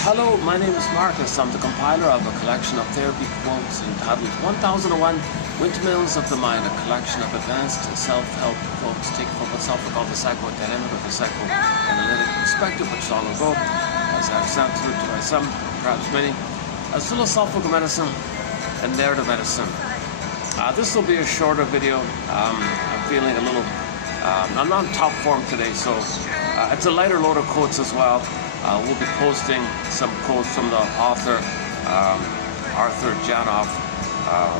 Hello, my name is Marcus. I'm the compiler of a collection of therapy quotes entitled 1001 Windmills of the Mind, a collection of advanced self-help quotes taken from what's often called the psychodynamic or the psychoanalytic perspective, which long ago, as I've sounded to by some, perhaps many, as philosophical medicine and narrative medicine. This will be a shorter video. I'm feeling a little, I'm not in top form today, so it's a lighter load of quotes as well. We'll be posting some quotes from the author Arthur Janoff,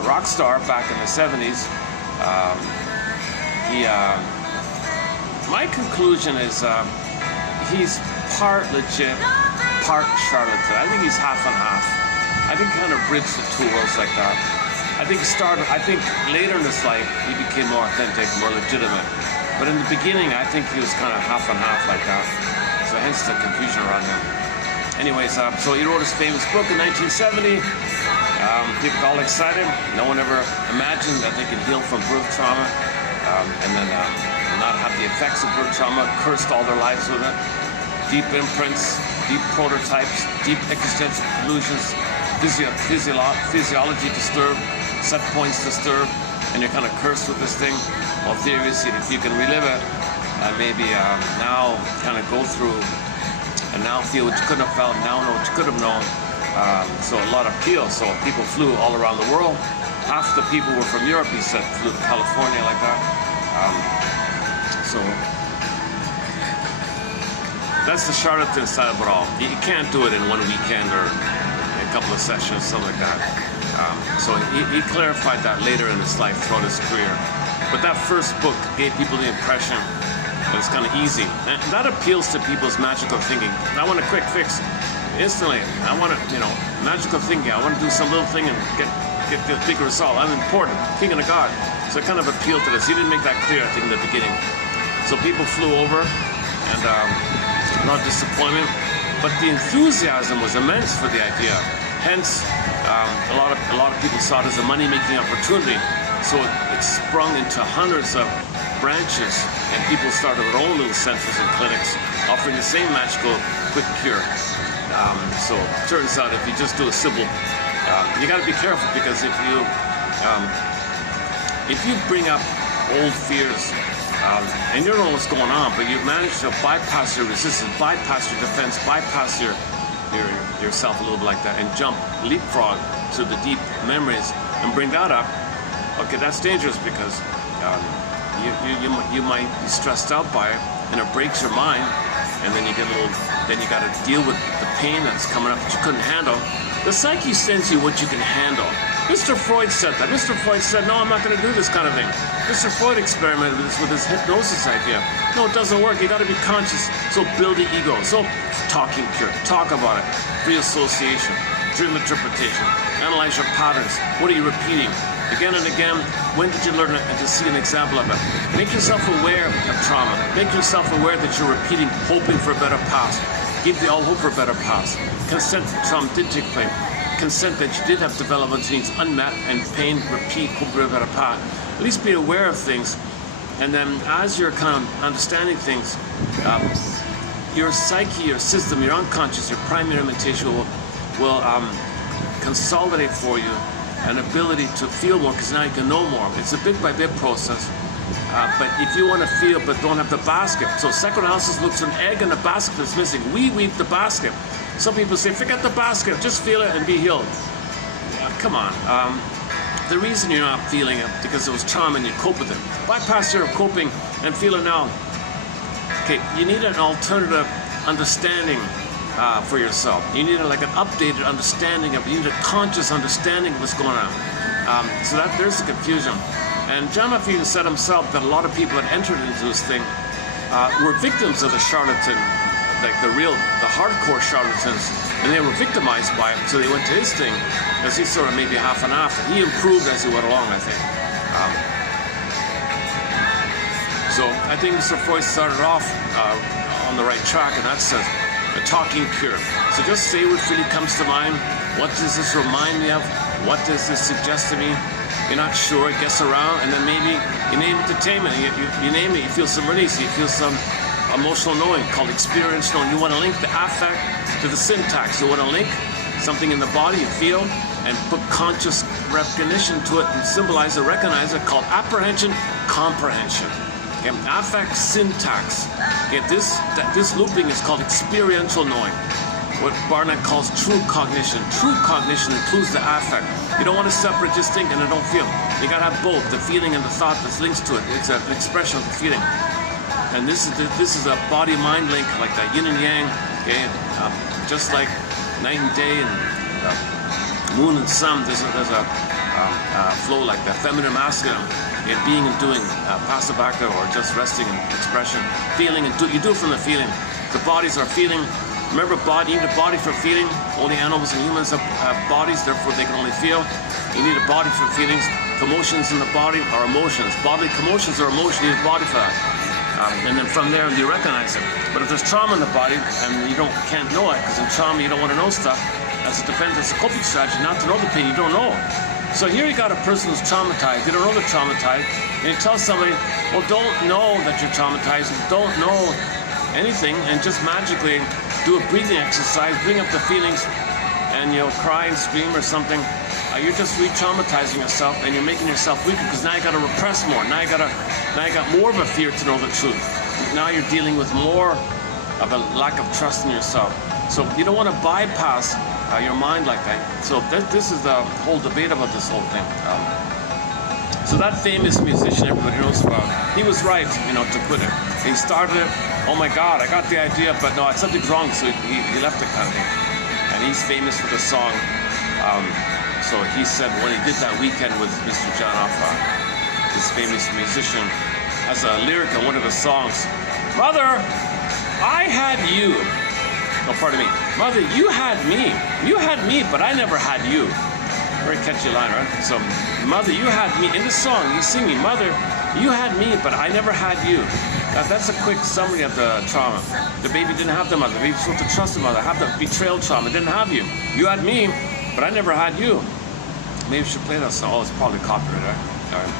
rock star back in the 70s. My conclusion is he's part legit, part charlatan. I think he's half and half. I think he kind of bridged the two worlds like that. I think later in his life he became more authentic, more legitimate. But in the beginning, I think he was kind of half and half like that. So hence the confusion around him. Anyways, so he wrote his famous book in 1970. People got all excited. No one ever imagined that they could heal from birth trauma and then not have the effects of birth trauma, cursed all their lives with it. Deep imprints, deep prototypes, deep existential delusions, physiology disturbed, set points disturbed, and you're kind of cursed with this thing. Well, theory is if you can relive it, maybe now kind of go through and now feel what you couldn't have felt, now know what you could have known. So a lot of appeal. So people flew all around the world. Half the people were from Europe, he said, flew to California like that. So that's the charlatan side of it all. You can't do it in one weekend or a couple of sessions, something like that. So he clarified that later in his life throughout his career. But that first book gave people the impression that it's kind of easy. And that appeals to people's magical thinking. I want a quick fix instantly. I want to, magical thinking. I want to do some little thing and get the big result. I'm important, king of the god. So it kind of appealed to this. He didn't make that clear, I think, in the beginning. So people flew over and a lot of disappointment. But the enthusiasm was immense for the idea. Hence, a lot of people saw it as a money-making opportunity. So it sprung into hundreds of branches, and people started their own little centers and clinics offering the same magical quick cure. So it turns out if you just do a simple, you got to be careful, because if you bring up old fears and you don't know what's going on, but you manage to bypass your resistance, bypass your defense, bypass yourself a little bit like that, and leapfrog to the deep memories and bring that up. Okay, that's dangerous, because you might be stressed out by it, and it breaks your mind, and then you get a little. Then you got to deal with the pain that's coming up that you couldn't handle. The psyche sends you what you can handle. Mr. Freud said that. Mr. Freud said, "No, I'm not going to do this kind of thing." Mr. Freud experimented with this with his hypnosis idea. No, it doesn't work. You got to be conscious. So build the ego. So talking cure. Talk about it. Free association. Dream interpretation. Analyze your patterns. What are you repeating? Again and again. When did you learn it? And to see an example of it. Make yourself aware of trauma. Make yourself aware that you're repeating, hoping for a better past. Give the all hope for a better past. Consent that trauma did take place. Consent that you did have development needs unmet, and pain, repeat, hope for a better past. At least be aware of things. And then as you're kind of understanding things, your psyche, your system, your unconscious, your primary mentation will consolidate for you an ability to feel more, because now you can know more. It's a bit by bit process. But if you want to feel but don't have the basket, so psychoanalysis looks for an egg in the basket that's missing. We weave the basket. Some people say, forget the basket, just feel it and be healed. Yeah, come on. The reason you're not feeling it because it was trauma and you cope with it. Bypass your coping and feel it now. Okay, you need an alternative understanding for yourself. You need like an updated understanding of, you need a conscious understanding of what's going on. So that there's the confusion. And Janoff even said himself that a lot of people that entered into this thing were victims of the charlatan, like the hardcore charlatans, and they were victimized by it, so they went to his thing, as he sort of maybe half and half. He improved as he went along, I think. So I think Mr. Freud started off on the right track, and that says a talking cure. So just say what really comes to mind. What does this remind me of? What does this suggest to me? You're not sure, it gets around, and then maybe you name entertainment. You name it, you feel some release, you feel some emotional knowing called experience knowing. You want to link the affect to the syntax. You want to link something in the body you feel and put conscious recognition to it and symbolize or recognize it, called apprehension, comprehension. Okay? Affect, syntax. Okay? This looping is called experiential knowing. What Barnett calls true cognition. True cognition includes the affect. You don't want to separate just think and don't feel. You gotta have both, the feeling and the thought that's linked to it. It's an expression of the feeling. And this is a body-mind link, like the yin and yang. Okay, just like night and day and moon and sun. There's a flow like the feminine, masculine. Okay, being and doing, passive active, or just resting and expression. Feeling and you do it from the feeling. The bodies are feeling. Remember, you need a body for feeling. Only animals and humans have bodies, therefore they can only feel. You need a body for feelings. Commotions in the body are emotions. Bodily commotions are emotion. You need a body for that. And then from there, you recognize it. But if there's trauma in the body and you can't know it, because in trauma you don't want to know stuff, as a defense, it's a coping strategy not to know the pain you don't know. So here you got a person who's traumatized. They don't know they're traumatized. And you tell somebody, well, don't know that you're traumatized. Don't know anything, and just magically do a breathing exercise, bring up the feelings, and you'll cry and scream or something. You're just re-traumatizing yourself, and you're making yourself weaker, because now you got to repress more. Now you got more of a fear to know the truth. Now you're dealing with more of a lack of trust in yourself. So you don't want to bypass your mind like that. So this is the whole debate about this whole thing. So that famous musician everybody knows about, he was right, to put it. He started it. Oh my God, I got the idea, but no, something's wrong, so he left it kind of thing. And he's famous for the song. So he said when he did that weekend with Mr. Janoff, this famous musician, as a lyric on one of his songs, Mother, I had you. Oh, pardon me. Mother, you had me. You had me, but I never had you. Very catchy line, right? So, Mother, you had me. In the song, he's singing, Mother, you had me, but I never had you. That's a quick summary of the trauma. The baby didn't have the mother. The baby was supposed to trust the mother, have the betrayal trauma. Didn't have you. You had me, but I never had you. Maybe we should play that song. Oh, it's probably copyright, right? All right.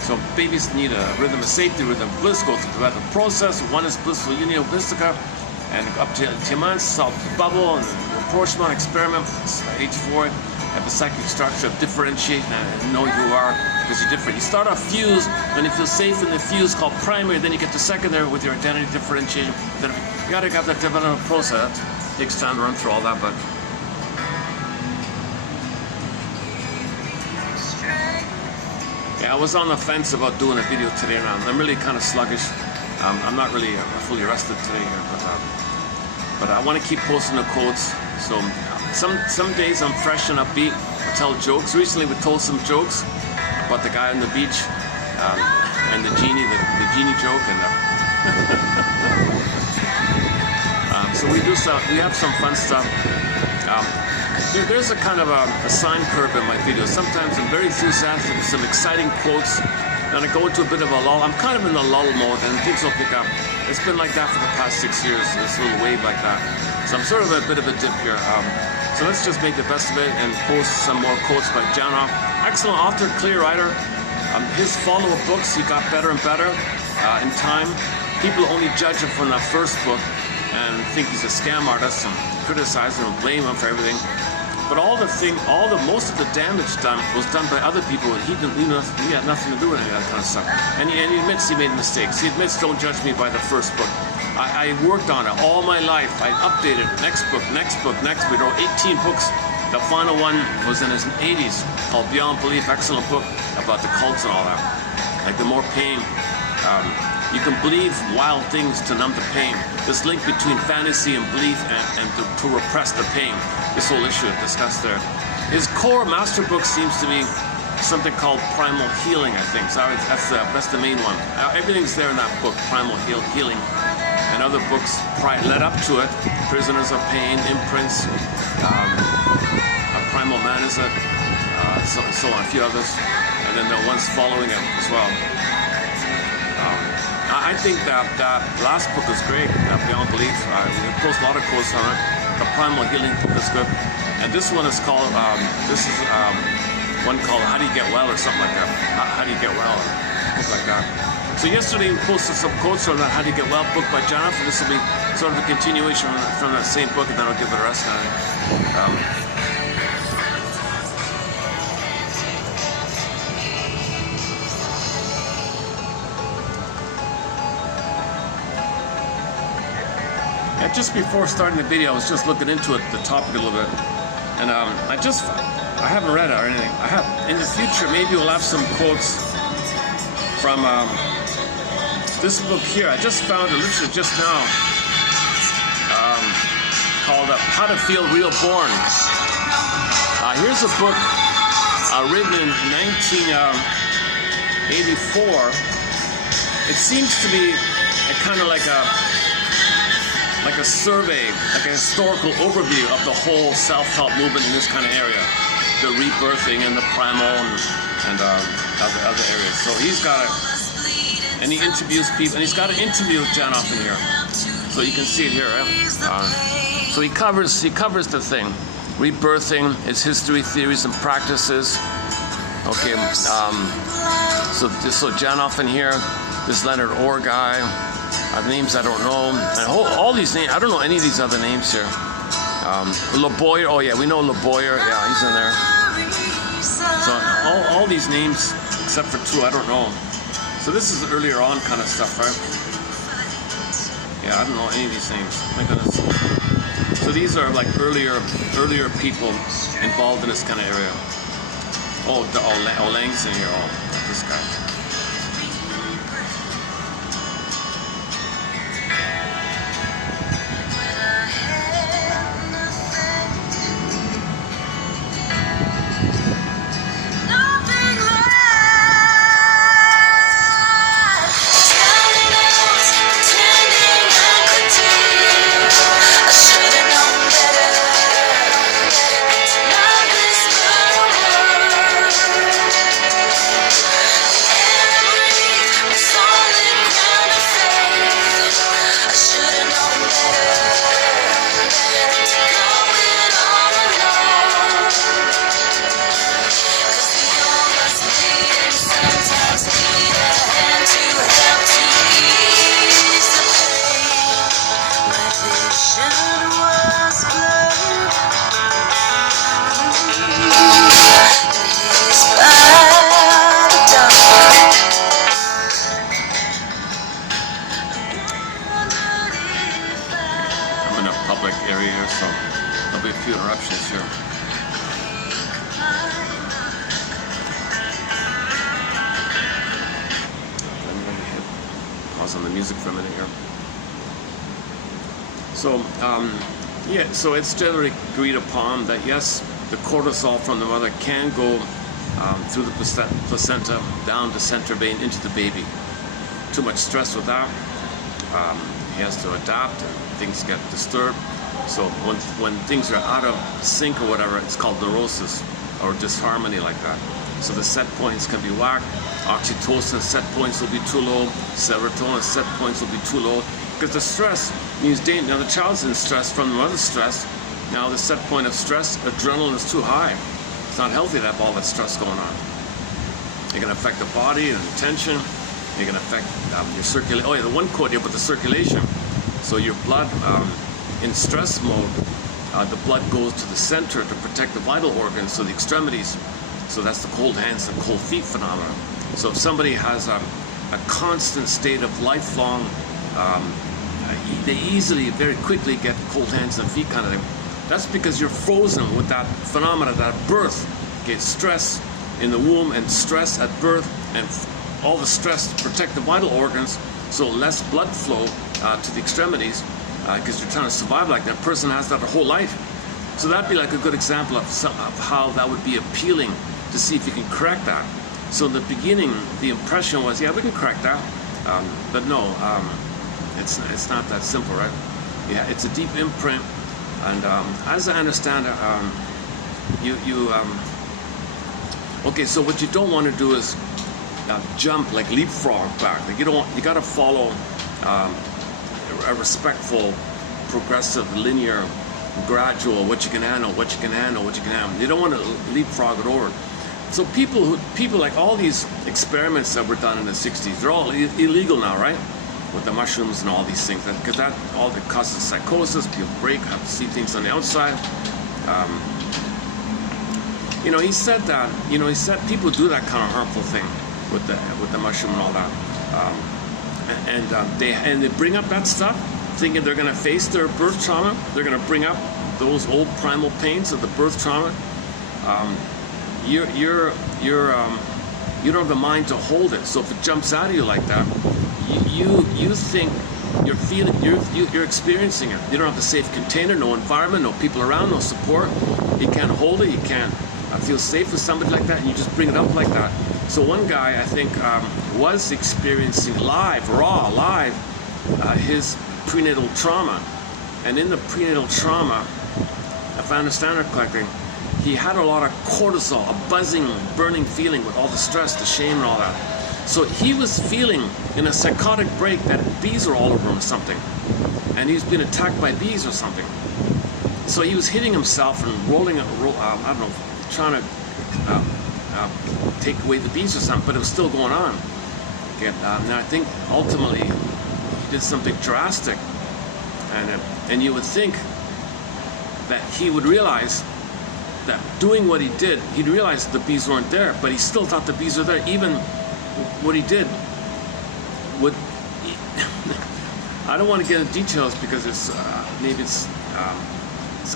So babies need a rhythm of safety, rhythm of bliss, go through the process. One is blissful union mystica, and up to 10 months, salt bubble, and rapprochement, experiment, age 4, have the psychic structure of differentiate and know who you are, because you're different. You start off fused, when you feel safe in the fuse called primary, then you get to secondary with your identity differentiation. Then you gotta have that development process. It takes time to run through all that, but yeah, I was on the fence about doing a video today, and I'm really kind of sluggish. I'm not really fully rested today here, but I want to keep posting the quotes. So some days I'm fresh and upbeat. I tell jokes. Recently we told some jokes about the guy on the beach and the genie joke, and so we have some fun stuff. There's a kind of a sine curve in my videos. Sometimes I'm very enthusiastic with some exciting quotes, and I go into a bit of a lull. I'm kind of in the lull mode, and things will pick up. It's been like that for the past 6 years, this little wave like that. So I'm sort of a bit of a dip here. So let's just make the best of it and post some more quotes by Janoff. Excellent author, clear writer. His follow-up books, he got better and better in time. People only judge him from that first book and think he's a scam artist and criticize him and blame him for everything. But most of the damage done was done by other people. He had nothing to do with any of that kind of stuff. And he admits he made mistakes. He admits, don't judge me by the first book. I worked on it all my life. I updated next book. We wrote 18 books. The final one was in his 80s, called Beyond Belief. Excellent book about the cults and all that. Like the more pain. You can believe wild things to numb the pain. This link between fantasy and belief and to repress the pain. This whole issue discussed there. His core master book seems to be something called Primal Healing, I think. So that's the main one. Everything's there in that book, Primal Healing. And other books led up to it. Prisoners of Pain, Imprints, Primal Man is it, so on, a few others. And then the ones following it as well. I think that last book is great, Beyond Belief. We post a lot of quotes on it. The Primal Healing book is good. And this one is called, one called How Do You Get Well or something like that. How Do You Get Well, or a book like that. So yesterday we posted some quotes from that How to Get Well book by Jonathan. This will be sort of a continuation from that same book, and then I'll give it a rest on it. Just before starting the video, I was just looking into it, the topic a little bit, and I haven't read it or anything. I have, in the future, maybe we'll have some quotes from this book here. I just found it literally just now, called How to Feel Real Born. Here's a book written in 1984. It seems to be kind of like a survey, like a historical overview of the whole self-help movement in this kind of area, the rebirthing and the primal and other areas. So he's got it, and he interviews people, and he's got an interview with Jan off in here, so you can see it here, right? So he covers the thing, rebirthing, its history, theories, and practices. Okay, so Jan off in here, this Leonard Orr guy. Names I don't know, and all these names, I don't know any of these other names here. Le Boyer, oh yeah, we know Le Boyer, yeah, he's in there. So all these names, except for two, I don't know. So this is earlier on kind of stuff, right? Yeah, I don't know any of these names, my goodness. So these are like earlier people involved in this kind of area. Oh, Lang's in here, this guy. So it's generally agreed upon that yes, the cortisol from the mother can go through the placenta down the center vein into the baby. Too much stress with that, he has to adapt and things get disturbed. So when things are out of sync or whatever, it's called neurosis or disharmony like that. So the set points can be whacked. Oxytocin set points will be too low. Serotonin set points will be too low. Because the stress means danger. Now the child's in stress from the mother's stress. Now the set point of stress, adrenaline is too high. It's not healthy to have all that stress going on. It can affect the body and the tension. It can affect your circulation. Oh yeah, the one quote here about the circulation. So your blood, in stress mode, the blood goes to the center to protect the vital organs, so the extremities. So that's the cold hands and cold feet phenomenon. So if somebody has a constant state of lifelong, they easily, very quickly get cold hands and feet kind of thing. That's because you're frozen with that phenomena, that birth. Okay, stress in the womb and stress at birth, and all the stress to protect the vital organs, so less blood flow to the extremities, because you're trying to survive like that. Person has that their whole life. So that'd be like a good example of how that would be appealing to see if you can correct that. So in the beginning, the impression was, yeah, we can correct that, but no. It's not that simple, right? Yeah, it's a deep imprint, and as I understand it, okay. So what you don't want to do is jump, like leapfrog back. Like you got to follow a respectful, progressive, linear, gradual. What you can handle, what you can handle, what you can handle. You don't want to leapfrog it over. So people like all these experiments that were done in the 60s, they're all illegal now, right? With the mushrooms and all these things, because that all that causes psychosis. People break, have to see things on the outside. You know, he said that. You know, he said people do that kind of harmful thing with the mushroom and all that, and they bring up that stuff, thinking they're going to face their birth trauma. They're going to bring up those old primal pains of the birth trauma. You don't have the mind to hold it. So if it jumps out of you like that, you think you're feeling, you're experiencing it. You don't have a safe container, no environment, no people around, no support. You can't hold it. You can't feel safe with somebody like that. And you just bring it up like that. So one guy, I think, was experiencing live, his prenatal trauma, and in the prenatal trauma, if I understand it correctly, he had a lot of cortisol, a buzzing, burning feeling with all the stress, the shame, and all that. So he was feeling in a psychotic break that bees are all over him or something, and he's been attacked by bees or something. So he was hitting himself and rolling, I don't know, trying to take away the bees or something, but it was still going on. Okay, now I think ultimately he did something drastic, and you would think that he would realize that doing what he did, he'd realize the bees weren't there, but he still thought the bees were there. Even what he did would, I don't want to get into details because it's maybe it's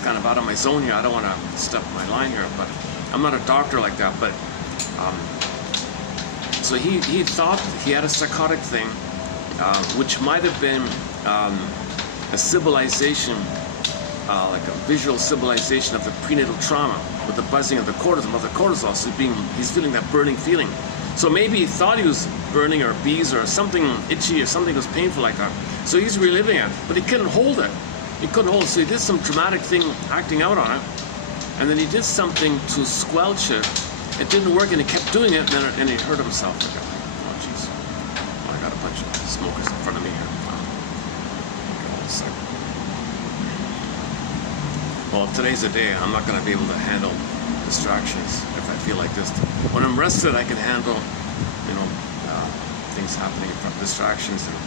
kind of out of my zone here. I don't want to step my line here, but I'm not a doctor like that. But so he thought he had a psychotic thing, which might have been a symbolization, like a visual symbolization of the prenatal trauma with the buzzing of the cortisol. So he's feeling that burning feeling. So maybe he thought he was burning or bees or something itchy or something was painful like that. So he's reliving it, but he couldn't hold it. He couldn't hold it. So he did some dramatic thing, acting out on it, and then he did something to squelch it. It didn't work, and he kept doing it, and he hurt himself. Oh, jeez. Oh, I got a bunch of smokers in front of me here. Well, today's the day. I'm not going to be able to handle distractions if I feel like this. When I'm rested, I can handle, things happening from distractions and in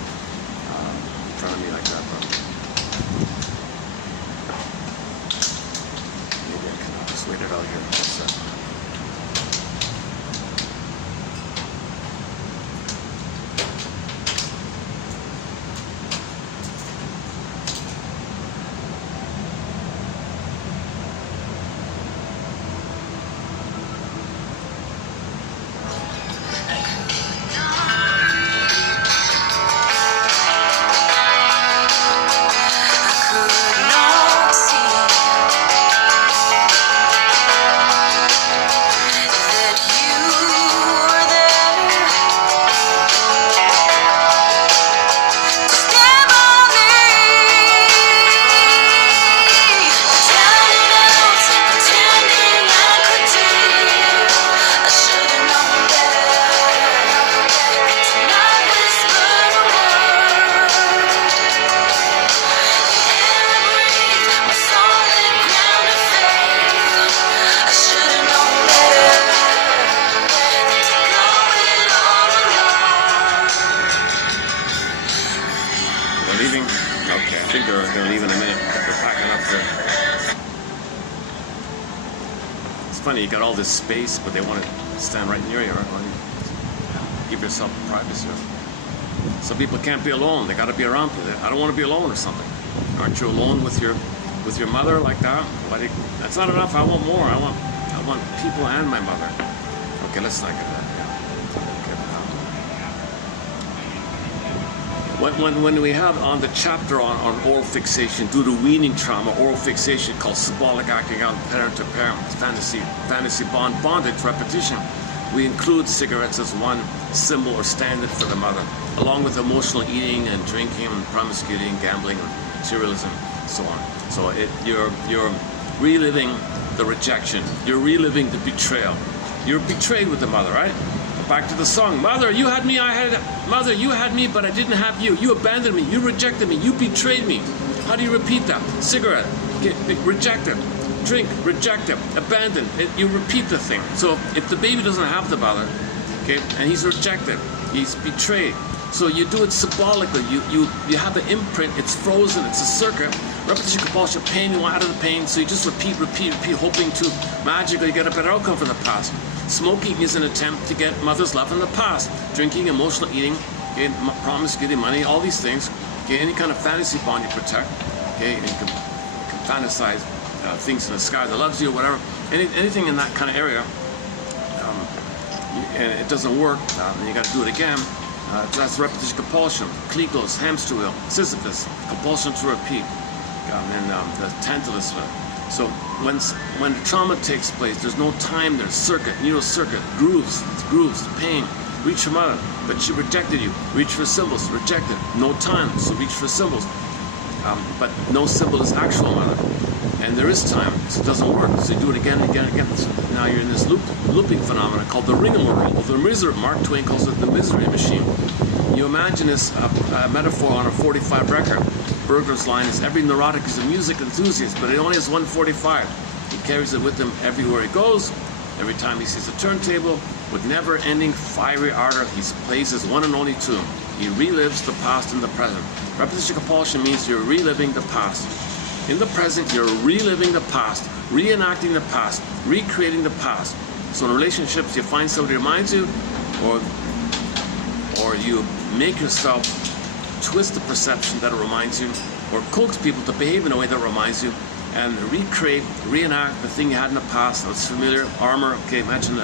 front of me like that. But maybe I can just wait it out here. You got all this space, but they want to stand right near you. Give yourself privacy. So people can't be alone. They got to be around people. I don't want to be alone or something. Aren't you alone with your mother like that? But that's not enough. I want more. I want people and my mother. Okay, let's not get that. When we had on the chapter on oral fixation due to weaning trauma, oral fixation called symbolic acting out, parent to parent, fantasy bondage, repetition, we include cigarettes as one symbol or standard for the mother, along with emotional eating and drinking and promiscuity and gambling and materialism, so on. So you're reliving the rejection. You're reliving the betrayal. You're betrayed with the mother, right? Back to the song. Mother, you had me, Mother, you had me, but I didn't have you. You abandoned me. You rejected me. You betrayed me. How do you repeat that? Cigarette. Okay, reject it. Drink, reject it, abandon it. You repeat the thing. So if the baby doesn't have the mother, okay, and he's rejected, he's betrayed. So you do it symbolically. You have an imprint. It's frozen. It's a circuit. Repetition, compulsion, pain. You want out of the pain. So you just repeat, hoping to magically get a better outcome from the past. Smoking is an attempt to get mother's love from the past. Drinking, emotional eating, okay, promiscuity, money, all these things. Okay, any kind of fantasy bond you protect. Okay, and you can fantasize things in the sky that loves you, or whatever. Anything in that kind of area. And it doesn't work. Then you got to do it again. That's repetition, compulsion, Klegos, hamster wheel, Sisyphus, compulsion to repeat, and the Tantalus. So when the trauma takes place, there's no time. There's circuit, neural circuit, grooves, pain. Reach your mother, but she rejected you. Reach for symbols, rejected. No time, so reach for symbols. But no symbol is actual mother. And there is time, so it doesn't work. So you do it again and again and again. So now you're in this looping phenomenon called the rigmarole, or the misery. Mark Twain calls it the misery machine. You imagine this metaphor on a 45 record. Berger's line is, every neurotic is a music enthusiast, but it only has 145. He carries it with him everywhere he goes. Every time he sees a turntable, with never-ending fiery ardor, he plays his one and only tune. He relives the past and the present. Repetition compulsion means you're reliving the past. In the present, you're reliving the past, reenacting the past, recreating the past. So in relationships, you find somebody who reminds you, or you make yourself twist the perception that it reminds you, or coax people to behave in a way that reminds you, and reenact the thing you had in the past. It's familiar. Armor. Okay, imagine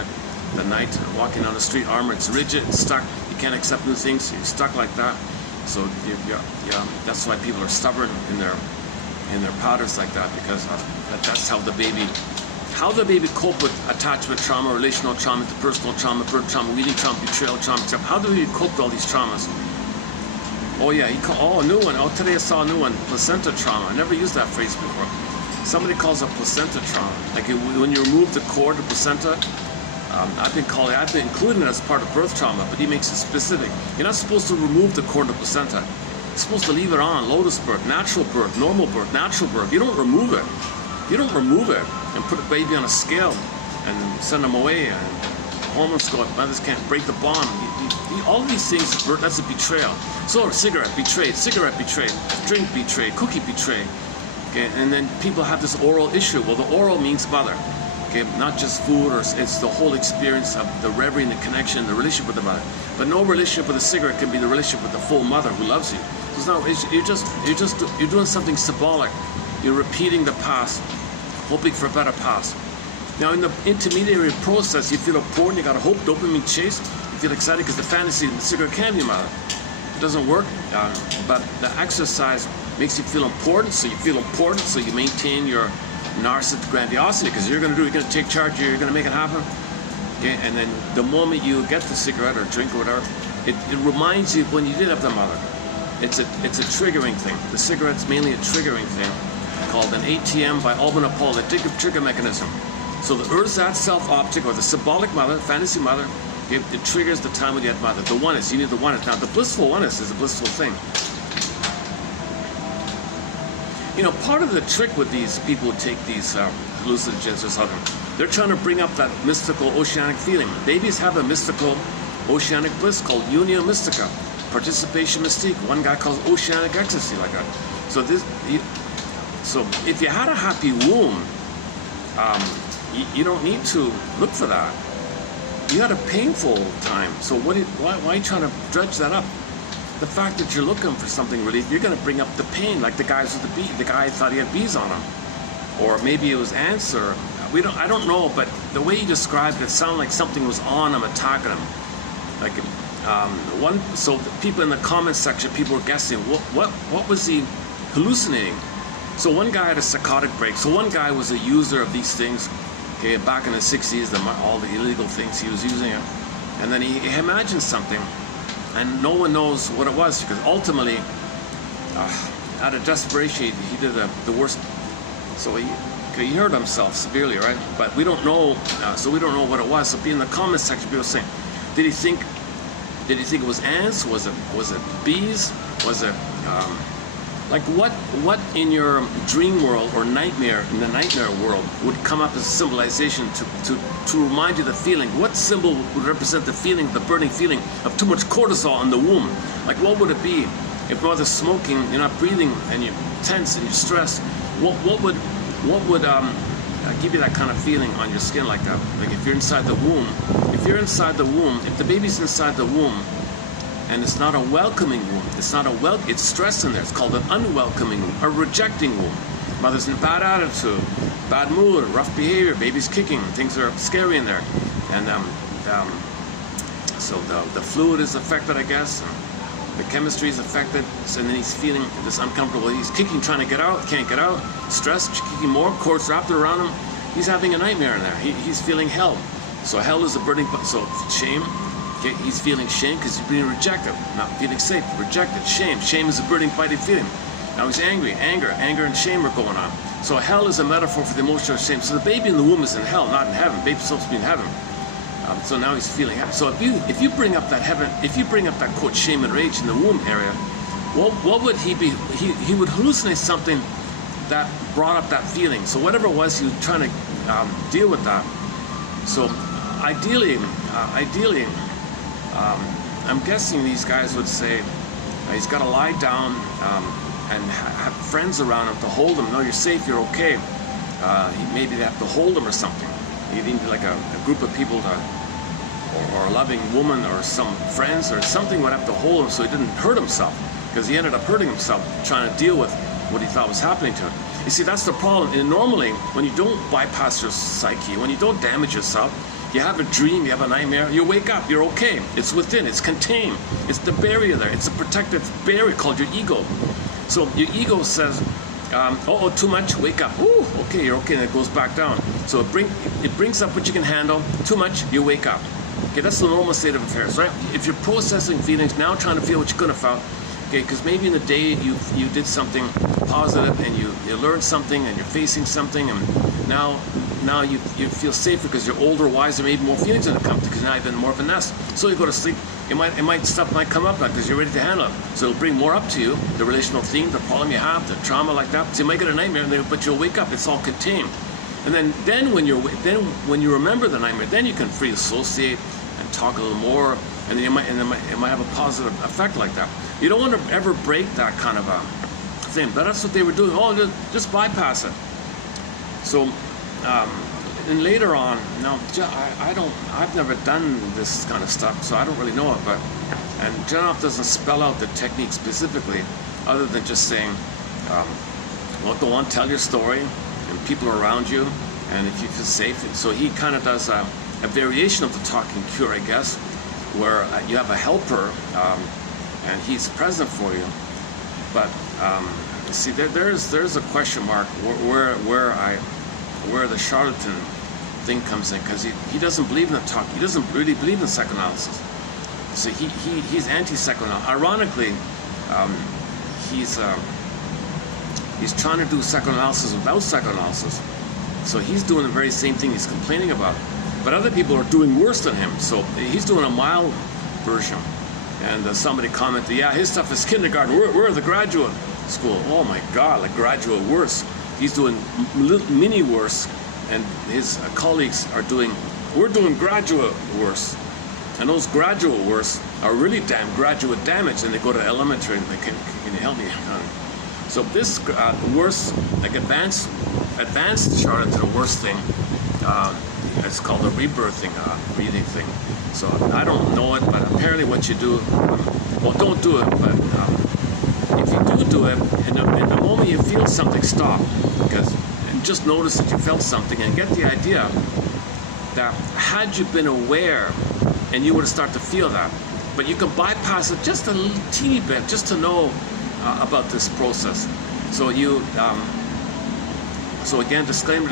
the knight walking on the street. Armor. It's rigid. It's stuck. You can't accept new things. You're stuck like that. So that's why people are stubborn in their patterns like that, because that's how the baby cope with attachment trauma, relational trauma, interpersonal trauma, birth trauma, weeding trauma, betrayal trauma. How do we cope with all these traumas? Oh yeah, a new one. Oh, today I saw a new one, placenta trauma. I never used that phrase before. Somebody calls it placenta trauma. Like when you remove the cord, the placenta. I've been including it as part of birth trauma, but he makes it specific. You're not supposed to remove the cord of the placenta. You're supposed to leave it on. Lotus birth, natural birth, normal birth, natural birth. You don't remove it. You don't remove it and put a baby on a scale and send them away. And hormones go up. Mothers can't break the bond. All of these things, that's a betrayal. So cigarette betrayed, drink betrayed, cookie betrayed. Okay, and then people have this oral issue. Well, the oral means mother. Okay, not just food, or it's the whole experience of the reverie and the connection, the relationship with the mother. But no relationship with a cigarette can be the relationship with the full mother who loves you. So you're doing something symbolic. You're repeating the past, hoping for a better past. Now, in the intermediary process, you feel important. You got a hope, dopamine chase. You feel excited because the fantasy, the cigarette can be mother. It doesn't work, but the exercise makes you feel important. So you feel important, so you maintain your narcissistic grandiosity, because you're going to take charge, you're going to make it happen. Okay, and then the moment you get the cigarette or drink or whatever, it reminds you when you did have the mother. It's a triggering thing. The cigarette's mainly a triggering thing called an ATM by Oedipal, the trigger mechanism. So the ersatz self-optic, or the symbolic mother, fantasy mother, it triggers the time when you had mother. The oneness, you need the oneness. Now the blissful oneness is a blissful thing. You know, part of the trick with these people who take these hallucinogens or something, they're trying to bring up that mystical oceanic feeling. Babies have a mystical oceanic bliss called unia mystica, participation mystique. One guy calls oceanic ecstasy like that. So if you had a happy womb, you don't need to look for that. You had a painful time. So why are you trying to dredge that up? The fact that you're looking for something relief, you're going to bring up the pain, like the guys with the bee. The guy thought he had bees on him, or maybe it was ants, or I don't know. But the way you described it sounded like something was on him, attacking him. Like so the people in the comments section, people were guessing what was he hallucinating. So one guy had a psychotic break. So one guy was a user of these things. Okay, back in the 60s, all the illegal things he was using it, and then he imagined something. And no one knows what it was, because ultimately, out of desperation, he did the worst. So he hurt himself severely, right? But we don't know, so we don't know what it was. So in the comments section, people saying, did he think it was ants? Was it bees? Was it Like what in your dream world or nightmare, in the nightmare world, would come up as a symbolization to remind you the feeling? What symbol would represent the feeling, the burning feeling of too much cortisol in the womb? Like what would it be? If mother's smoking, you're not breathing, and you're tense and you're stressed, what would give you that kind of feeling on your skin like that? Like if you're inside the womb, if the baby's inside the womb, and it's not a welcoming womb, it's stress in there. It's called an unwelcoming womb, a rejecting womb. Mother's in a bad attitude, bad mood, rough behavior, baby's kicking, things are scary in there. And so the fluid is affected, I guess, and the chemistry is affected, so then he's feeling this uncomfortable, he's kicking, trying to get out, can't get out, stress, kicking more, cords wrapped around him, he's having a nightmare in there, he's feeling hell. So hell is a burning, so shame. Okay, he's feeling shame because he's being rejected, not feeling safe, rejected, shame. Shame is a burning, fighting feeling. Now he's angry, anger and shame are going on. So hell is a metaphor for the emotion of shame. So the baby in the womb is in hell, not in heaven. Baby's supposed to be in heaven. So now he's feeling heaven. So if you bring up that heaven, if you bring up that quote shame and rage in the womb area, what would he be? He would hallucinate something that brought up that feeling. So whatever it was, he was trying to deal with that. So ideally. I'm guessing these guys would say he's got to lie down and have friends around him to hold him. No, you're safe, you're okay. Maybe they have to hold him or something. You need like a group of people or a loving woman or some friends or something would have to hold him so he didn't hurt himself, because he ended up hurting himself trying to deal with what he thought was happening to him. You see, that's the problem. And normally, when you don't bypass your psyche, when you don't damage yourself, you have a dream, you have a nightmare, you wake up, you're okay. It's within, it's contained. It's the barrier there. It's a protective barrier called your ego. So your ego says, oh, too much, wake up. Ooh, okay, you're okay, and it goes back down. So it brings up what you can handle. Too much, you wake up. Okay, that's the normal state of affairs, right? If you're processing feelings, now trying to feel what you couldn't have felt, okay, because maybe in the day you did something positive and you learned something and you're facing something, and now you feel safer because you're older, wiser, maybe more feelings gonna come because now you've been more of a nest. So you go to sleep, stuff might come up because you're ready to handle it. So it'll bring more up to you, the relational theme, the problem you have, the trauma like that. So you might get a nightmare, but you'll wake up, it's all contained. And then when you remember the nightmare, then you can free associate and talk a little more, and then it might have a positive effect like that. You don't want to ever break that kind of a thing, but that's what they were doing. Oh, just bypass it. So, and later on, now I've never done this kind of stuff, so I don't really know it. And Janoff doesn't spell out the technique specifically, other than just saying, well, go on, tell your story, and people are around you, and if you feel safe. And so he kind of does a variation of the talking cure, I guess, where you have a helper, and he's present for you. But see, there's a question mark where the charlatan thing comes in, because he doesn't believe in the talk. He doesn't really believe in psychoanalysis. So he's anti-psychoanalysis. Ironically, he's trying to do psychoanalysis without psychoanalysis. So he's doing the very same thing he's complaining about. But other people are doing worse than him. So he's doing a mild version. And somebody commented, yeah, his stuff is kindergarten. We're the graduate school. Oh my God, like graduate worse. He's doing mini worse. And his colleagues we're doing graduate worse. And those graduate worse are really graduate damage. And they go to elementary and they can you help me? So this worse, like advanced charlatan, the worst thing, it's called a rebirthing breathing thing. So I don't know it, but apparently what you do, well, don't do it, but if you do it, in the moment you feel something, stop, and just notice that you felt something, and get the idea that had you been aware, and you would have started to feel that, but you can bypass it just a little teeny bit, just to know about this process. So so again, disclaimer,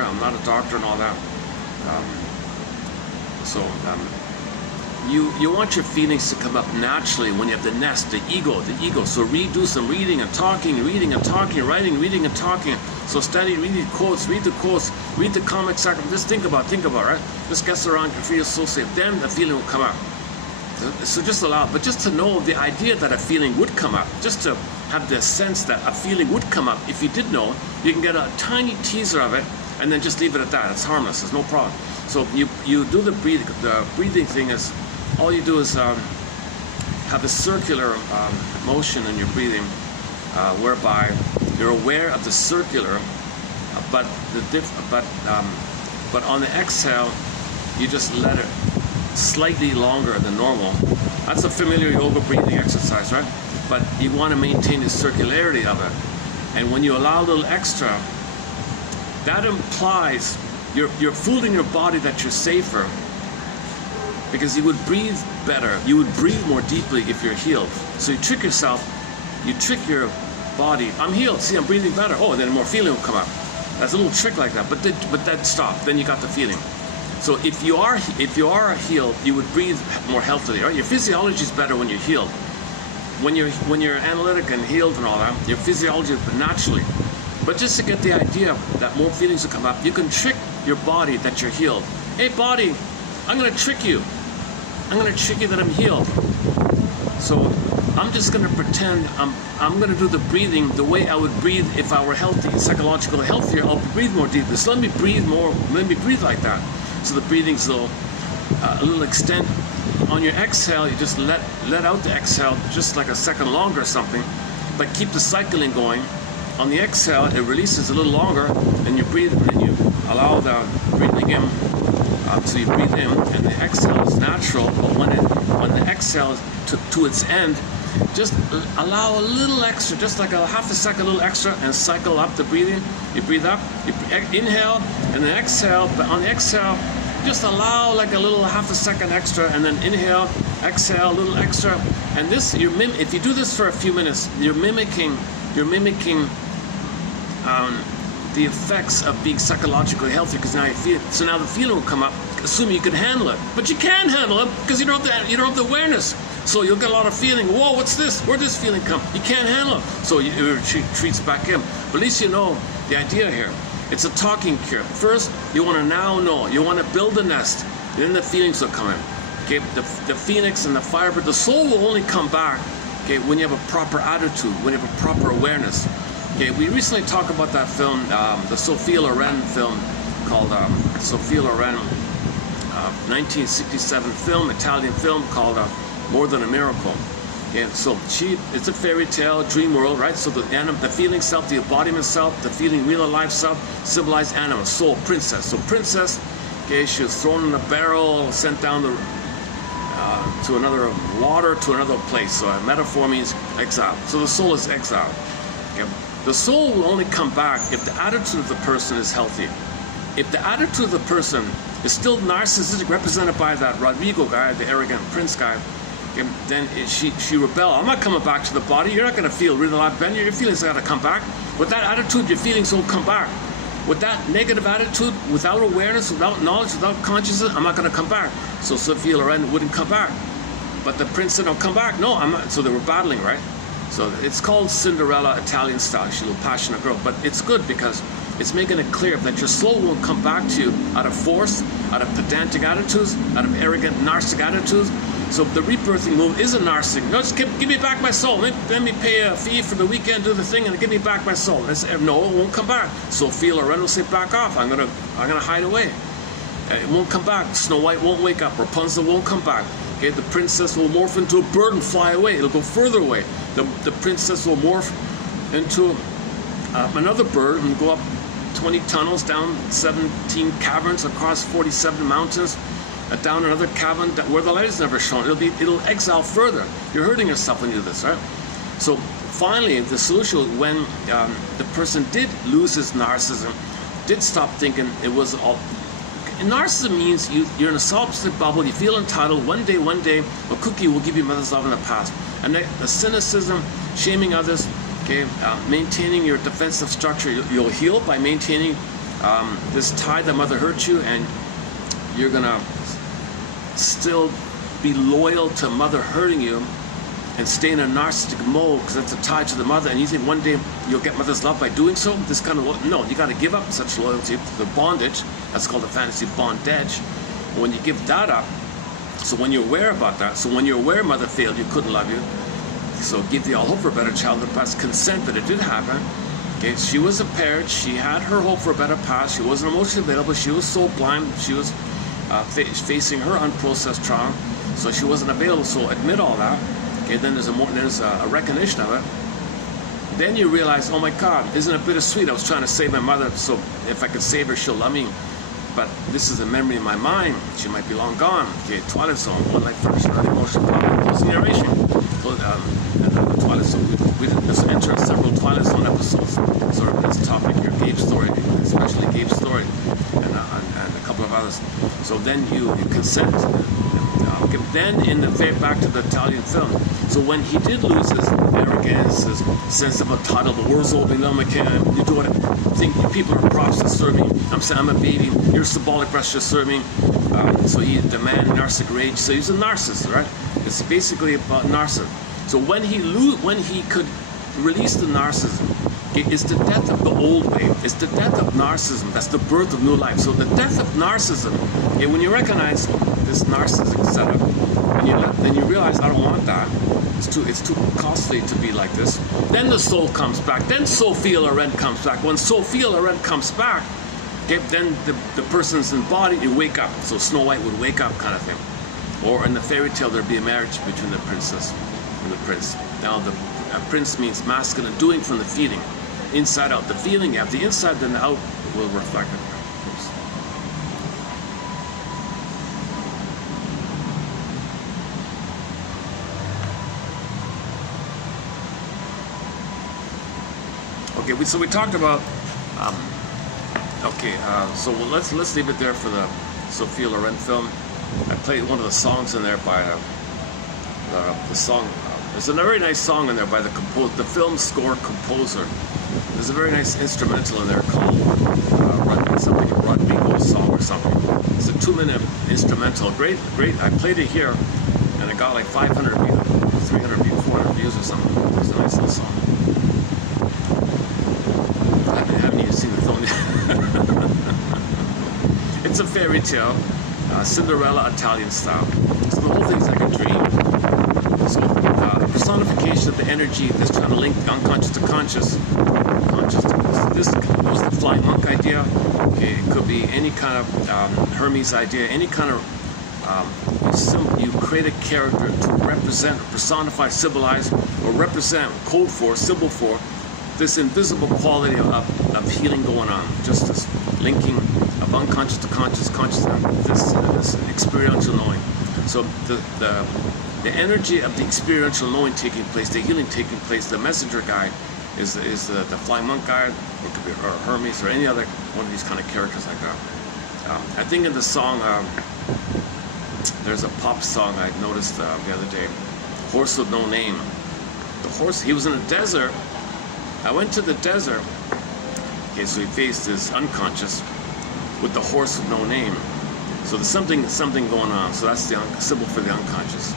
I'm not a doctor and all that. You want your feelings to come up naturally when you have the nest, the ego. So do some reading and talking, writing, reading and talking. So study, read the quotes, read the comic section. Just think about, right? Just guess around, free associate. Then the feeling will come up. So just allow, but just to know the idea that a feeling would come up, just to have the sense that a feeling would come up. If you did know, you can get a tiny teaser of it and then just leave it at that. It's harmless. It's no problem. So you do the breathing. The breathing thing is, all you do is have a circular motion in your breathing, whereby you're aware of the circular, but on the exhale, you just let it slightly longer than normal. That's a familiar yoga breathing exercise, right? But you want to maintain the circularity of it. And when you allow a little extra, that implies you're fooling your body that you're safer, because you would breathe better. You would breathe more deeply if you're healed. So you trick yourself, you trick your body. I'm healed. See, I'm breathing better. Oh, then more feeling will come up. That's a little trick like that. But then stop. Then you got the feeling. So if you are healed, you would breathe more healthily. Right? Your physiology is better when you're healed. When you're analytic and healed and all that, your physiology is naturally. But just to get the idea that more feelings will come up, you can trick your body that you're healed. Hey, body, I'm going to trick you. I'm going to trick you that I'm healed. So I'm just going to pretend I'm going to do the breathing the way I would breathe if I were healthy, psychologically healthier. I'll breathe more deeply. So let me breathe more. Let me breathe like that. So the breathing's a little extent. On your exhale, you just let out the exhale just like a second longer or something, but keep the cycling going. On the exhale, it releases a little longer, and you breathe, and you allow the breathing in. So you breathe in, and the exhale is natural. But when the exhale is to its end, just allow a little extra, just like a half a second, a little extra, and cycle up the breathing. You breathe up, you inhale, and then exhale. But on the exhale, just allow like a little half a second extra, and then inhale, exhale, a little extra. And this, if you do this for a few minutes, you're mimicking the effects of being psychologically healthy, because now you feel it. So now the feeling will come up, assuming you can handle it. But you can't handle it because you don't have the awareness. So you'll get a lot of feeling. Whoa, what's this? Where'd this feeling come? You can't handle it. So it retreats back in. But at least you know the idea here. It's a talking cure. First, you want to now know. You want to build a nest. Then the feelings will come in. Okay, the phoenix and the firebird, the soul will only come back, okay, when you have a proper attitude, when you have a proper awareness. Okay, we recently talked about that film, the Sophia Loren film called Sophia Loren, 1967 film, Italian film called More Than a Miracle. Okay, so it's a fairy tale, dream world, right? So the feeling self, the embodiment self, the feeling real life self symbolize animal, soul, princess. So princess, okay, she was thrown in a barrel, sent down to another water, to another place. So a metaphor means exile. So the soul is exile. Okay. The soul will only come back if the attitude of the person is healthy. If the attitude of the person is still narcissistic, represented by that Rodrigo guy, the arrogant prince guy, then she rebel. I'm not coming back to the body. You're not going to feel really a lot better. Your feelings got to come back. With that attitude, your feelings won't come back. With that negative attitude, without awareness, without knowledge, without consciousness, I'm not going to come back. So Sophia Loren wouldn't come back. But the prince said, "I'll come back." No, I'm not. So they were battling, right? So it's called Cinderella Italian style. She's a little passionate girl, but it's good because it's making it clear that your soul won't come back to you out of force, out of pedantic attitudes, out of arrogant narcissistic attitudes. So the rebirthing move is a narcissistic. No, just give me back my soul. Let me pay a fee for the weekend, do the thing, and give me back my soul. No, it won't come back. Sophia Loren will say, "Back off. I'm gonna hide away." It won't come back. Snow White won't wake up. Rapunzel won't come back. Okay, the princess will morph into a bird and fly away. It'll go further away. The princess will morph into another bird and go up 20 tunnels, down 17 caverns, across 47 mountains, down another cavern where the light is never shown. It'll exile further. You're hurting yourself when you do this, right? So finally, the solution, when the person did lose his narcissism, did stop thinking it was all. Narcissism means you're in a solipsistic bubble, you feel entitled. One day, a cookie will give you mother's love in the past. And the cynicism, shaming others, okay, maintaining your defensive structure. You'll heal by maintaining this tie that mother hurt you, and you're going to still be loyal to mother hurting you and stay in a narcissistic mode because that's a tie to the mother, and you think one day you'll get mother's love by doing so. This kind of, no, you got to give up such loyalty. The bondage, that's called the fantasy bondage. When you give that up, So when you're aware about that, so when you're aware mother failed you, couldn't love you, so give the all hope for a better child in the past, consent that it did happen. Okay, she was impaired, she had her hope for a better past, she wasn't emotionally available, she was so blind, she was facing her unprocessed trauma, so she wasn't available, so admit all that. Okay, then there's a recognition of it. Then you realize, oh my God, isn't it bittersweet? I was trying to save my mother, so if I could save her, she'll love me. But this is a memory in my mind. She might be long gone. Okay, Twilight Zone, one life first, early emotional problem, closing narration. And Twilight Zone, we did enter several Twilight Zone episodes, sort of this topic here, Gabe's story, especially Gabe's story, and a couple of others. So then you consent. Then back to the Italian film. So when he did lose his arrogance, his sense of entitled, the world's open, you do what I think, people are props to serve me. I'm saying I'm a baby, you're symbolic breast to serve me. So he demanded narcissistic rage. So he's a narcissist, right? It's basically about narcissism. So when he could release the narcissism, it's the death of the old way. It's the death of narcissism. That's the birth of new life. So the death of narcissism, when you recognize this narcissistic setup, then you realize, I don't want that. It's too costly to be like this. Then the soul comes back. Then Sophia Loren comes back. When Sophia Loren comes back, then the person's embodied, you wake up. So Snow White would wake up, kind of thing. Or in the fairy tale, there'd be a marriage between the princess and the prince. Now, the prince means masculine, doing from the feeling. Inside out. The feeling, you have the inside, then the out will reflect it. Oops. Okay, so we talked about. So let's leave it there for the Sophia Loren film. I played one of the songs in there by the song. There's a very nice song in there by the film score composer. There's a very nice instrumental in there called something Rodrigo song or something. It's a 2-minute instrumental. Great. I played it here, and it got like 500 views, 300 views, 400 views or something. It's a nice little song. I haven't even seen the film yet. It's a fairy tale, Cinderella Italian style. So the whole thing's like a dream. So personification of the energy that's trying to link the unconscious to conscious. This was the flying monk idea. Okay, it could be any kind of Hermes idea, any kind of you create a character to represent, personify, symbolize, or represent, code for, symbol for this invisible quality of healing going on. Just this linking of unconscious to conscious, this experiential knowing. So the energy of the experiential knowing taking place, the healing taking place, the messenger guide is the flying monk guide, or it could be Hermes or any other one of these kind of characters like that. I think in the song, there's a pop song I noticed the other day, Horse with No Name. The horse, he was in a desert. I went to the desert. Okay, so he faced his unconscious with the horse with no name. So there's something going on. So that's the symbol for the unconscious.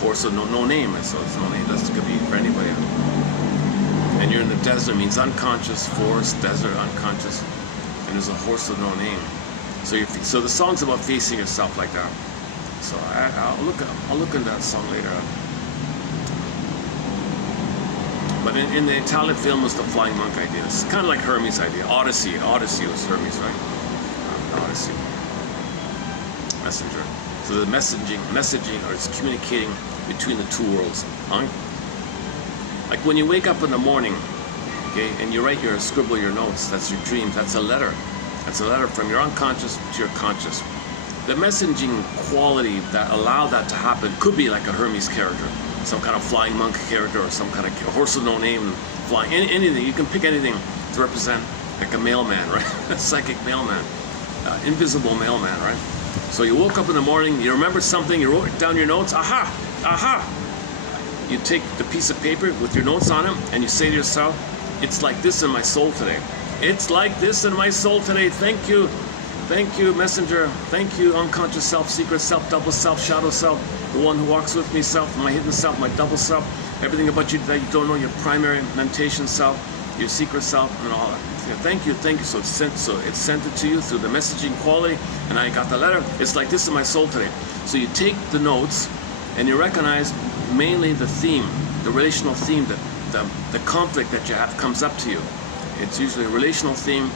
Horse with no name. So it's no name. That could be for anybody. And you're in the desert, means unconscious, forest, desert, unconscious. And there's a horse with no name. So the song's about facing yourself like that. So I'll look into that song later on. But in the Italian film was the flying monk idea. It's kind of like Hermes' idea. Odyssey was Hermes, right? Odyssey. Messenger. So the messaging, or it's communicating between the two worlds. Like when you wake up in the morning, okay, and you scribble your notes, that's your dreams, that's a letter. That's a letter from your unconscious to your conscious. The messaging quality that allowed that to happen could be like a Hermes character, some kind of flying monk character, or some kind of horse with no name, flying, anything. You can pick anything to represent like a mailman, right? A psychic mailman, invisible mailman, right? So you woke up in the morning, you remembered something, you wrote down your notes, aha. You take the piece of paper with your notes on it, and you say to yourself, it's like this in my soul today. It's like this in my soul today. Thank you, messenger. Thank you, unconscious self, secret self, double self, shadow self, the one who walks with me self, my hidden self, my double self, everything about you that you don't know, your primary mentation self, your secret self, and all that. Yeah, thank you. So it's sent it to you through the messaging quality, and I got the letter. It's like, this is my soul today. So you take the notes, and you recognize mainly the theme, the relational theme, that the conflict that you have comes up to you. It's usually a relational theme,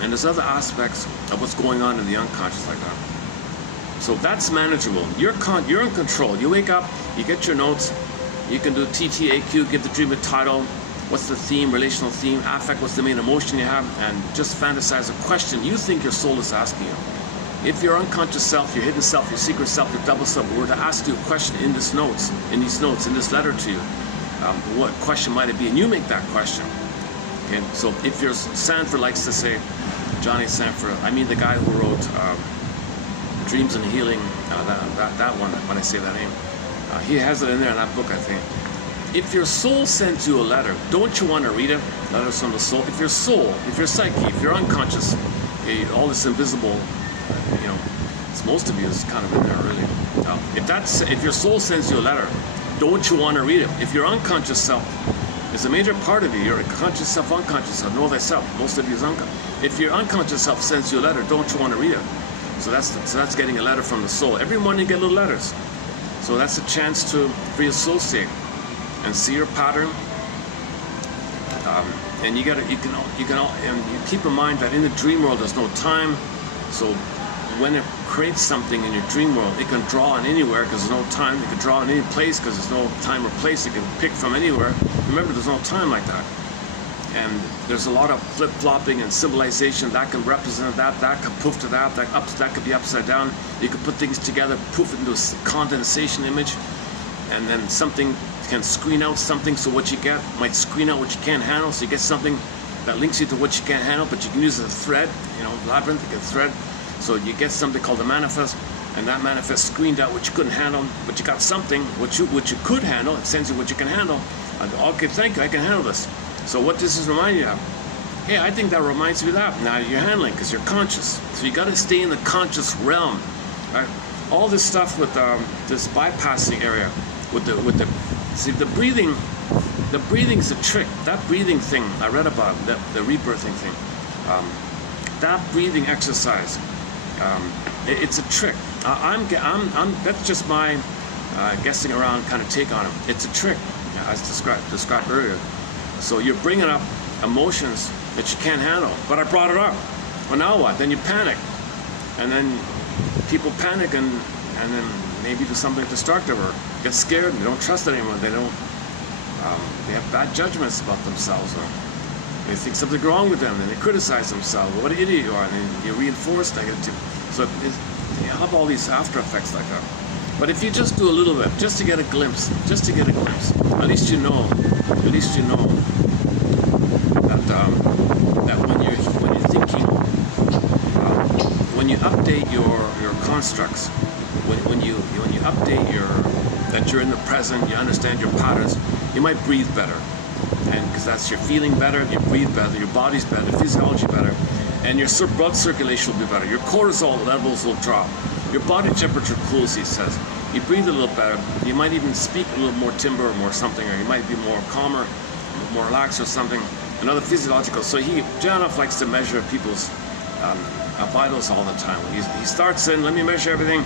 and there's other aspects of what's going on in the unconscious like that. So that's manageable. You're in control. You wake up, you get your notes, you can do TTAQ, give the dream a title, what's the theme, relational theme, affect, what's the main emotion you have, and just fantasize a question you think your soul is asking you. If your unconscious self, your hidden self, your secret self, your double self were to ask you a question in these notes, in this letter to you, what question might it be? And you make that question. Okay, so if you're, Sanford likes to say, Johnny Sanford, I mean the guy who wrote Dreams and Healing, that one, when I say that name, he has it in there in that book, I think. If your soul sends you a letter, don't you want to read it? Letters from the soul. If your soul, if your psyche, if your unconscious, okay, all this invisible, you know, it's most of you is kind of in there really. If your soul sends you a letter, don't you want to read it? If your unconscious self is a major part of you, your conscious self, unconscious self, know thyself. Most of you is unconscious. If your unconscious self sends you a letter, don't you want to read it? So that's getting a letter from the soul. Every morning you get little letters. So that's a chance to reassociate and see your pattern. And you keep in mind that in the dream world there's no time. So when it creates something in your dream world, it can draw on anywhere because there's no time. It can draw on any place because there's no time or place. It can pick from anywhere. Remember, there's no time like that. And there's a lot of flip-flopping and symbolization that can represent that can poof to that could be upside down. You can put things together, poof it into a condensation image, and then something can screen out something, so what you get might screen out what you can't handle, so you get something that links you to what you can't handle, but you can use it as a thread, you know, labyrinth, you can thread. So you get something called a manifest, and that manifest screened out what you couldn't handle, but you got something which you could handle. It sends you what you can handle. Okay, thank you, I can handle this. So what does this remind you of? Hey, I think that reminds me of that. Now you're handling because you're conscious. So you got to stay in the conscious realm. Right? All this stuff with this bypassing area, with the breathing. The breathing's a trick. That breathing thing I read about, the rebirthing thing. That breathing exercise, it's a trick. That's just my guessing around kind of take on it. It's a trick, as described earlier. So you're bringing up emotions that you can't handle. But I brought it up. Well, now what? Then you panic. And then people panic and then maybe do something destructive or get scared and they don't trust anyone. They have bad judgments about themselves, or they think something's wrong with them and they criticize themselves. What an idiot you are. And then you reinforce negative. So you have all these after effects like that. But if you just do a little bit, just to get a glimpse, at least you know that when you're thinking, when you update your constructs, when you update that you're in the present, you understand your patterns, you might breathe better, and because that's you're feeling better, you breathe better, your body's better, physiology better, and your blood circulation will be better. Your cortisol levels will drop. Your body temperature cools, he says. You breathe a little better. You might even speak a little more timber or more something, or you might be more calmer, more relaxed or something. Another physiological. So Janoff likes to measure people's vitals all the time. He starts in, let me measure everything,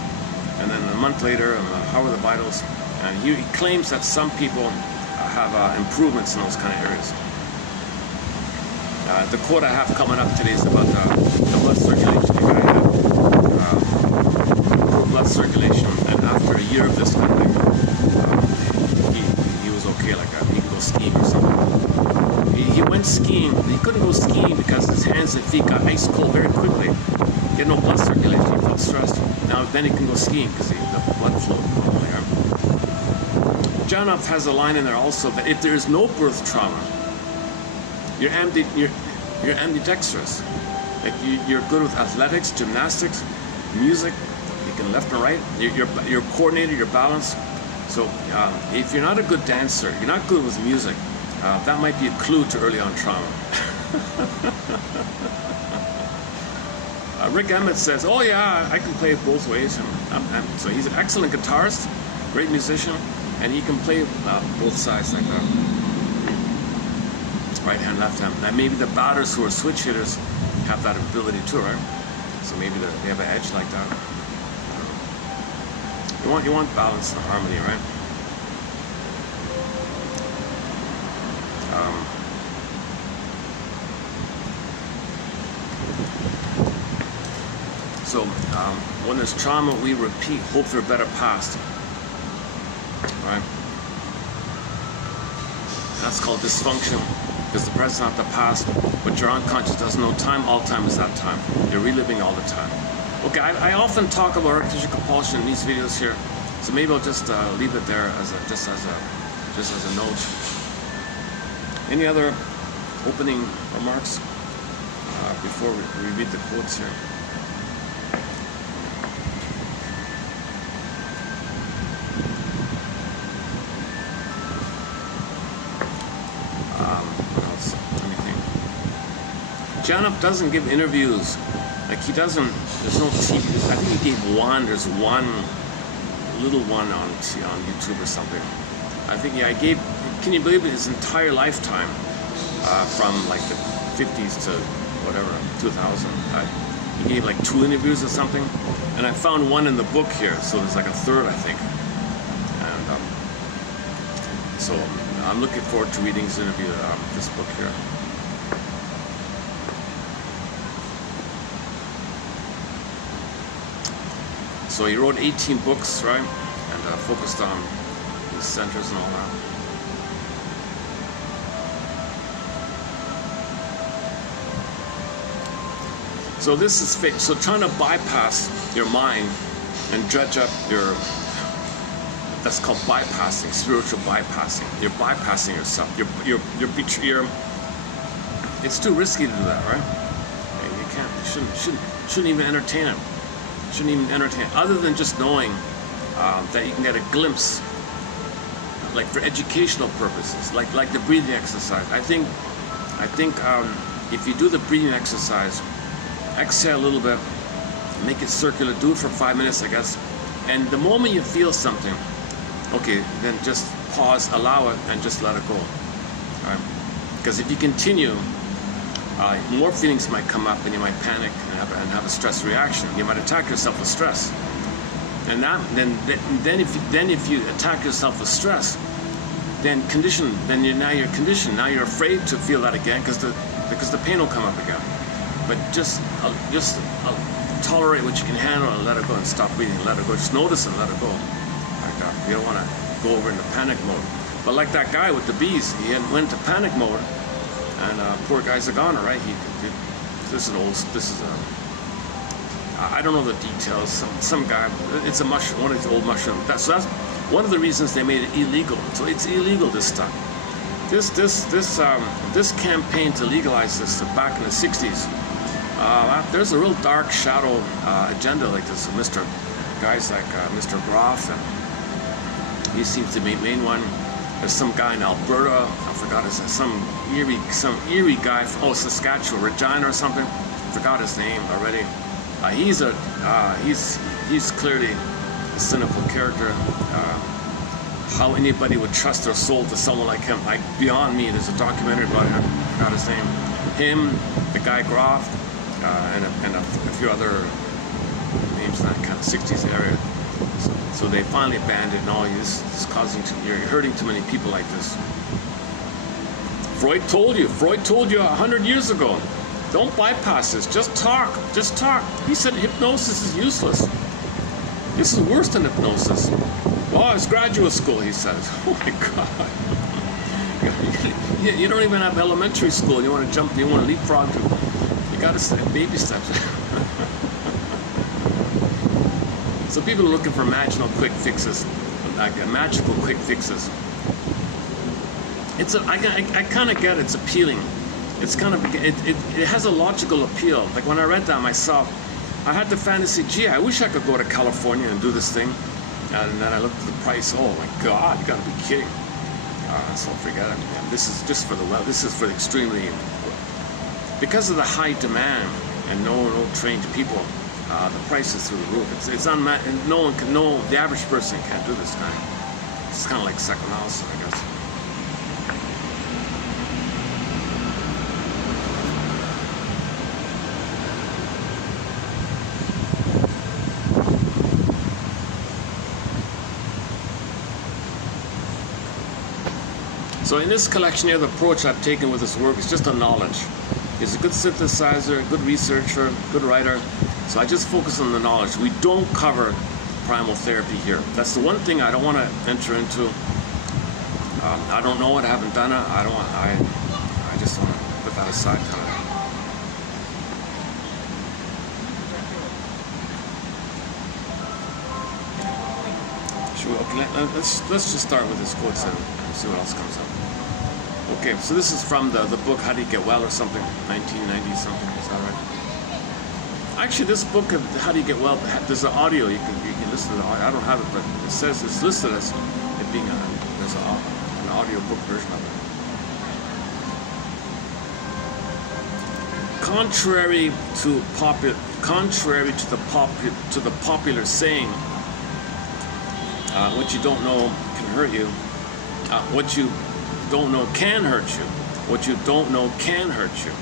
and then a month later, how are the vitals? And he claims that some people have improvements in those kind of areas. The quote I have coming up today is about the blood circulation. The guy had improved blood circulation, and after a year of this kind of thing, he was okay like that. He could go skiing or something. He went skiing, but he couldn't go skiing because his hands and feet got ice cold very quickly. He had no blood circulation, he felt stressed. Now then he can go skiing because the blood flowed normally. Janoff has a line in there also that if there is no birth trauma, you're ambidextrous. Like you're good with athletics, gymnastics, music. You can left and right. You're coordinated. You're balanced. So if you're not a good dancer, you're not good with music. That might be a clue to early on trauma. Rick Emmett says, "Oh yeah, I can play it both ways." So he's an excellent guitarist, great musician, and he can play both sides like that. right hand, left hand. Now maybe the batters who are switch hitters have that ability too, right? So maybe they have an edge like that. You want balance and harmony, right? So when there's trauma, we repeat, hope for a better past, right? That's called dysfunction, because the present not the past, but your unconscious doesn't know time. All time is that time. You're reliving all the time. Okay, I often talk about artificial compulsion in these videos here, so maybe I'll just leave it there as just as a note. Any other opening remarks before we read the quotes here? What else? Anything? Janup doesn't give interviews. Like he doesn't. There's no TV. I think he gave one. There's one little one on YouTube or something. I think I gave. Can you believe it? His entire lifetime, from like the 50s to whatever 2000. He gave like 2 interviews or something, and I found one in the book here. So there's like a third, I think. And so I'm looking forward to reading his interview. This book here. So he wrote 18 books, right? And focused on the centers and all that. So this is fake. So trying to bypass your mind and dredge up your, that's called bypassing, spiritual bypassing. You're bypassing yourself. You're it's too risky to do that, right? And you can't, you shouldn't even entertain it. Shouldn't even entertain, other than just knowing that you can get a glimpse, like for educational purposes, like the breathing exercise. I think if you do the breathing exercise, exhale a little bit, make it circular, do it for 5 minutes, I guess, and the moment you feel something, okay, then just pause, allow it, and just let it go. All right? Because if you continue, more feelings might come up, and you might panic and have a stress reaction. You might attack yourself with stress, and then if you attack yourself with stress, then you're conditioned. Now you're afraid to feel that again because the pain will come up again. But just tolerate what you can handle and let it go, and stop breathing. Let it go. Just notice and let it go. Like that. You don't want to go over into panic mode. But like that guy with the bees, he went into panic mode. And poor guy's a goner, right? I don't know the details. Some guy, it's a mushroom, one of these old mushrooms. So that's one of the reasons they made it illegal. So it's illegal, this stuff. This campaign to legalize this back in the 60s. There's a real dark shadow agenda like this. Guys like Mr. Groff, and he seems to be the main one. There's some guy in Alberta, I forgot his name, some Erie guy, Saskatchewan, Regina or something, forgot his name already. He's clearly a cynical character. How anybody would trust their soul to someone like him, like beyond me. There's a documentary about him, forgot his name. Him, the guy Groff, and a few other names in that kind of 60s area. So they finally banned it. No, this is you're hurting too many people like this. Freud told you 100 years ago, don't bypass this, just talk. He said hypnosis is useless. This is worse than hypnosis. Oh, it's graduate school, he says. Oh my God. You don't even have elementary school. You want to leapfrog to, you got to step baby steps. So people are looking for magical quick fixes, magical quick fixes. I kind of get it. It's appealing. It's kind of it has a logical appeal. Like when I read that myself, I had the fantasy. Gee, I wish I could go to California and do this thing. And then I looked at the price. Oh my God, you got to be kidding. So forget it. Man. This is just for the well. This is for the extremely, because of the high demand and no trained people. The price is through the roof. It's unmatched, and the average person can't do this kind of. It's kind of like psychoanalysis, I guess. So in this collection here, the approach I've taken with this work is just a knowledge. He's a good synthesizer, good researcher, good writer. So I just focus on the knowledge. We don't cover primal therapy here. That's the one thing I don't want to enter into. I don't know it, I haven't done it. I just want to put that aside kind of. Okay, let's just start with this quote and see what else comes up. Okay, so this is from the book How Do You Get Well or something, 1990 something, is that right? Actually, this book of How Do You Get Well, there's an audio, you can listen to the audio. I don't have it, but it says it's listed as it being there's an audio book version of it. Contrary to the popular saying, what you don't know can hurt you. What you don't know can hurt you. What you don't know can hurt you.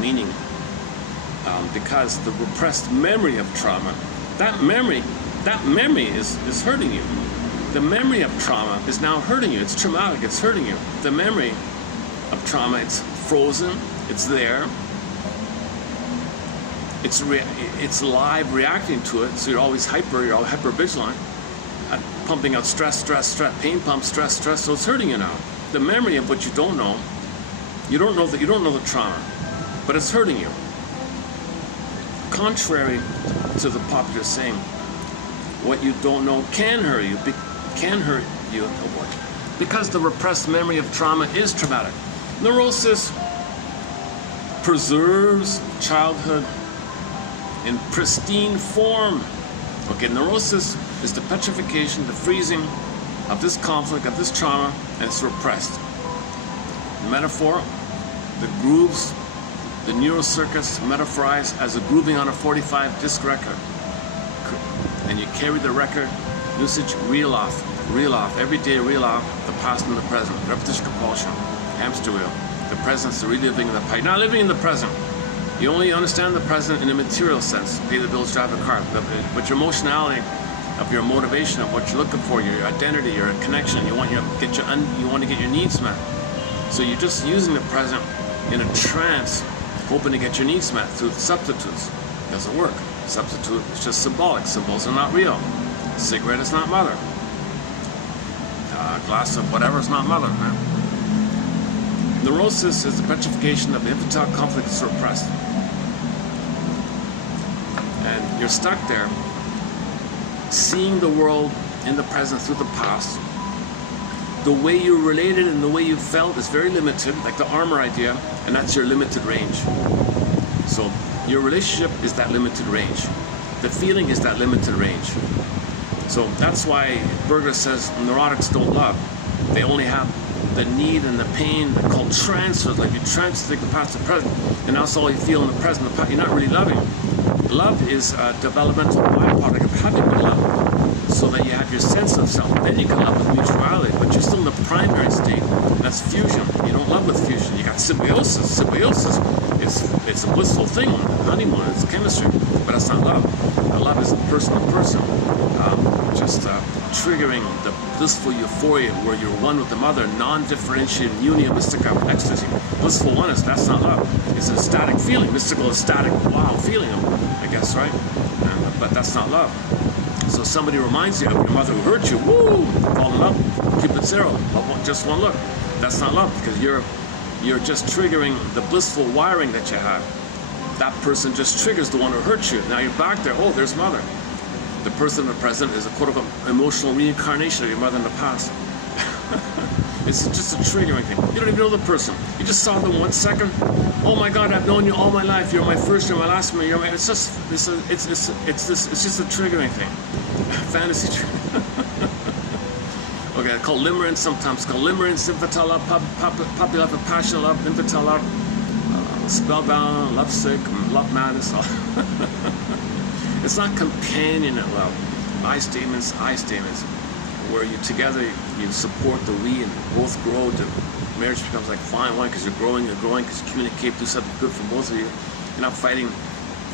Meaning, because the repressed memory of trauma, that memory is hurting you. The memory of trauma is now hurting you. It's traumatic. It's hurting you. The memory of trauma, it's frozen. It's there. It's live reacting to it, so you're always hyper vigilant, pumping out stress, pain pump, stress, so it's hurting you now. The memory of what you don't know, you don't know the trauma, but it's hurting you. Contrary to the popular saying, what you don't know can hurt you, because the repressed memory of trauma is traumatic. Neurosis preserves childhood in pristine form. Okay, neurosis is the petrification, the freezing of this conflict, of this trauma, and it's repressed. Metaphor, the grooves, the neural circuits metaphorized as a grooving on a 45 disc record. And you carry the record, usage, reel off, every day reel off the past and the present, repetition compulsion, hamster wheel, the present, the reliving of the past. You're not living in the present. You only understand the present in a material sense. Pay the bills, drive a car. But your emotionality, of your motivation, of what you're looking for, your identity, your connection, you want to get your needs met. So you're just using the present in a trance, hoping to get your needs met through substitutes. Doesn't work. Substitute is just symbolic. Symbols are not real. A cigarette is not mother. A glass of whatever is not mother. Man. Neurosis is the petrification of the infantile conflict that's repressed. And you're stuck there, seeing the world in the present through the past. The way you related and the way you felt is very limited, like the armor idea, and that's your limited range. So your relationship is that limited range. The feeling is that limited range. So that's why Berger says neurotics don't love. They only have the need and the pain that called transfers, like you transfer the past to the present, and that's all you feel in the present. You're not really loving. Love is a developmental byproduct of having been loved, so that you have your sense of self. Then you can love with mutuality, but you're still in the primary state. That's fusion. You don't love with fusion. You got symbiosis. Symbiosis it's a blissful thing. Honeymoon, it's chemistry, but that's not love. Love is person to person, triggering the blissful euphoria where you're one with the mother, non-differentiated union mystica ecstasy. Blissful oneness, that's not love. It's an ecstatic feeling, mystical, ecstatic, wow feeling, I guess, right? But that's not love. So somebody reminds you of your mother who hurt you, woo, fall in love, Cupid's arrow, just one look. That's not love, because you're just triggering the blissful wiring that you have. That person just triggers the one who hurt you. Now you're back there, oh, there's mother. The person in the present is a quote-unquote emotional reincarnation of your mother in the past. It's just a triggering thing. You don't even know the person. You just saw them 1 second. Oh my God, I've known you all my life. You're my first, you're my last, you're my. It's just a triggering thing. Fantasy trigger. Okay, called limerence. Sometimes called limerence, infantile love, puppy love, passionate love, infantile love, spellbound, lovesick, love madness. It's not companionate love. I statements, where you together, you support the we and both grow. The marriage becomes like fine wine because you're growing because you communicate, do something good for both of you. You're not fighting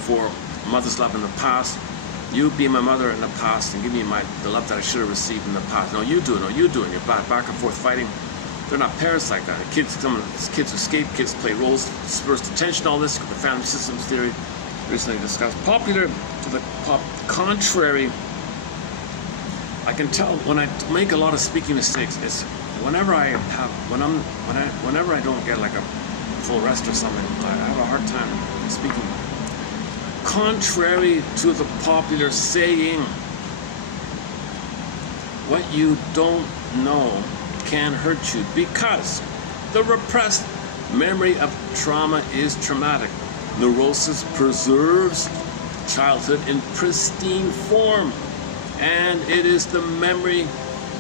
for mother's love in the past. You be my mother in the past and give me the love that I should have received in the past. No, you do it. No, you do it. And you're back and forth fighting. They're not parents like that. Kids escape. Kids play roles. Spurs to tension. All this. The family systems theory recently discussed. Popular to the contrary. I can tell when I make a lot of speaking mistakes. It's whenever I don't get like a full rest or something, I have a hard time speaking. Contrary to the popular saying, what you don't know can hurt you, because the repressed memory of trauma is traumatic. Neurosis preserves childhood in pristine form, and it is the memory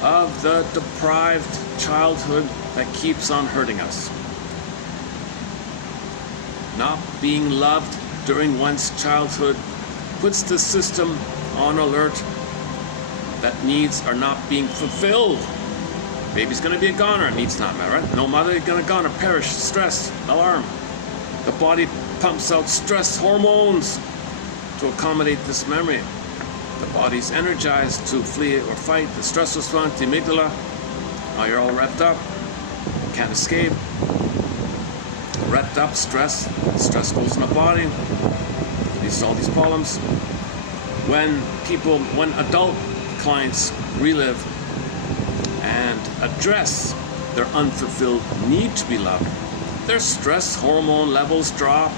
of the deprived childhood that keeps on hurting us. Not being loved during one's childhood puts the system on alert that needs are not being fulfilled. Baby's going to be a goner, needs not met, right? No mother is going to goner, perish, stress, alarm. The body pumps out stress hormones to accommodate this memory. The body's energized to flee or fight. The stress response, the amygdala, now you're all revved up, can't escape. Revved up, stress goes in the body, leads to all these problems. When adult clients relive and address their unfulfilled need to be loved, their stress hormone levels drop.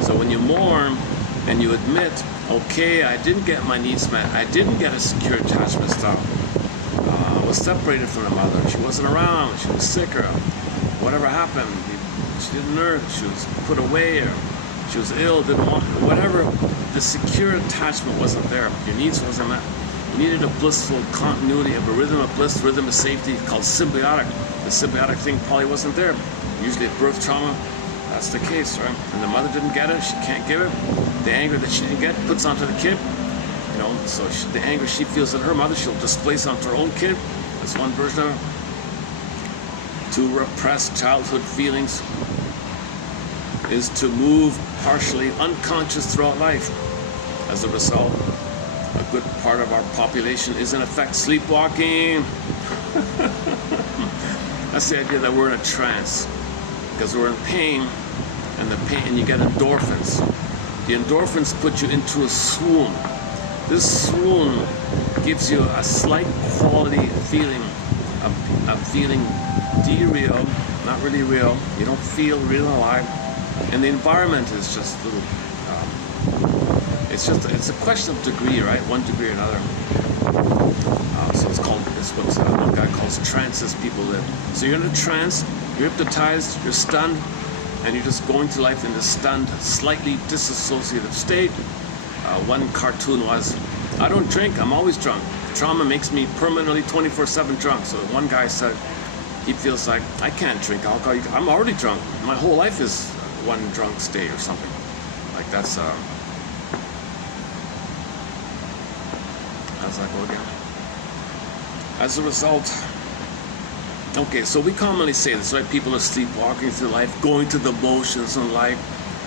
So when you mourn and you admit, okay, I didn't get my needs met, I didn't get a secure attachment style, I was separated from the mother, she wasn't around, she was sick, or whatever happened, she didn't nurse, she was put away, or she was ill, didn't want, whatever, the secure attachment wasn't there, your needs wasn't met. You needed a blissful continuity of a rhythm of bliss, rhythm of safety, called symbiotic. The symbiotic thing probably wasn't there. Usually at birth trauma, that's the case, right? And the mother didn't get it, she can't give it. The anger that she didn't get puts onto the kid. You know, so the anger she feels at her mother, she'll displace onto her own kid. That's one version of it. To repress childhood feelings is to move partially unconscious throughout life. As a result, a good part of our population is in effect sleepwalking. That's the idea that we're in a trance because we're in pain, and you get endorphins. The endorphins put you into a swoon. This swoon gives you a slight quality feeling of feeling de-real, not really real. You don't feel real alive, and the environment is just a little. It's a question of degree, right? One degree or another. So it's what one guy calls trances people live. So you're in a trance, you're hypnotized, you're stunned, and you're just going through life in this stunned, slightly disassociative state. One cartoon was, I don't drink, I'm always drunk. Trauma makes me permanently 24/7 drunk. So one guy said he feels like, I can't drink alcohol, I'm already drunk. My whole life is one drunk state or something. Like that's how's that go again? As a result, okay, so we commonly say this, right? People are sleepwalking through life, going through the motions in life,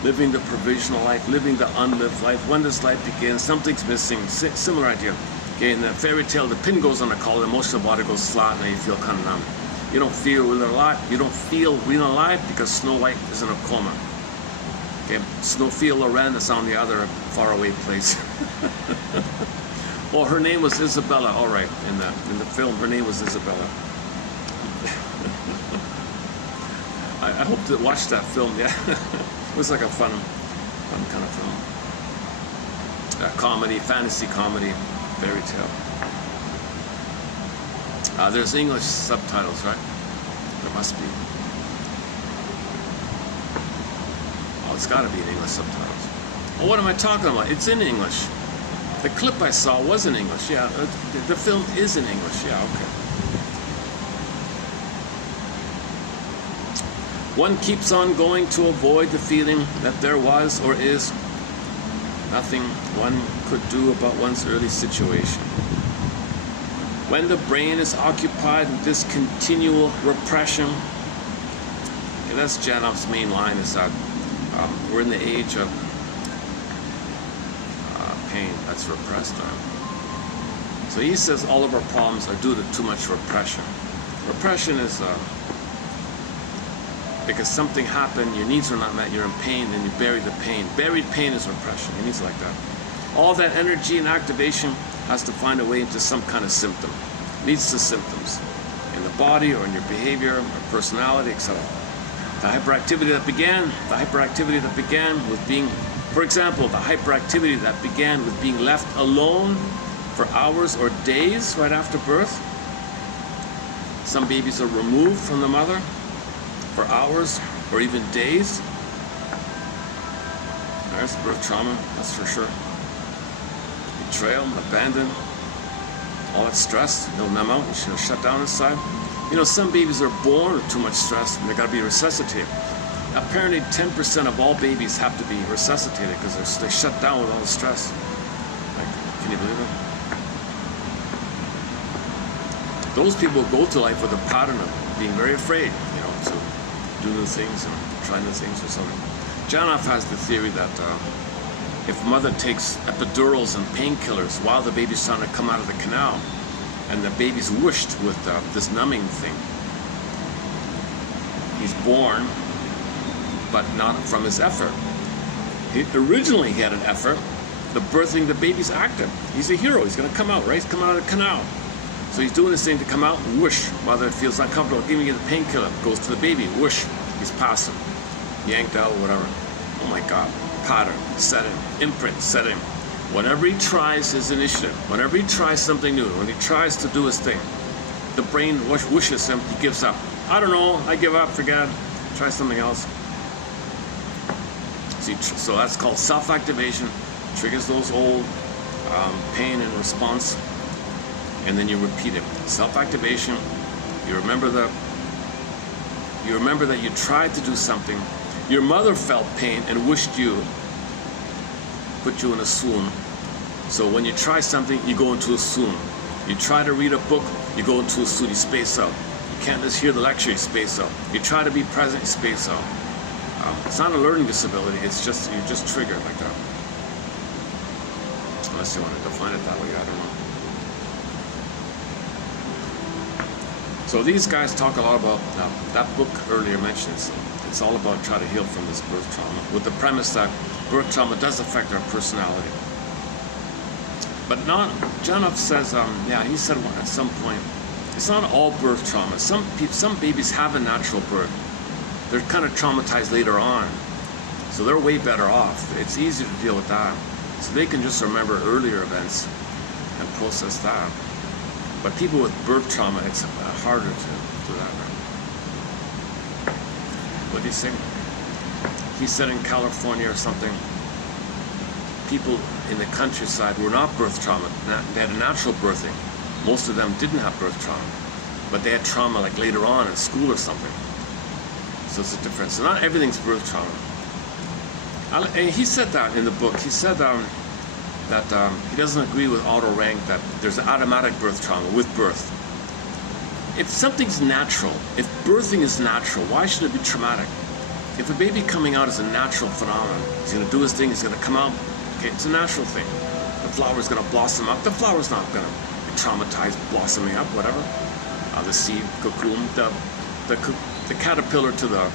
living the provisional life, living the unlived life. When does life begin? Something's missing. Similar idea. Okay, in the fairy tale, the pin goes on the collar, the emotional body goes flat, and you feel kind of numb. You don't feel real alive. You don't feel real alive because Snow White is in a coma. Okay, Snowfield Loren is on the other faraway place. Well, her name was Isabella. All right, in the film, her name was Isabella. I hope to watch that film. Yeah, it was like a fun kind of film. Comedy, fantasy comedy, fairy tale. There's English subtitles, right? There must be. Oh, it's got to be in English subtitles. Well, what am I talking about? It's in English. The clip I saw was in English. Yeah, the film is in English. Yeah, okay. One keeps on going to avoid the feeling that there was or is nothing one could do about one's early situation. When the brain is occupied with this continual repression, and that's Janov's main line, is that we're in the age of pain. That's repressed time. So he says all of our problems are due to too much repression. Repression is because something happened, your needs are not met, you're in pain, then you bury the pain. Buried pain is repression. It means like that. All that energy and activation has to find a way into some kind of symptom. Leads to symptoms in the body or in your behavior or personality, etc. The hyperactivity that began with being, for example, the hyperactivity that began with being left alone for hours or days right after birth. Some babies are removed from the mother for hours or even days. There's birth trauma, that's for sure. Betrayal, abandon, all that stress, they'll numb out, they'll shut down inside. You know, some babies are born with too much stress and they gotta be resuscitated. Apparently 10% of all babies have to be resuscitated because they shut down with all the stress. Like, can you believe it? Those people go through life with a pattern of being very afraid, you know, to do new things and try new things or something. Janoff has the theory that if mother takes epidurals and painkillers while the baby's trying to come out of the canal, and the baby's whooshed with this numbing thing, he's born, but not from his effort. Originally he had an effort. The birthing the baby's active. He's a hero. He's going to come out, right? He's coming out of the canal. So he's doing this thing to come out and whoosh. Mother feels uncomfortable, giving you the painkiller. Goes to the baby, whoosh. He's passing. Yanked out, whatever. Oh my God. Pattern, setting, imprint, setting. Whenever he tries his initiative, whenever he tries something new, when he tries to do his thing, the brain whooshes him, he gives up. I don't know, I give up, forget it. Try something else. So that's called self-activation. Triggers those old pain and response, and then you repeat it. Self-activation. You remember that you tried to do something. Your mother felt pain and wished you, put you in a swoon. So when you try something, you go into a swoon. You try to read a book, you go into a swoon, you space out. You can't just hear the lecture, you space out. You try to be present, you space out. It's not a learning disability, it's just, you're just triggered like that. Unless you want to define it that way, I don't know. So these guys talk a lot about, that book earlier mentioned, it's all about trying to heal from this birth trauma, with the premise that birth trauma does affect our personality. But not, Janoff says, he said at some point, it's not all birth trauma. Some babies have a natural birth. They're kind of traumatized later on. So they're way better off. It's easier to deal with that. So they can just remember earlier events and process that. But people with birth trauma, it's harder to do that. What do you think? He said in California or something, people in the countryside were not birth trauma. They had a natural birthing. Most of them didn't have birth trauma, but they had trauma like later on in school or something. So it's a difference. So not everything's birth trauma. And he said that in the book. He said that he doesn't agree with Otto Rank that there's an automatic birth trauma with birth. If something's natural, if birthing is natural, why should it be traumatic? If a baby coming out is a natural phenomenon, he's going to do his thing, he's going to come out, okay, it's a natural thing. The flower's going to blossom up. The flower's not going to be traumatized blossoming up, whatever. The seed, cocoon, the caterpillar to the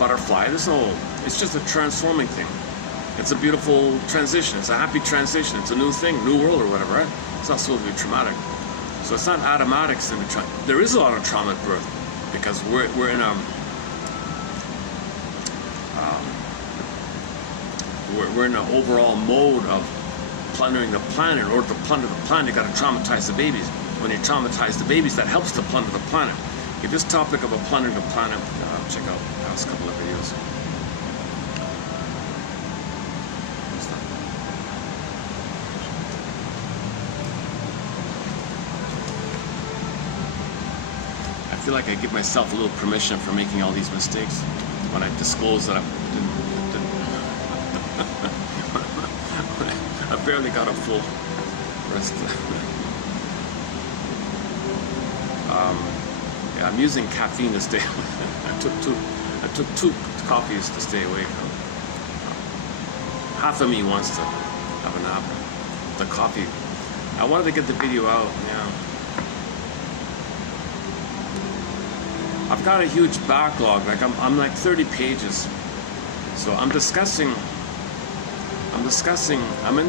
butterfly, it's just a transforming thing. It's a beautiful transition. It's a happy transition. It's a new thing, new world or whatever, right? It's not supposed to be traumatic. So it's not automatic. There is a lot of trauma at birth because we're in a we're in an overall mode of plundering the planet. In order to plunder the planet, you got to traumatize the babies. When you traumatize the babies, that helps to plunder the planet. Okay, this topic about plundering the planet, check out the past couple of videos. I feel like I give myself a little permission for making all these mistakes when I disclose that I barely got a full rest. Yeah, I'm using caffeine to stay awake. I took two coffees to stay awake. Half of me wants to have a nap. the coffee. I wanted to get the video out, yeah. I've got a huge backlog, like I'm like 30 pages. So I'm in the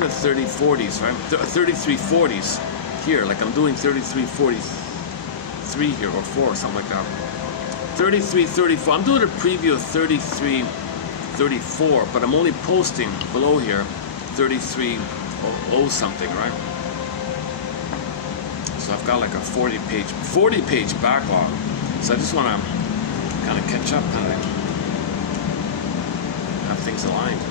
3040s, right? 3340s here, like I'm doing 3343 here, or 4, or something like that. 3334, I'm doing a preview of 3334, but I'm only posting below here 3300 something, right? So I've got like a 40 page backlog. So I just want to kind of catch up, kind of have things aligned.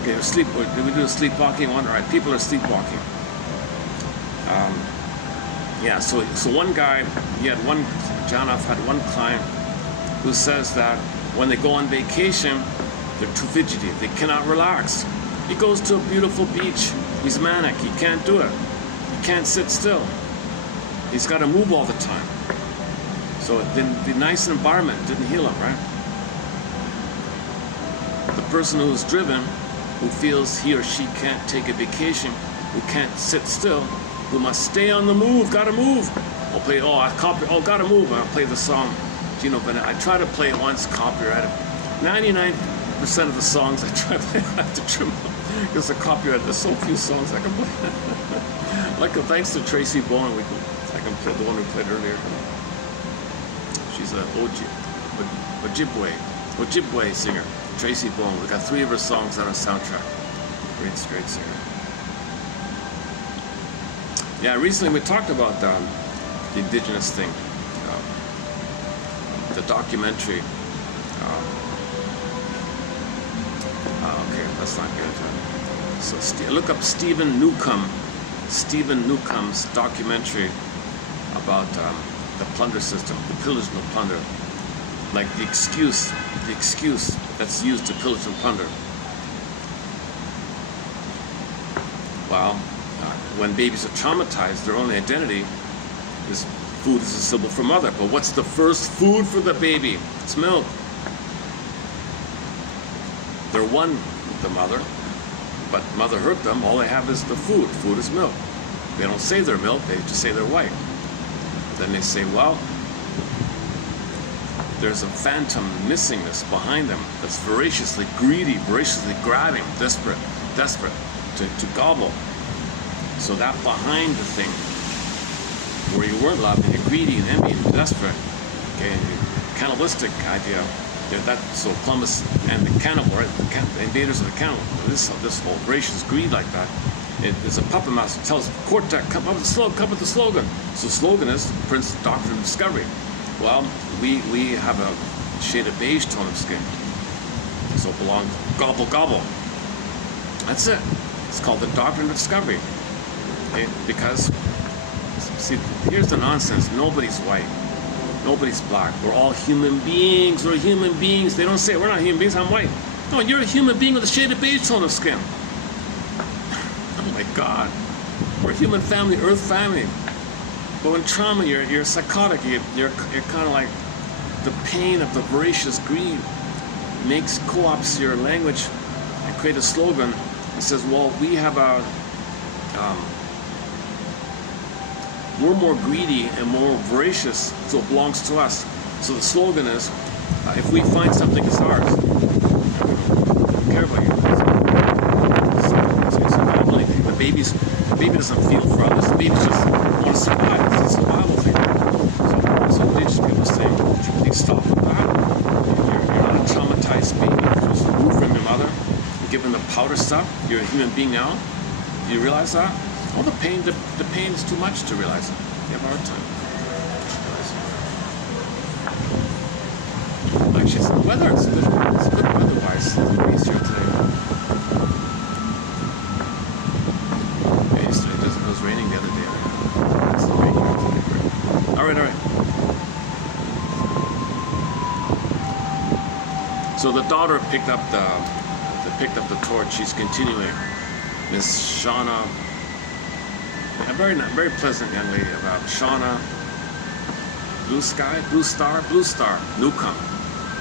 Okay, did we do a sleepwalking one? All right, people are sleepwalking. Yeah, so one guy, John F. had one client who says that when they go on vacation, they're too fidgety, they cannot relax. He goes to a beautiful beach, he's manic, he can't do it. He can't sit still. He's got to move all the time. So the nice environment didn't heal him, right? The person who is driven, who feels he or she can't take a vacation, who can't sit still, who must stay on the move, gotta move. I'll play, gotta move, I'll play the song, Gino Bennett. I try to play it once, copyrighted. 99% of the songs I try to play, I have to trim them, because they're copyrighted. There's so few songs I can play. Like, thanks to Tracy Bowen, I can play the one we played earlier. She's an Ojibwe singer, Tracy Bowen. We got 3 of her songs on our soundtrack. Great singer. Yeah, recently we talked about the indigenous thing, the documentary. Okay, that's not good. So look up Stephen Newcomb's documentary about the plunder system, the pillage and the plunder, like the excuse that's used to pillage and plunder. Well, when babies are traumatized, their only identity is food is a symbol for mother. But what's the first food for the baby? It's milk. They're one with the mother, but mother hurt them. All they have is the food. Food is milk. They don't say they're milk, they just say they're white. Then they say, well, there's a phantom missingness behind them that's voraciously greedy, voraciously grabbing, desperate to gobble. So that behind the thing, where you weren't loving, you're greedy and envy and desperate, okay, and cannibalistic idea. So Columbus and the cannibal, right? The invaders of the cannibal. This whole voracious greed like that. It's a puppet master tells Quartet, come up with the slogan. So the slogan is Prince Doctrine of Discovery. Well, we have a shade of beige tone of skin. So it belongs gobble gobble. That's it. It's called the Doctrine of Discovery. Okay? Because, see, here's the nonsense. Nobody's white. Nobody's black. We're all human beings. We're human beings. They don't say, we're not human beings, I'm white. No, you're a human being with a shade of beige tone of skin. Oh my God. We're a human family, earth family. But when trauma, you're psychotic. You're kind of like the pain of the voracious greed co-ops your language and create a slogan that says, well, we have we're more greedy and more voracious, so it belongs to us. So the slogan is, if we find something, it's ours. I don't care about you. So the baby doesn't feel for others. The baby just wants to survive. It's a survival thing. So indigenous people say, would you please stop with that? You're not a traumatized baby. You're just removed from your mother. You're given the powder stuff. You're a human being now. Do you realize that? All the pain is too much to realize it. You have a hard time realizing it. Actually, it's the weather. It's good weather-wise. It's breeze here today. Yeah, yesterday it was raining the other day. It's not raining here today. All right. So the daughter picked up the torch. She's continuing. Miss Shauna. A very pleasant young lady, about Shauna Blue Star Newcomb.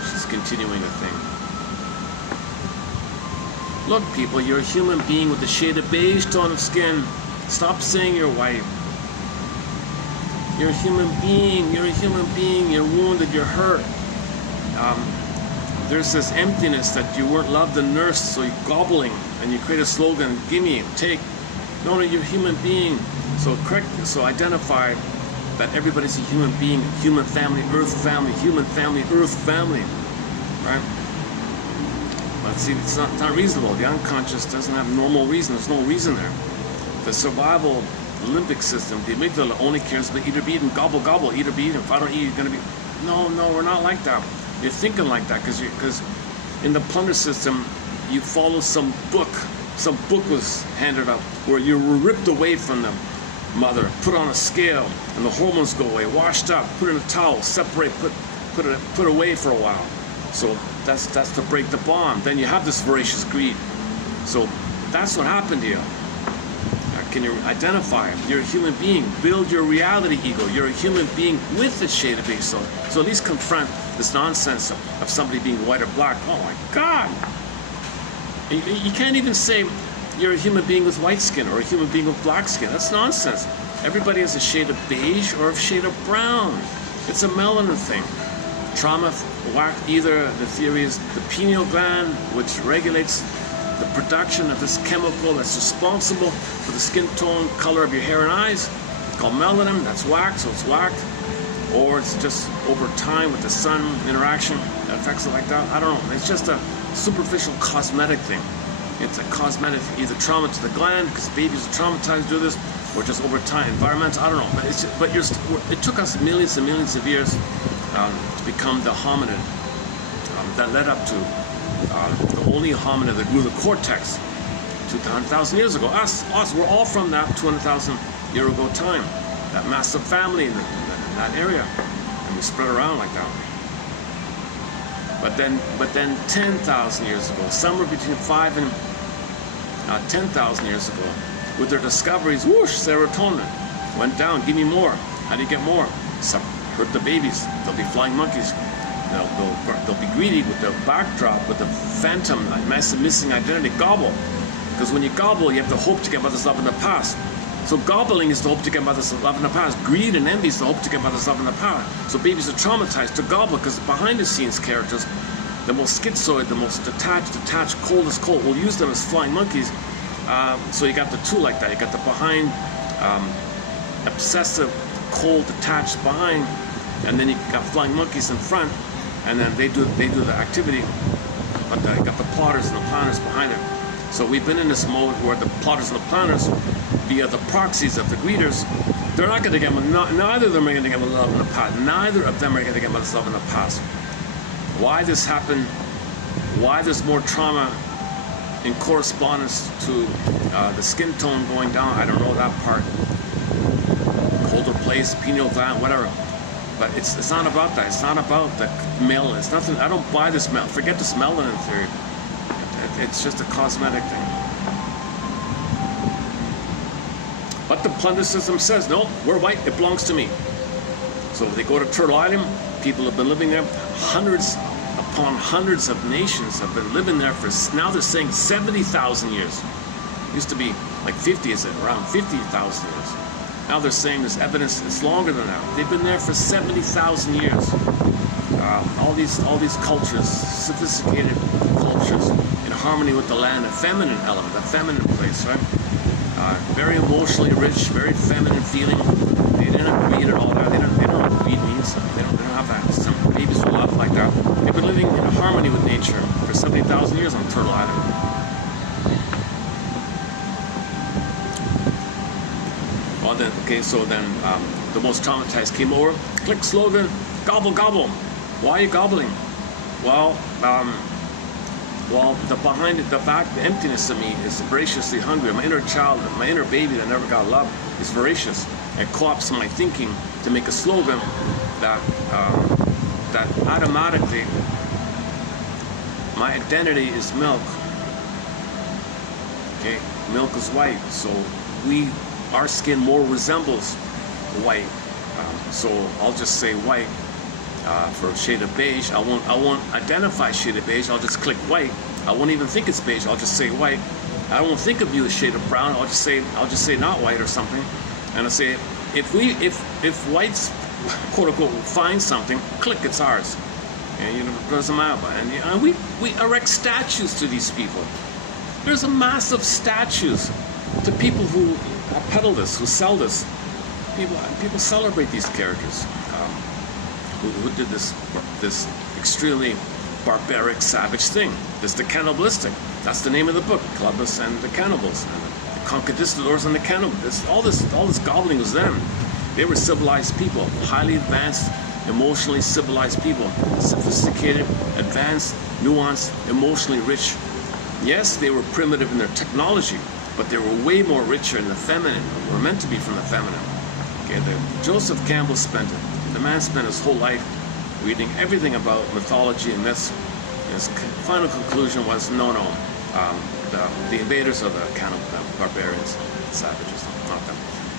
She's continuing the thing. Look, people, you're a human being with a shade of beige tone of skin. Stop saying you're white. You're a human being. You're a human being. You're wounded. You're hurt. There's this emptiness that you weren't loved and nursed, so you're gobbling, and you create a slogan, gimme, take. No, you're a human being. So identify that everybody's a human being, human family, earth family, human family, earth family, right? But see, it's not reasonable. The unconscious doesn't have normal reason. There's no reason there. The survival limbic system, the amygdala only cares about eat or be eaten, gobble, gobble, eat or be eaten. If I don't eat, you're going to be... No, we're not like that. You're thinking like that because in the plunder system, you follow some book. Some book was handed up where you were ripped away from them. Mother, put on a scale, and the hormones go away, washed up, put in a towel, separate, put away for a while. So that's to break the bond. Then you have this voracious greed. So that's what happened to you. Can you identify? You're a human being. Build your reality ego. You're a human being with a shade of beige. So at least confront this nonsense of somebody being white or black. Oh my God! You can't even say you're a human being with white skin or a human being with black skin. That's nonsense. Everybody has a shade of beige or a shade of brown. It's a melanin thing. Trauma whacked either, the theory is the pineal gland, which regulates the production of this chemical that's responsible for the skin tone, color of your hair and eyes, called melanin. That's whacked, so it's whacked. Or it's just over time with the sun interaction that affects it like that. I don't know. It's just a superficial cosmetic thing. It's a cosmetic, either trauma to the gland, because babies are traumatized to do this, or just over time, environmental, I don't know. But it took us millions and millions of years to become the hominid that led up to the only hominid that grew the cortex 200,000 years ago. Us, we're all from that 200,000 year ago time, that massive family in that area, and we spread around like that. But then 10,000 years ago, somewhere between 5 and 10,000 years ago, with their discoveries, whoosh, serotonin went down. Give me more. How do you get more? Hurt the babies. They'll be flying monkeys. They'll be greedy with the backdrop, with the phantom, massive missing identity. Gobble. Because when you gobble, you have the hope to get mother's love in the past. So gobbling is the hope to get mother's love in the past. Greed and envy is the hope to get mother's love in the past. So babies are traumatized to gobble because behind the scenes characters, the most schizoid, the most detached, coldest cold, we'll use them as flying monkeys. So you got the two like that. You got the behind, obsessive, cold, detached behind, and then you got flying monkeys in front, and then they do the activity, but you got the plotters and the planners behind it. So we've been in this mode where the plotters and the planners, via the proxies of the greeters, they're not going to get, neither of them are going to get love in the past. Neither of them are going to get love in the past. Why this happened, why there's more trauma in correspondence to the skin tone going down, I don't know that part. Colder place, pineal gland, whatever. But it's not about that. It's not about the melanin. It's nothing. I don't buy this melanin. Forget this melanin theory. It's just a cosmetic thing. But the plunder system says, no, we're white, it belongs to me. So they go to Turtle Island, people have been living there, hundreds upon hundreds of nations have been living there for, now they're saying 70,000 years. It used to be like 50, is it? Around 50,000 years. Now they're saying there's evidence it's longer than that. They've been there for 70,000 years. All these cultures, sophisticated cultures, in harmony with the land, a feminine element, a feminine place, right? Very emotionally rich, very feminine feeling. They didn't read it all that. They don't know what greed means. They don't have that. Some babies will love like that. They've been living in harmony with nature for 70,000 years on Turtle Island. Well, then, okay, so then the most traumatized came over. Click slogan, gobble, gobble. Why are you gobbling? Well, the back, the emptiness of me is voraciously hungry. My inner child, my inner baby that never got love is voracious. It co-opts my thinking to make a slogan that automatically my identity is milk. Okay, milk is white, so our skin more resembles white. So I'll just say white. For a shade of beige, I won't identify shade of beige. I'll just click white. I won't even think it's beige. I'll just say white. I won't think of you as shade of brown. I'll just say not white or something. And I'll say if whites quote unquote find something, click, it's ours. And it doesn't matter. And we erect statues to these people. There's a massive statues to people who peddle this, who sell this. People celebrate these characters. Who did this extremely barbaric, savage thing. The cannibalistic. That's the name of the book, Clubus and the Cannibals, and the conquistadors and the cannibals. All this gobbling was them. They were civilized people, highly advanced, emotionally civilized people, sophisticated, advanced, nuanced, emotionally rich. Yes, they were primitive in their technology, but they were way more richer in the feminine, were meant to be from the feminine. Okay, Joseph Campbell the man spent his whole life reading everything about mythology and myths. His final conclusion was, no, the invaders are the barbarians, savages, not them.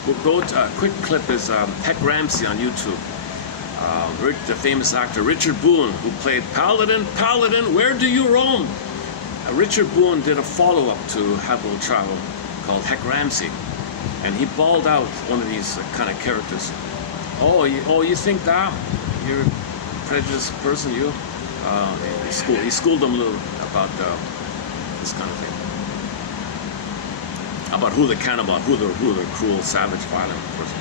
We'll go to a quick clip is Heck Ramsey on YouTube. The famous actor Richard Boone, who played Paladin, where do you roam? Richard Boone did a follow-up to Habbo Travel called Heck Ramsey, and he bawled out one of these kind of characters. Oh, you think that? You're a prejudiced person, you? He schooled them a little about this kind of thing. About who the cannibal, who the cruel, savage, violent person.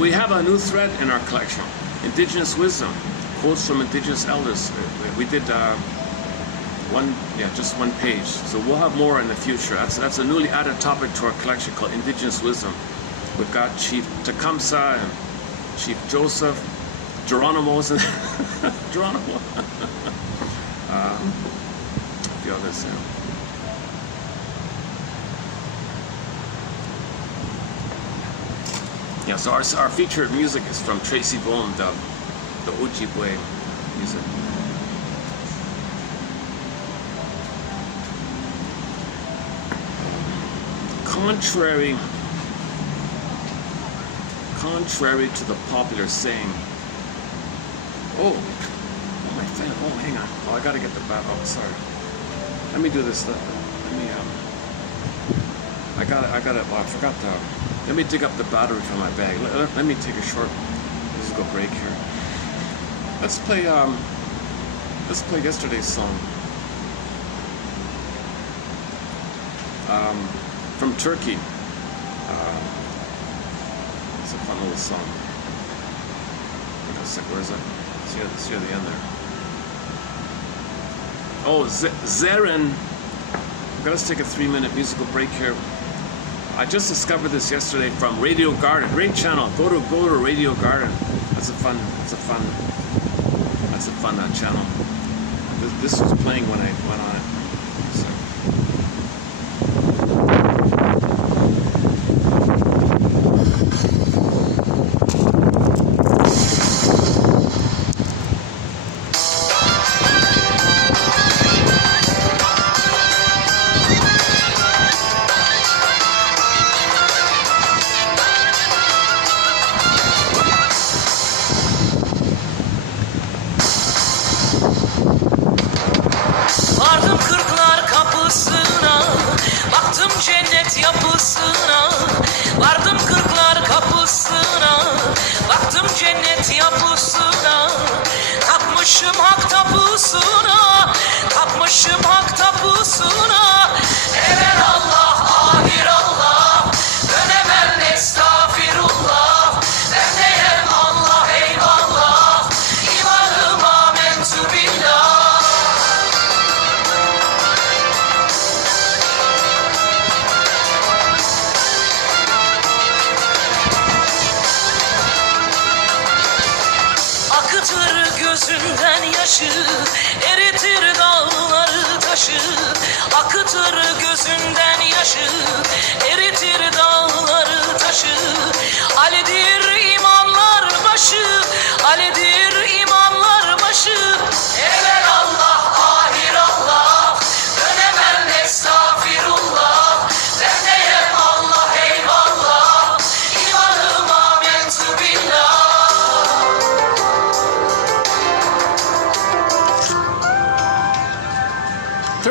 We have a new thread in our collection, Indigenous Wisdom, quotes from Indigenous elders. We did just one page. So we'll have more in the future. That's a newly added topic to our collection called Indigenous Wisdom. We've got Chief Tecumseh and Chief Joseph, Geronimo's and Geronimo. A few others. Yeah, so our featured music is from Tracy Bone, the Ojibwe music. Contrary to the popular saying, my fan, hang on. I gotta get the battery. Sorry. Let me do this. I forgot to. Let me dig up the battery from my bag. Let me take a short musical break here. Let's play yesterday's song. From Turkey. It's a fun little song. Wait a sec, where is it? See at the end there. Oh, Zeren. Let's take a 3-minute musical break here. I just discovered this yesterday from Radio Garden. Great channel. Go to Radio Garden. That's a fun channel. This was playing when I went on it. So.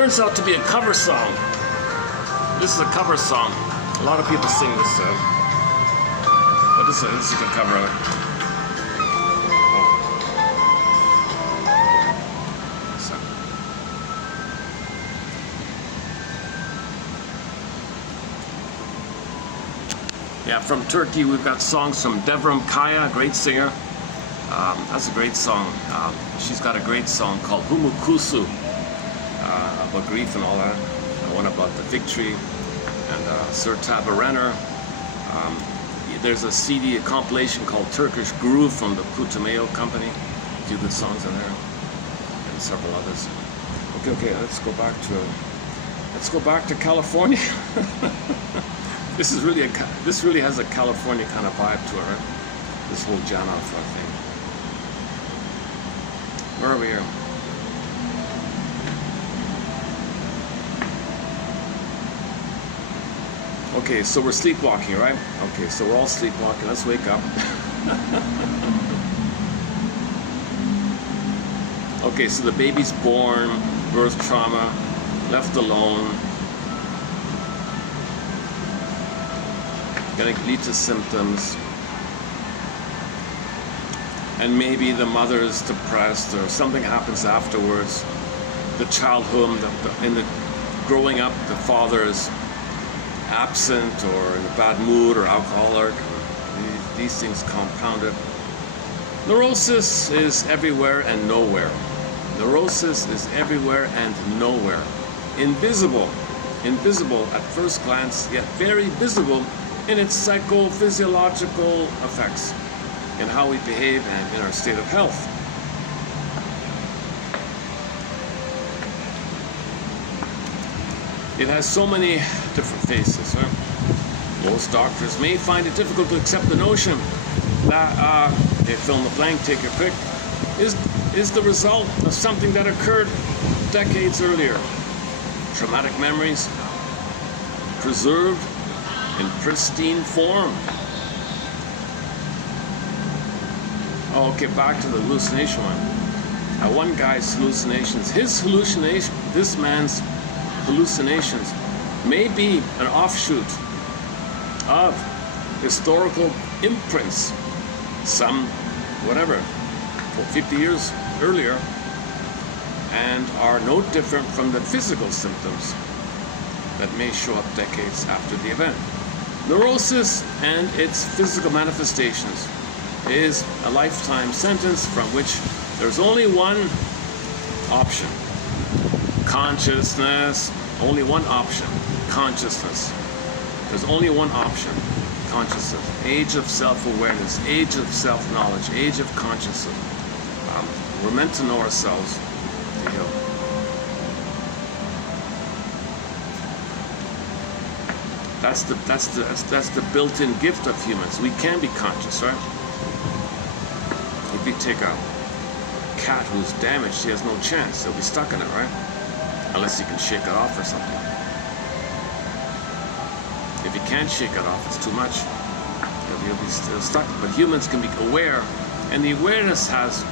turns out to be a cover song. This is a cover song. A lot of people sing this, but this is a good cover of it. Yeah, from Turkey we've got songs from Devrim Kaya, a great singer. That's a great song. She's got a great song called Humukusu, about grief and all that. One about the fig tree. And Sir Tabarenner. There's a CD, a compilation called Turkish Groove from the Putumayo Company. A few good songs in there, and several others. Okay, let's go back to California. This really has a California kind of vibe to it, right? This whole Janov thing. Where are we here? Okay, so we're sleepwalking, right? Okay, so we're all sleepwalking. Let's wake up. Okay, so the baby's born, birth trauma, left alone. Gonna lead to symptoms. And maybe the mother is depressed or something happens afterwards. The childhood, growing up, the father is absent or in a bad mood or alcoholic. These things compounded. Neurosis is everywhere and nowhere. Neurosis is everywhere and nowhere. Invisible at first glance, yet very visible in its psychophysiological effects, in how we behave and in our state of health. It has so many different faces. Right? Most doctors may find it difficult to accept the notion that they fill in the blank, take your pick, is the result of something that occurred decades earlier. Traumatic memories preserved in pristine form. Oh, okay, back to the hallucination one. One guy's hallucinations, this man's hallucinations may be an offshoot of historical imprints, some, 50 years earlier, and are no different from the physical symptoms that may show up decades after the event. Neurosis and its physical manifestations is a lifetime sentence from which there's only one option. Consciousness. Only one option. Consciousness. There's only one option. Consciousness. Age of self-awareness. Age of self-knowledge. Age of consciousness. We're meant to know ourselves to heal. That's the built-in gift of humans. We can be conscious, right? If you take a cat who's damaged, he has no chance. He'll be stuck in it, right? Unless you can shake it off or something. If you can't shake it off, it's too much. He'll be still stuck. But humans can be aware, and the awareness has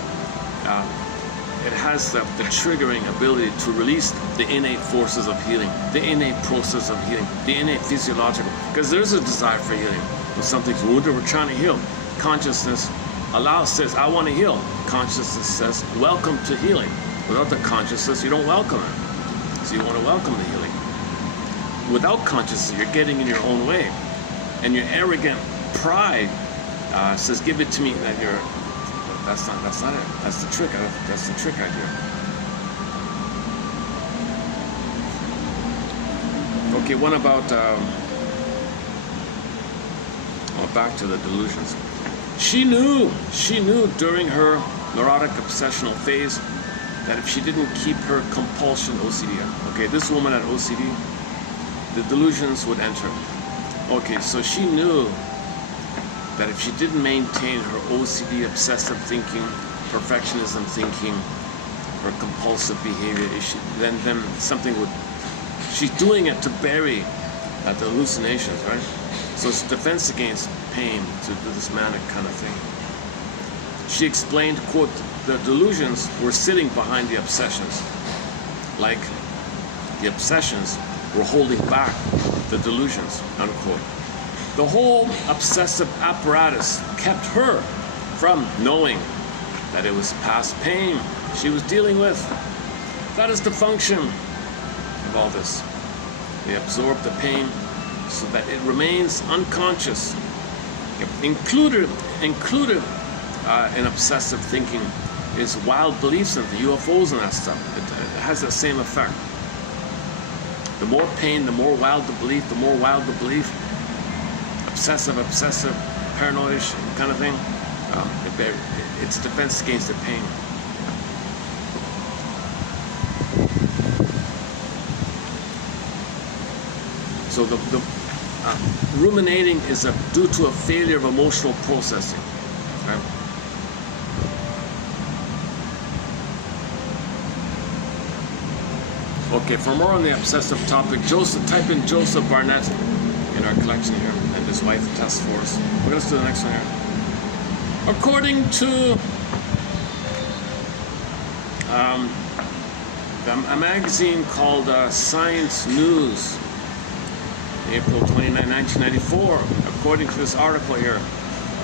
the triggering ability to release the innate forces of healing, the innate process of healing, the innate physiological. Because there's a desire for healing. When something's wounded, we're trying to heal. Consciousness says, I want to heal. Consciousness says, welcome to healing. Without the consciousness, you don't welcome it. So you want to welcome the healing. Without consciousness, you're getting in your own way. And your arrogant pride says, give it to me. That's not it. That's the trick. That's the trick idea. Okay, what about back to the delusions. She knew during her neurotic obsessional phase that if she didn't keep her compulsion OCD, okay, this woman had OCD, the delusions would enter. Okay, so she knew that if she didn't maintain her OCD obsessive thinking, perfectionism thinking, her compulsive behavior, then something would, she's doing it to bury the hallucinations, right? So it's defense against pain to do this manic kind of thing. She explained, quote, the delusions were sitting behind the obsessions, like the obsessions were holding back the delusions, unquote. The whole obsessive apparatus kept her from knowing that it was past pain she was dealing with. That is the function of all this. They absorb the pain so that it remains unconscious. Included in obsessive thinking is wild beliefs in the UFOs and that stuff. It has the same effect. The more pain, the more wild the belief, the more wild the belief. Obsessive, paranoid kind of thing. It's defense against the pain. So the ruminating is due to a failure of emotional processing. Right? Okay, for more on the obsessive topic, type in Joseph Barnett in our collection here, and his wife Tess Force. We're going to do the next one here. According to a magazine called Science News, April 29, 1994, according to this article here,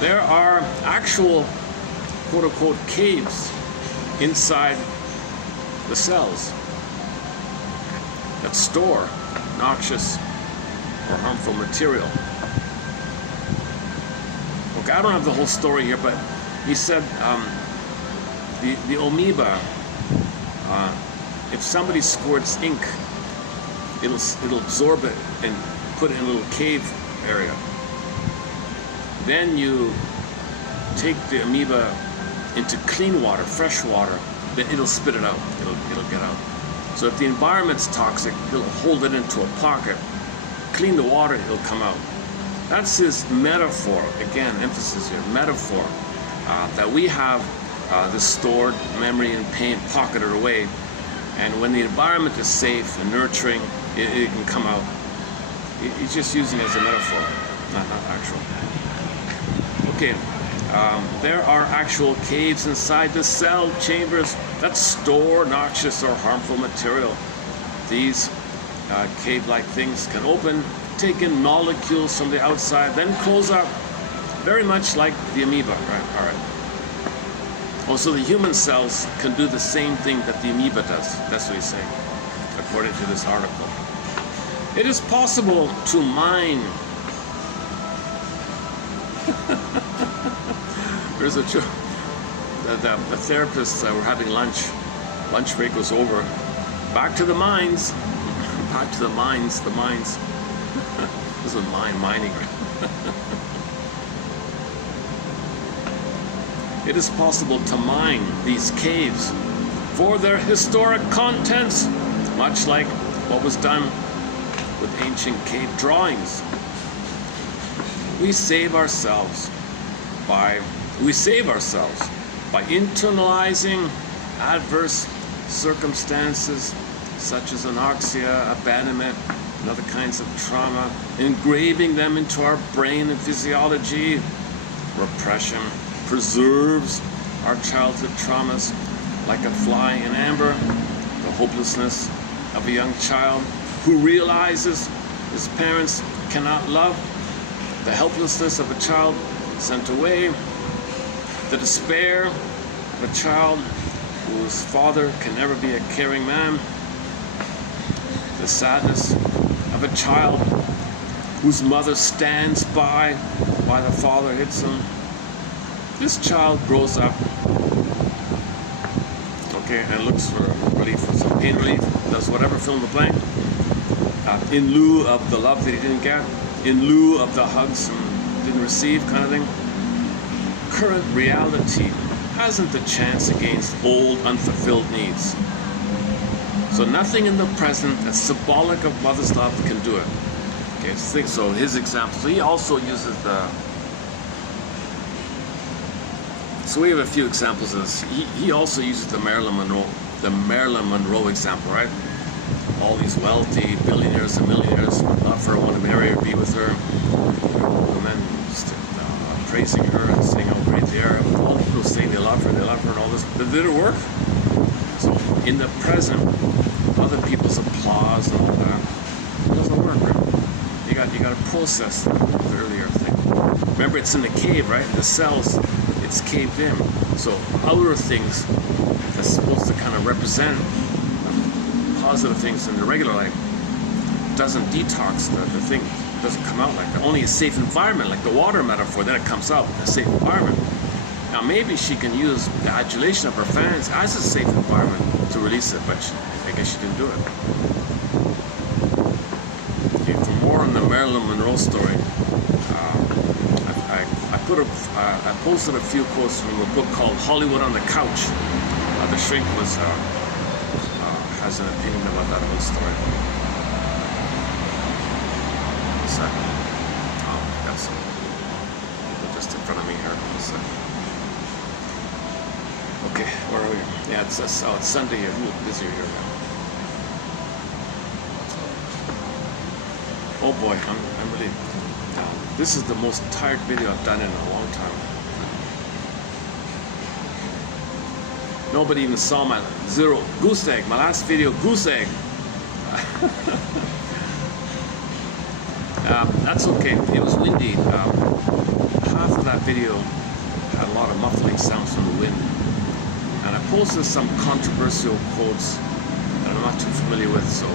there are actual quote-unquote caves inside the cells that store noxious or harmful material. Okay, I don't have the whole story here, but he said the amoeba, if somebody squirts ink, it'll absorb it and put it in a little cave area. Then you take the amoeba into clean water, fresh water, then it'll spit it out. It'll get out. So if the environment's toxic, he'll hold it into a pocket. Clean the water, he'll come out. That's his metaphor. Again, emphasis here, metaphor. That we have this stored memory and pain pocketed away. And when the environment is safe and nurturing, it can come out. He's just using it as a metaphor, not actual. Okay, there are actual caves inside the cell chambers that store noxious or harmful material. These cave-like things can open, take in molecules from the outside, then close up, very much like the amoeba, right? All right. Also, the human cells can do the same thing that the amoeba does. That's what he's saying, according to this article. It is possible to mine. There's a joke. The therapists were having lunch. Lunch break was over. Back to the mines. Back to the mines. The mines. This is mining. It is possible to mine these caves for their historic contents, much like what was done with ancient cave drawings. We save ourselves by internalizing adverse circumstances such as anoxia, abandonment, and other kinds of trauma, engraving them into our brain and physiology. Repression preserves our childhood traumas like a fly in amber. The hopelessness of a young child who realizes his parents cannot love, the helplessness of a child sent away, the despair of a child whose father can never be a caring man, the sadness of a child whose mother stands by while the father hits him. This child grows up, okay, and looks for relief, for some pain relief, does whatever, fill in the blank, in lieu of the love that he didn't get, in lieu of the hugs and didn't receive, kind of thing. Current reality hasn't the chance against old unfulfilled needs. So nothing in the present that's symbolic of mother's love can do it. Okay, so his example. So he also uses so we have a few examples of this. He also uses the Marilyn Monroe example, right? All these wealthy billionaires and millionaires love her, want to marry her, be with her. And then praising her and saying how great they are. All the people saying they love her and all this. But did it work? So in the present, other people's applause and all that. It doesn't work, right? You got to process the earlier thing. Remember, it's in the cave, right? The cells, it's caved in. So outer things that's supposed to kind of represent positive things in the regular life doesn't detox the thing. It doesn't come out like that. Only a safe environment, like the water metaphor, then it comes out in a safe environment. Now maybe she can use the adulation of her fans as a safe environment to release it, but I guess she didn't do it. Okay, for more on the Marilyn Monroe story, I posted a few quotes from a book called Hollywood on the Couch. The shrink has an opinion about that whole story. So, oh, I got some people just in front of me here. So, okay, where are we? Yeah, it's Sunday here. Ooh, busier here now. Oh boy, I'm really. This is the most tired video I've done in a long time. Nobody even saw my zero goose egg. My last video, goose egg. That's okay. It was windy. Half of that video had a lot of muffling sounds from the wind. And I posted some controversial quotes that I'm not too familiar with, so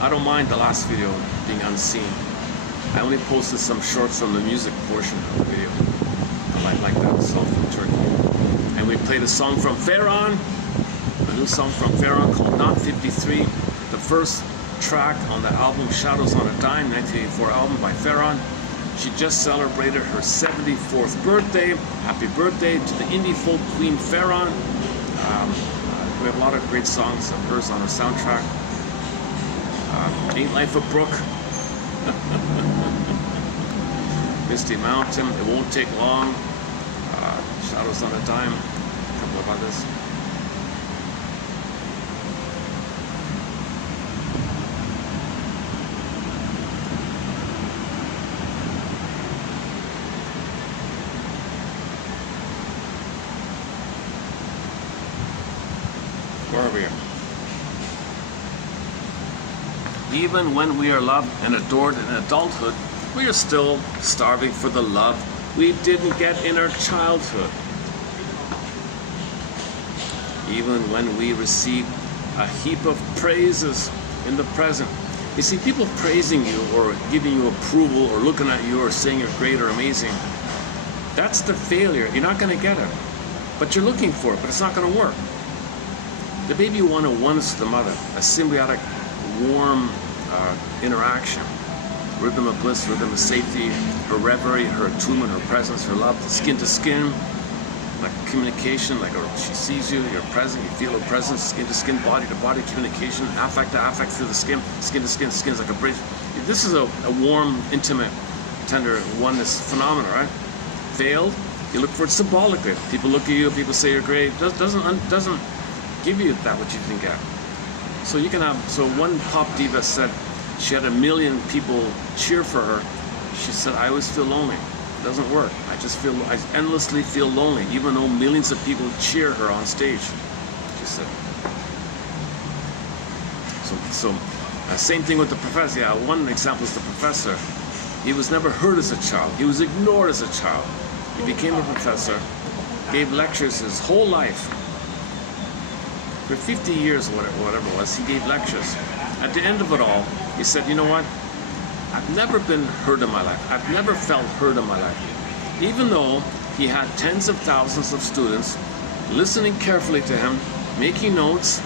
I don't mind the last video being unseen. I only posted some shorts from the music portion of the video. I like that song from Turkey. And we played a song from Pharaon, a new song from Pharaon called Not 53, the first track on the album Shadows on a Dime, 1984 album by Pharaon. She just celebrated her 74th birthday. Happy birthday to the indie folk queen Pharaon. We have a lot of great songs of hers on our soundtrack. Ain't Life a Brook. Misty Mountain, It Won't Take Long, Shadows on a Dime, a couple of others. Where are we? Even when we are loved and adored in adulthood, we are still starving for the love we didn't get in our childhood. Even when we receive a heap of praises in the present. You see, people praising you or giving you approval or looking at you or saying you're great or amazing, that's the failure. You're not going to get it. But you're looking for it, but it's not going to work. The baby wanted once the mother, a symbiotic, warm interaction. Rhythm of bliss, rhythm of safety, her reverie, her attunement, her presence, her love, skin to skin, like communication, like she sees you, you're present, you feel her presence, skin to skin, body to body communication, affect to affect through the skin to skin, skin's like a bridge. This is a warm, intimate, tender oneness phenomenon, right? Veiled, you look for it symbolically. People look at you, people say you're great. Doesn't give you that what you can get. So you can have. So one pop diva said she had 1 million people cheer for her. She said, "I always feel lonely. It doesn't work. I endlessly feel lonely, even though millions of people cheer her on stage." She said. So same thing with the professor. Yeah, one example is the professor. He was never heard as a child. He was ignored as a child. He became a professor, gave lectures his whole life. For 50 years, whatever it was, he gave lectures. At the end of it all, he said, "You know what? I've never been heard in my life. I've never felt heard in my life." Even though he had tens of thousands of students listening carefully to him, making notes,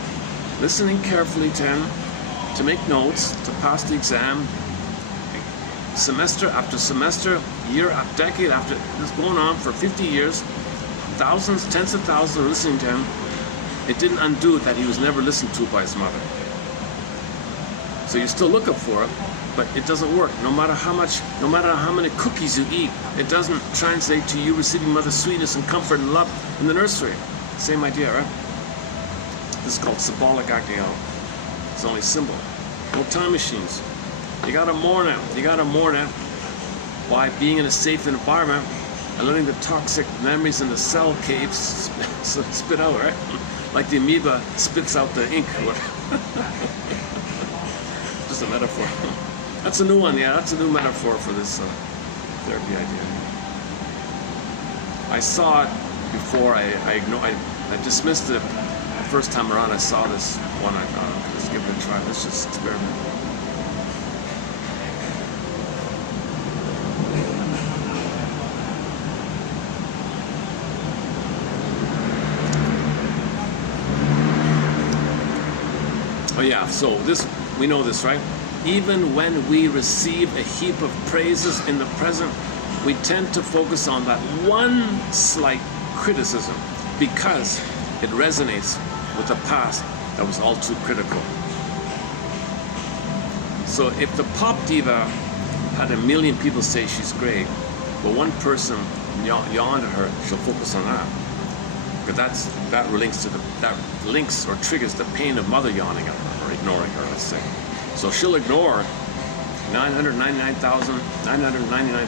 listening carefully to him to make notes, to pass the exam, semester after semester, year after decade after, this going on for 50 years, thousands, tens of thousands are listening to him. It didn't undo that he was never listened to by his mother. So you're still looking for it, but it doesn't work. No matter how many cookies you eat, it doesn't translate to you receiving mother's sweetness and comfort and love in the nursery. Same idea, right? This is called symbolic acting out. It's only symbol. No time machines. You gotta mourn it. You gotta mourn it by being in a safe environment, and letting the toxic memories in the cell caves spit out, right? Like the amoeba spits out the ink. Just a metaphor. That's a new one, yeah, that's a new metaphor for this therapy idea. I saw it before, I dismissed it the first time around. I saw this one, I thought, okay, let's give it a try, let's just experiment. Oh yeah, so this, we know this, right? Even when we receive a heap of praises in the present, we tend to focus on that one slight criticism because it resonates with the past that was all too critical. So if the pop diva had 1 million people say she's great, but one person yawned at her, she'll focus on that. Because that links or triggers the pain of mother yawning at her or ignoring her, let's say. So she'll ignore 999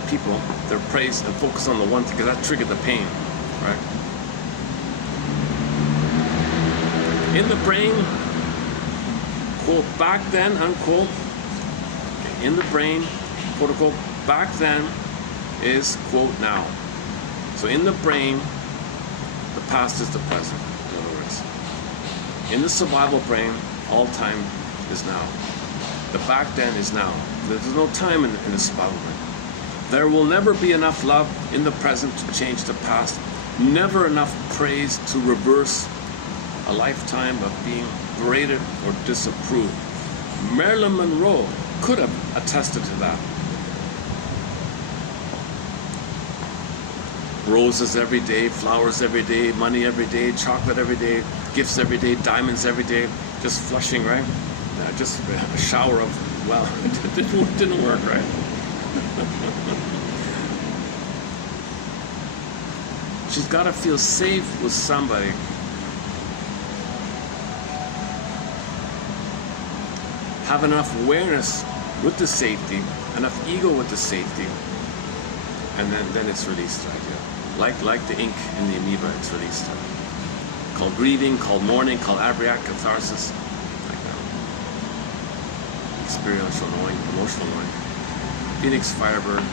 people, their praise, and focus on the one thing, because that triggered the pain, right? In the brain, quote, back then, unquote, in the brain, quote unquote, back then is, quote, now. So in the brain, the past is the present, in other words. In the survival brain, all time is now. The back then is now. There's no time in the survival brain. There will never be enough love in the present to change the past. Never enough praise to reverse a lifetime of being berated or disapproved. Marilyn Monroe could have attested to that. Roses every day, flowers every day, money every day, chocolate every day, gifts every day, diamonds every day, just flushing, right? Just a shower of, well, it didn't work, right? She's got to feel safe with somebody. Have enough awareness with the safety, enough ego with the safety, and then it's released, right? Yeah. Like the ink in the amoeba, it's released. Called grieving, called mourning, called abreact, catharsis. Like that. Experiential knowing, emotional knowing. Phoenix, Firebird.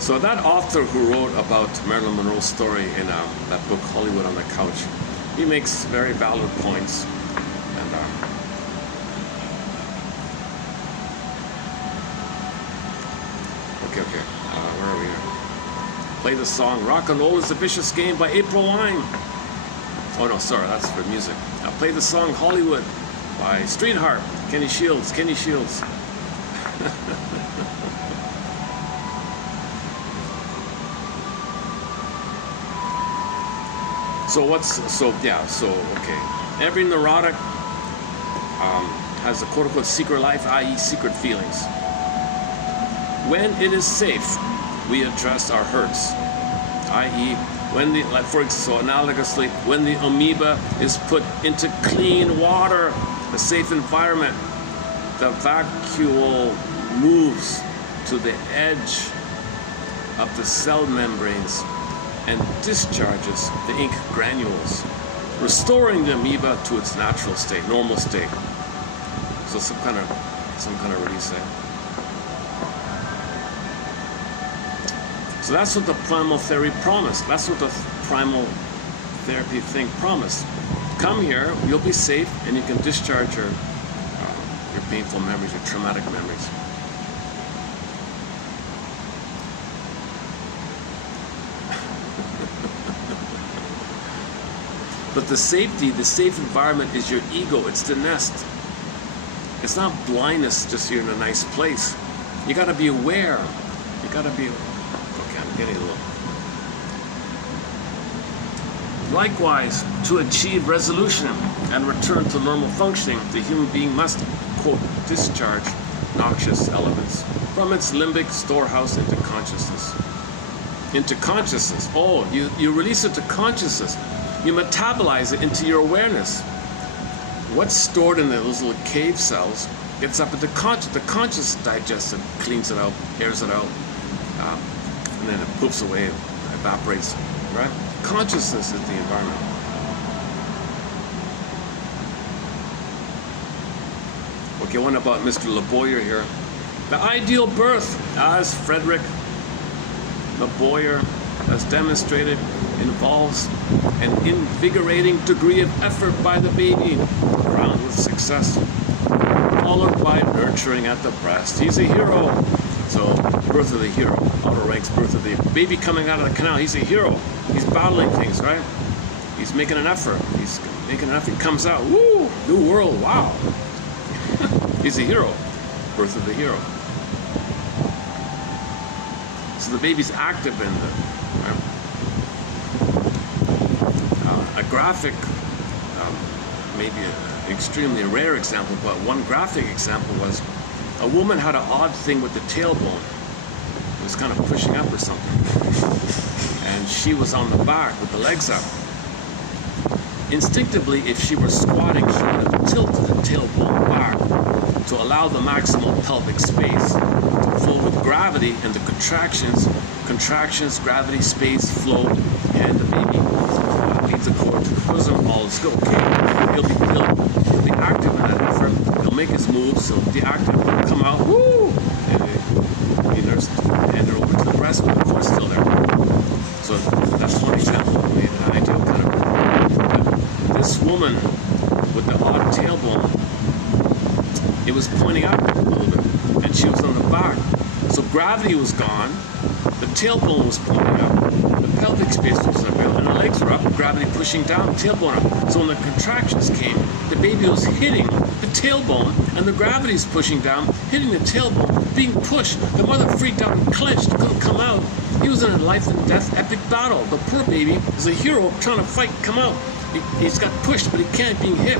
So that author who wrote about Marilyn Monroe's story in that book, Hollywood on the Couch, he makes very valid points. And okay. Where are we here? Play the song "Rock and Roll is a Vicious Game" by April Wine. Oh no, sorry, that's for music. Play the song "Hollywood" by Street Harp, Kenny Shields. Okay. Every neurotic has a quote-unquote secret life, i.e. secret feelings. When it is safe, we address our hurts, i.e. so analogously, when the amoeba is put into clean water, a safe environment, the vacuole moves to the edge of the cell membranes and discharges the ink granules, restoring the amoeba to its natural state, normal state. So some kind of release there. So that's what the primal theory promised. That's what the primal therapy thing promised. Come here, you'll be safe, and you can discharge your painful memories, your traumatic memories. But the safe environment is your ego. It's the nest. It's not blindness, just you're in a nice place. You got to be aware. You got to be. Okay, I'm getting a little. Likewise, to achieve resolution and return to normal functioning, the human being must, quote, discharge noxious elements from its limbic storehouse into consciousness. Into consciousness. Oh, you release it to consciousness. You metabolize it into your awareness. What's stored in those little cave cells gets up at the conscious digests it, cleans it out, airs it out, and then it poofs away, evaporates, right? Consciousness is the environment. Okay, one about Mr. Le Boyer here. The ideal birth, as Frederick Le Boyer has demonstrated, involves an invigorating degree of effort by the baby, crowned with success, followed by nurturing at the breast. He's a hero. So, birth of the hero. Outer ranks, birth of the baby coming out of the canal. He's a hero. He's battling things, right? He's making an effort. He's making an effort. He comes out. Woo! New world. Wow. He's a hero. Birth of the hero. So the baby's active in the, right? A graphic, maybe an extremely rare example, but one graphic example was a woman had an odd thing with the tailbone. It was kind of pushing up or something. And she was on the back with the legs up. Instinctively, if she were squatting, she would have tilted the tailbone back to allow the maximal pelvic space to flow with gravity and the contractions, gravity, space, flow, and the baby leads the cord to the bosom, all is good. Okay, he'll be active in that effort. He'll make his moves, he'll be active, he'll come out, woo! And he nursed, and they're over to the breast, but the cord's still there. So that's one example of an ideal kind of birth. This woman with the odd tailbone, it was pointing up a little bit, and she was on the back. So gravity was gone, the tailbone was pointing up, the pelvic space was available, and the legs were up, gravity pushing down, tailbone up. So when the contractions came, the baby was hitting the tailbone, and the gravity's pushing down, hitting the tailbone, being pushed. The mother freaked out and clenched, couldn't come out. He was in a life and death epic battle. The poor baby is a hero trying to fight, come out. He's got pushed, but he can't, being hit.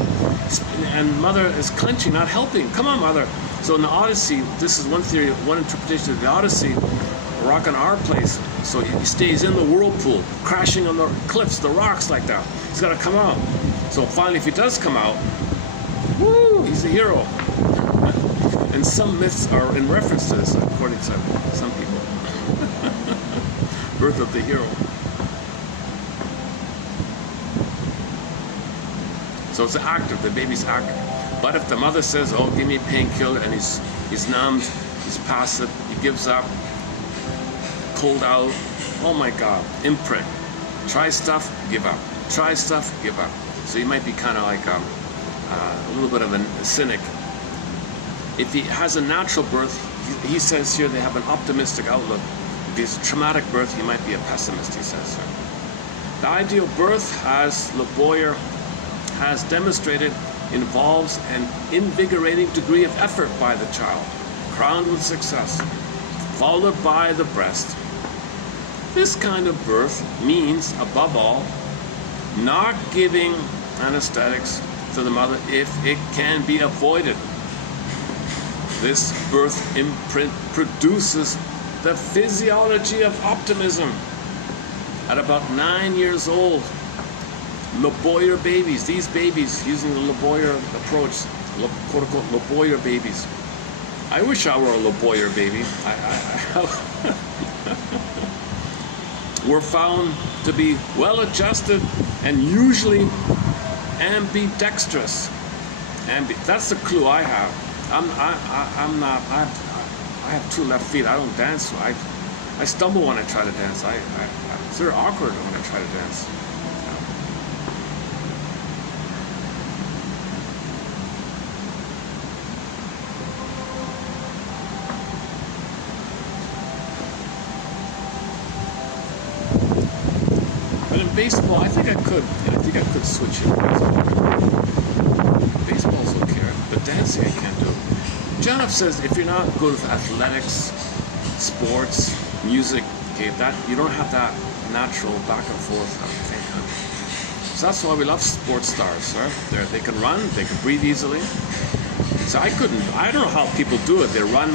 And mother is clenching, not helping. Come on, mother. So in the Odyssey, this is one theory, one interpretation of the Odyssey, rock on our place. So he stays in the whirlpool, crashing on the cliffs, the rocks like that. He's got to come out. So finally, if he does come out, woo, he's a hero. And some myths are in reference to this, according to some people. Birth of the hero. So it's active, the baby's active. But if the mother says, oh, give me a painkiller, and he's numbed, he's passive, he gives up, pulled out, oh my God, imprint. Try stuff, give up. Try stuff, give up. So you might be kind of like a little bit of a cynic. If he has a natural birth, he says here they have an optimistic outlook. If he's a traumatic birth, he might be a pessimist, he says. The ideal birth, as Le Boyer has demonstrated, involves an invigorating degree of effort by the child, crowned with success, followed by the breast. This kind of birth means, above all, not giving anesthetics to the mother if it can be avoided. This birth imprint produces the physiology of optimism. At about 9 years old, Le Boyer babies, these babies using the Le Boyer approach, quote-unquote Le Boyer babies. I wish I were a Le Boyer baby. Were found to be well-adjusted and usually ambidextrous. That's the clue I have. I'm not. I have two left feet. I don't dance. I stumble when I try to dance. It's very awkward when I try to dance. But in baseball, I think I could switch it. Baseball's okay, but dancing I can't do. Janov says if you're not good with athletics, sports, music, okay, that you don't have that natural back and forth thing. So that's why we love sports stars, right? They can run, they can breathe easily. So I don't know how people do it. They run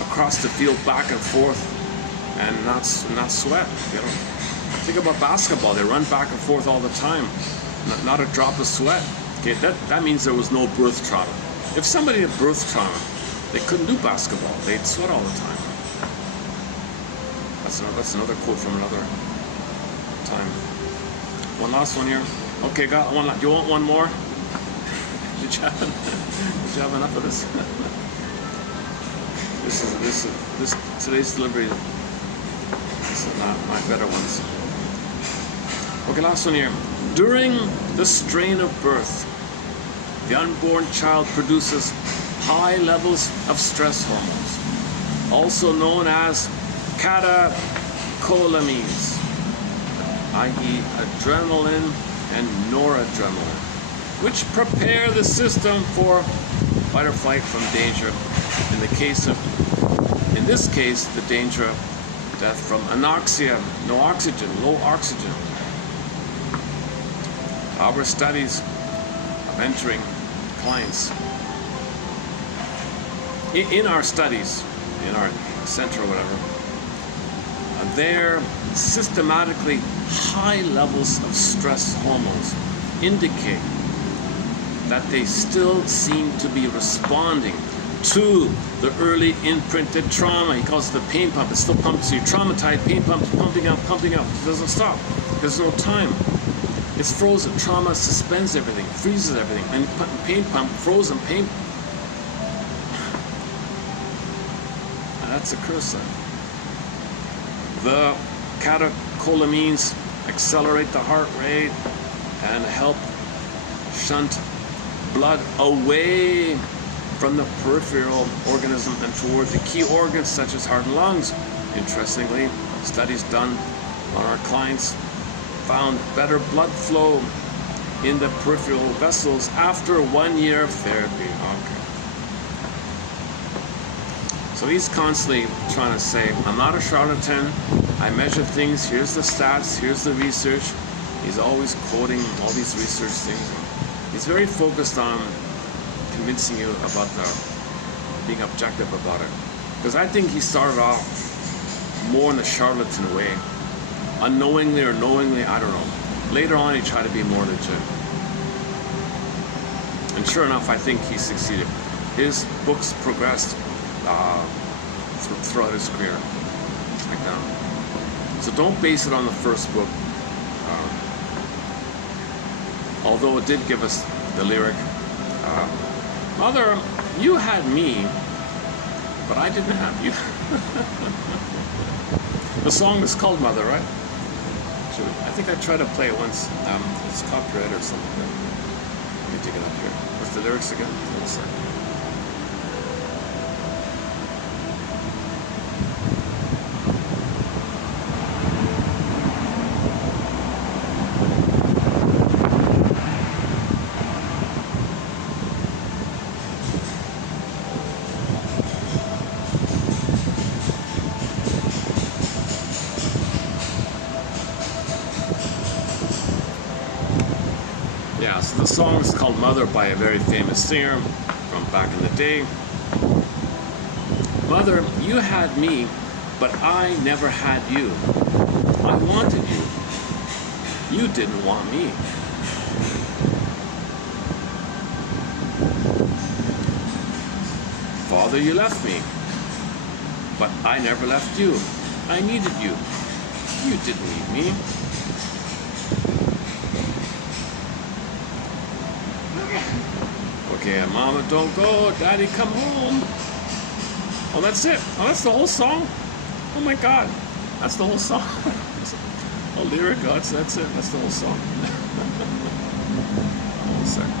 across the field back and forth and not sweat. You know, think about basketball. They run back and forth all the time, not a drop of sweat. Okay, that means there was no birth trauma. If somebody had birth trauma, they couldn't do basketball. They'd sweat all the time. That's another quote from another time. One last one here. Okay, got one. Do you want one more? Did you have enough of this? Today's delivery. This is not my better ones. Okay, last one here. During the strain of birth, the unborn child produces high levels of stress hormones, also known as catecholamines, i.e. adrenaline and noradrenaline, which prepare the system for fight or flight from danger. In this case, the danger of death from anoxia, no oxygen, low oxygen. Our studies of entering clients, in our studies, in our center or whatever, their systematically high levels of stress hormones indicate that they still seem to be responding to the early imprinted trauma. He calls it the pain pump. It still pumps you. Traumatized, pain pump, pumping up, pumping up. It doesn't stop. There's no time. It's frozen. Trauma suspends everything, freezes everything. And pain pump, frozen pain. And that's a curse then. The catecholamines accelerate the heart rate and help shunt blood away from the peripheral organism and toward the key organs such as heart and lungs. Interestingly, studies done on our clients found better blood flow in the peripheral vessels after 1 year of therapy. Okay. So he's constantly trying to say, I'm not a charlatan, I measure things, here's the stats, here's the research. He's always quoting all these research things. He's very focused on convincing you about being objective about it. Because I think he started off more in the charlatan way. Unknowingly or knowingly, I don't know. Later on, he tried to be more legit. And sure enough, I think he succeeded. His books progressed throughout his career. Like that. So don't base it on the first book. Although it did give us the lyric, Mother, you had me, but I didn't have you. The song is called Mother, right? I think I tried to play it once. It's copyright or something. Let me take it up here. What's the lyrics again? One second. Yeah, so the song is called Mother by a very famous singer from back in the day. Mother, you had me, but I never had you. I wanted you. You didn't want me. Father, you left me, but I never left you. I needed you. You didn't need me. Okay, Mama, don't go. Daddy, come home. Oh, that's it. Oh, that's the whole song? Oh, my God. That's the whole song. Oh, lyric. Oh, that's it. That's the whole song. Hold on a second.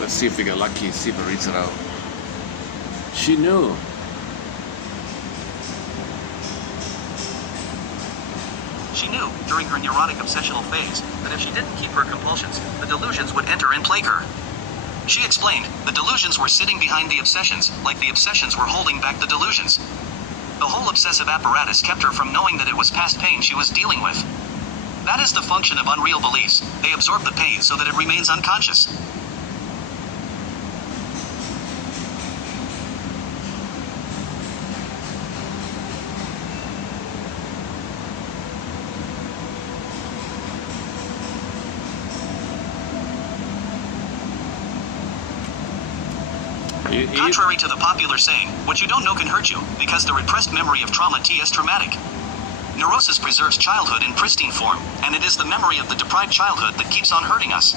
Let's see if we get lucky, see if it reads it out. She knew. She knew, during her neurotic obsessional phase, that if she didn't keep her compulsions, the delusions would enter and plague her. She explained, the delusions were sitting behind the obsessions, like the obsessions were holding back the delusions. The whole obsessive apparatus kept her from knowing that it was past pain she was dealing with. That is the function of unreal beliefs. They absorb the pain so that it remains unconscious. Contrary to the popular saying, what you don't know can hurt you, because the repressed memory of trauma is traumatic. Neurosis preserves childhood in pristine form, and it is the memory of the deprived childhood that keeps on hurting us.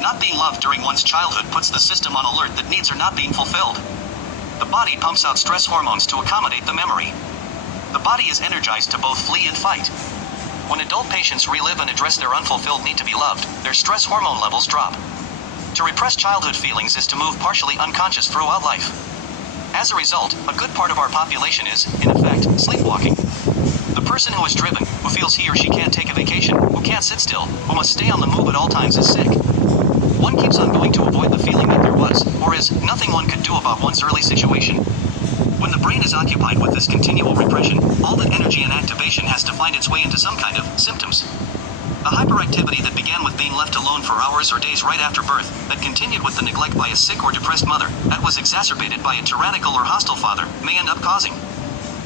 Not being loved during one's childhood puts the system on alert that needs are not being fulfilled. The body pumps out stress hormones to accommodate the memory. The body is energized to both flee and fight. When adult patients relive and address their unfulfilled need to be loved, their stress hormone levels drop. To repress childhood feelings is to move partially unconscious throughout life. As a result, a good part of our population is, in effect, sleepwalking. The person who is driven, who feels he or she can't take a vacation, who can't sit still, who must stay on the move at all times is sick. One keeps on going to avoid the feeling that there was, or is, nothing one could do about one's early situation. When the brain is occupied with this continual repression, all that energy and activation has to find its way into some kind of symptoms. A hyperactivity that began with being left alone for hours or days right after birth, that continued with the neglect by a sick or depressed mother, that was exacerbated by a tyrannical or hostile father, may end up causing.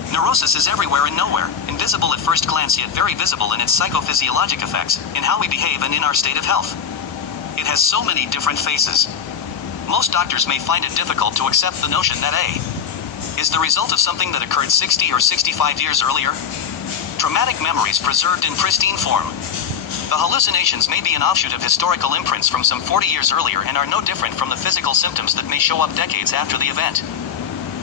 Neurosis is everywhere and nowhere, invisible at first glance yet very visible in its psychophysiologic effects, in how we behave and in our state of health. It has so many different faces. Most doctors may find it difficult to accept the notion that A is the result of something that occurred 60 or 65 years earlier. Traumatic memories preserved in pristine form. The hallucinations may be an offshoot of historical imprints from some 40 years earlier and are no different from the physical symptoms that may show up decades after the event.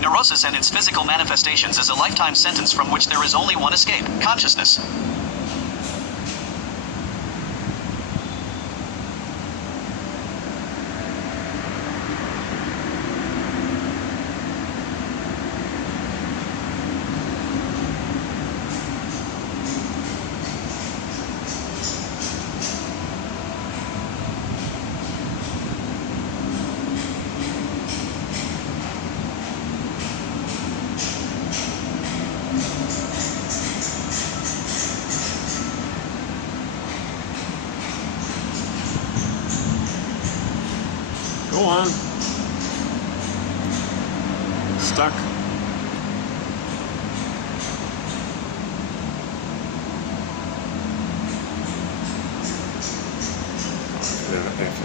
Neurosis and its physical manifestations is a lifetime sentence from which there is only one escape: consciousness. Go on. Stuck.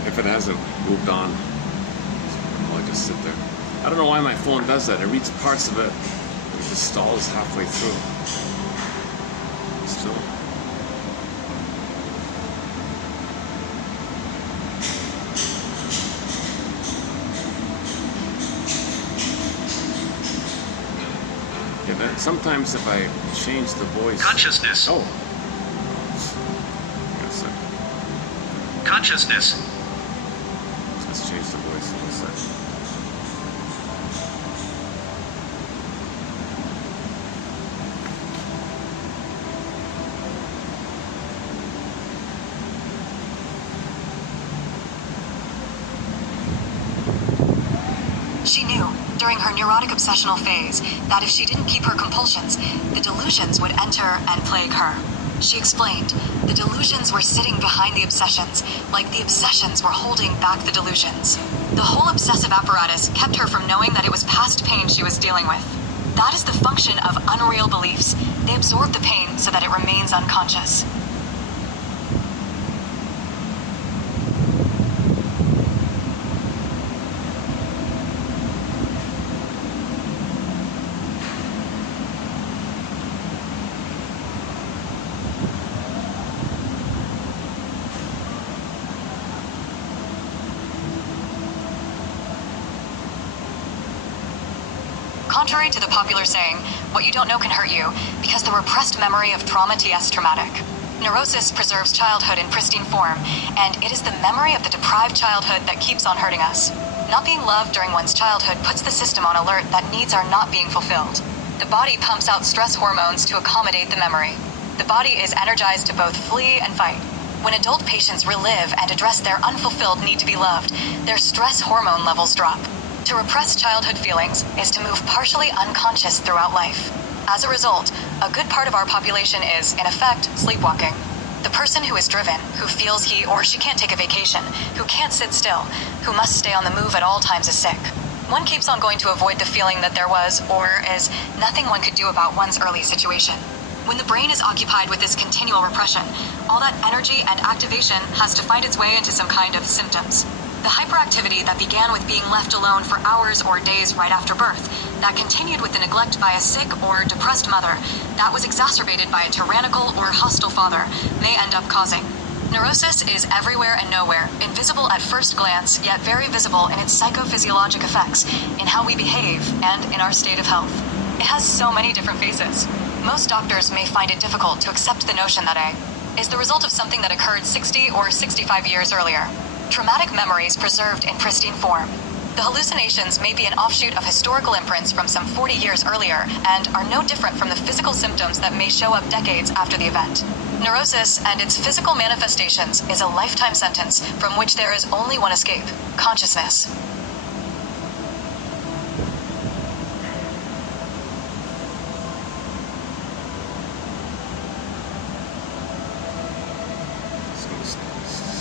If it hasn't moved on, I'll just sit there. I don't know why my phone does that. It reads parts of it. It just stalls halfway through. Still. Sometimes if I change the voice... Consciousness. Oh. Yes, Consciousness. Let's change the voice in a sec. She knew, during her neurotic obsessional phase, that if she didn't keep her compulsions, the delusions would enter and plague her. She explained, the delusions were sitting behind the obsessions, like the obsessions were holding back the delusions. The whole obsessive apparatus kept her from knowing that it was past pain she was dealing with. That is the function of unreal beliefs. They absorb the pain so that it remains unconscious. Contrary to the popular saying, what you don't know can hurt you, because the repressed memory of trauma is traumatic. Neurosis preserves childhood in pristine form, and it is the memory of the deprived childhood that keeps on hurting us. Not being loved during one's childhood puts the system on alert that needs are not being fulfilled. The body pumps out stress hormones to accommodate the memory. The body is energized to both flee and fight. When adult patients relive and address their unfulfilled need to be loved, their stress hormone levels drop. To repress childhood feelings is to move partially unconscious throughout life. As a result, a good part of our population is, in effect, sleepwalking. The person who is driven, who feels he or she can't take a vacation, who can't sit still, who must stay on the move at all times is sick. One keeps on going to avoid the feeling that there was, or is, nothing one could do about one's early situation. When the brain is occupied with this continual repression, all that energy and activation has to find its way into some kind of symptoms. The hyperactivity that began with being left alone for hours or days right after birth, that continued with the neglect by a sick or depressed mother, that was exacerbated by a tyrannical or hostile father, may end up causing. Neurosis is everywhere and nowhere, invisible at first glance, yet very visible in its psychophysiologic effects, in how we behave, and in our state of health. It has so many different faces. Most doctors may find it difficult to accept the notion that A is the result of something that occurred 60 or 65 years earlier. Traumatic memories preserved in pristine form. The hallucinations may be an offshoot of historical imprints from some 40 years earlier and are no different from the physical symptoms that may show up decades after the event. Neurosis and its physical manifestations is a lifetime sentence from which there is only one escape: consciousness.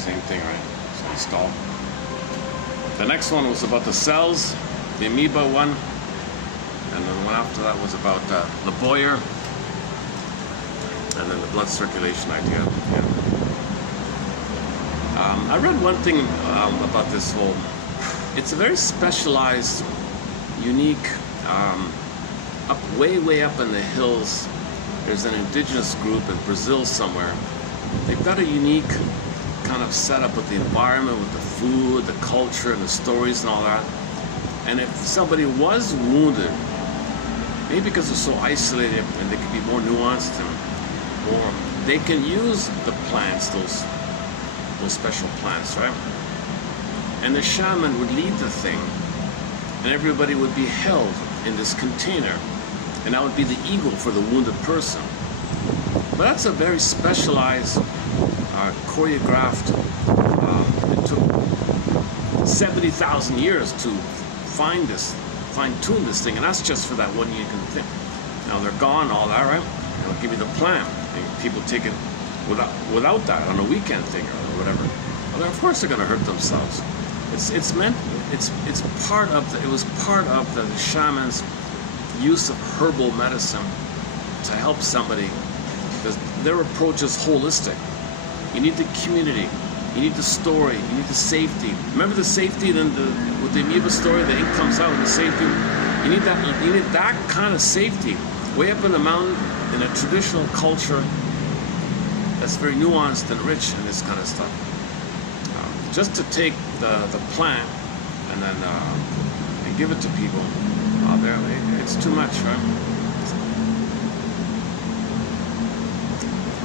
Same thing, right? So install. The next one was about the cells, the amoeba one, and then the one after that was about the Boyer, and then the blood circulation idea. Yeah. I read one thing about this whole. It's a very specialized, unique. Way up in the hills, there's an indigenous group in Brazil somewhere. They've got a unique kind of setup with the environment, with the food, the culture, and the stories and all that. And if somebody was wounded, maybe because they're so isolated and they can be more nuanced and more, they can use the plants, those special plants, right? And the shaman would lead the thing, and everybody would be held in this container, and that would be the eagle for the wounded person. But that's a very specialized, choreographed. It took 70,000 years to fine-tune this thing, and that's just for that one unique thing. Now they're gone, all that, right? They'll give you the plan, and people take it without that on a weekend thing or whatever. Well, of course they're going to hurt themselves. It's part of the. It was part of the shaman's use of herbal medicine to help somebody, because their approach is holistic. You need the community, you need the story, you need the safety. Remember the safety, then with the amoeba story, the ink comes out with the safety. You need that kind of safety way up in the mountain in a traditional culture that's very nuanced and rich in this kind of stuff. Just to take the plant and then and give it to people out there, it's too much, right?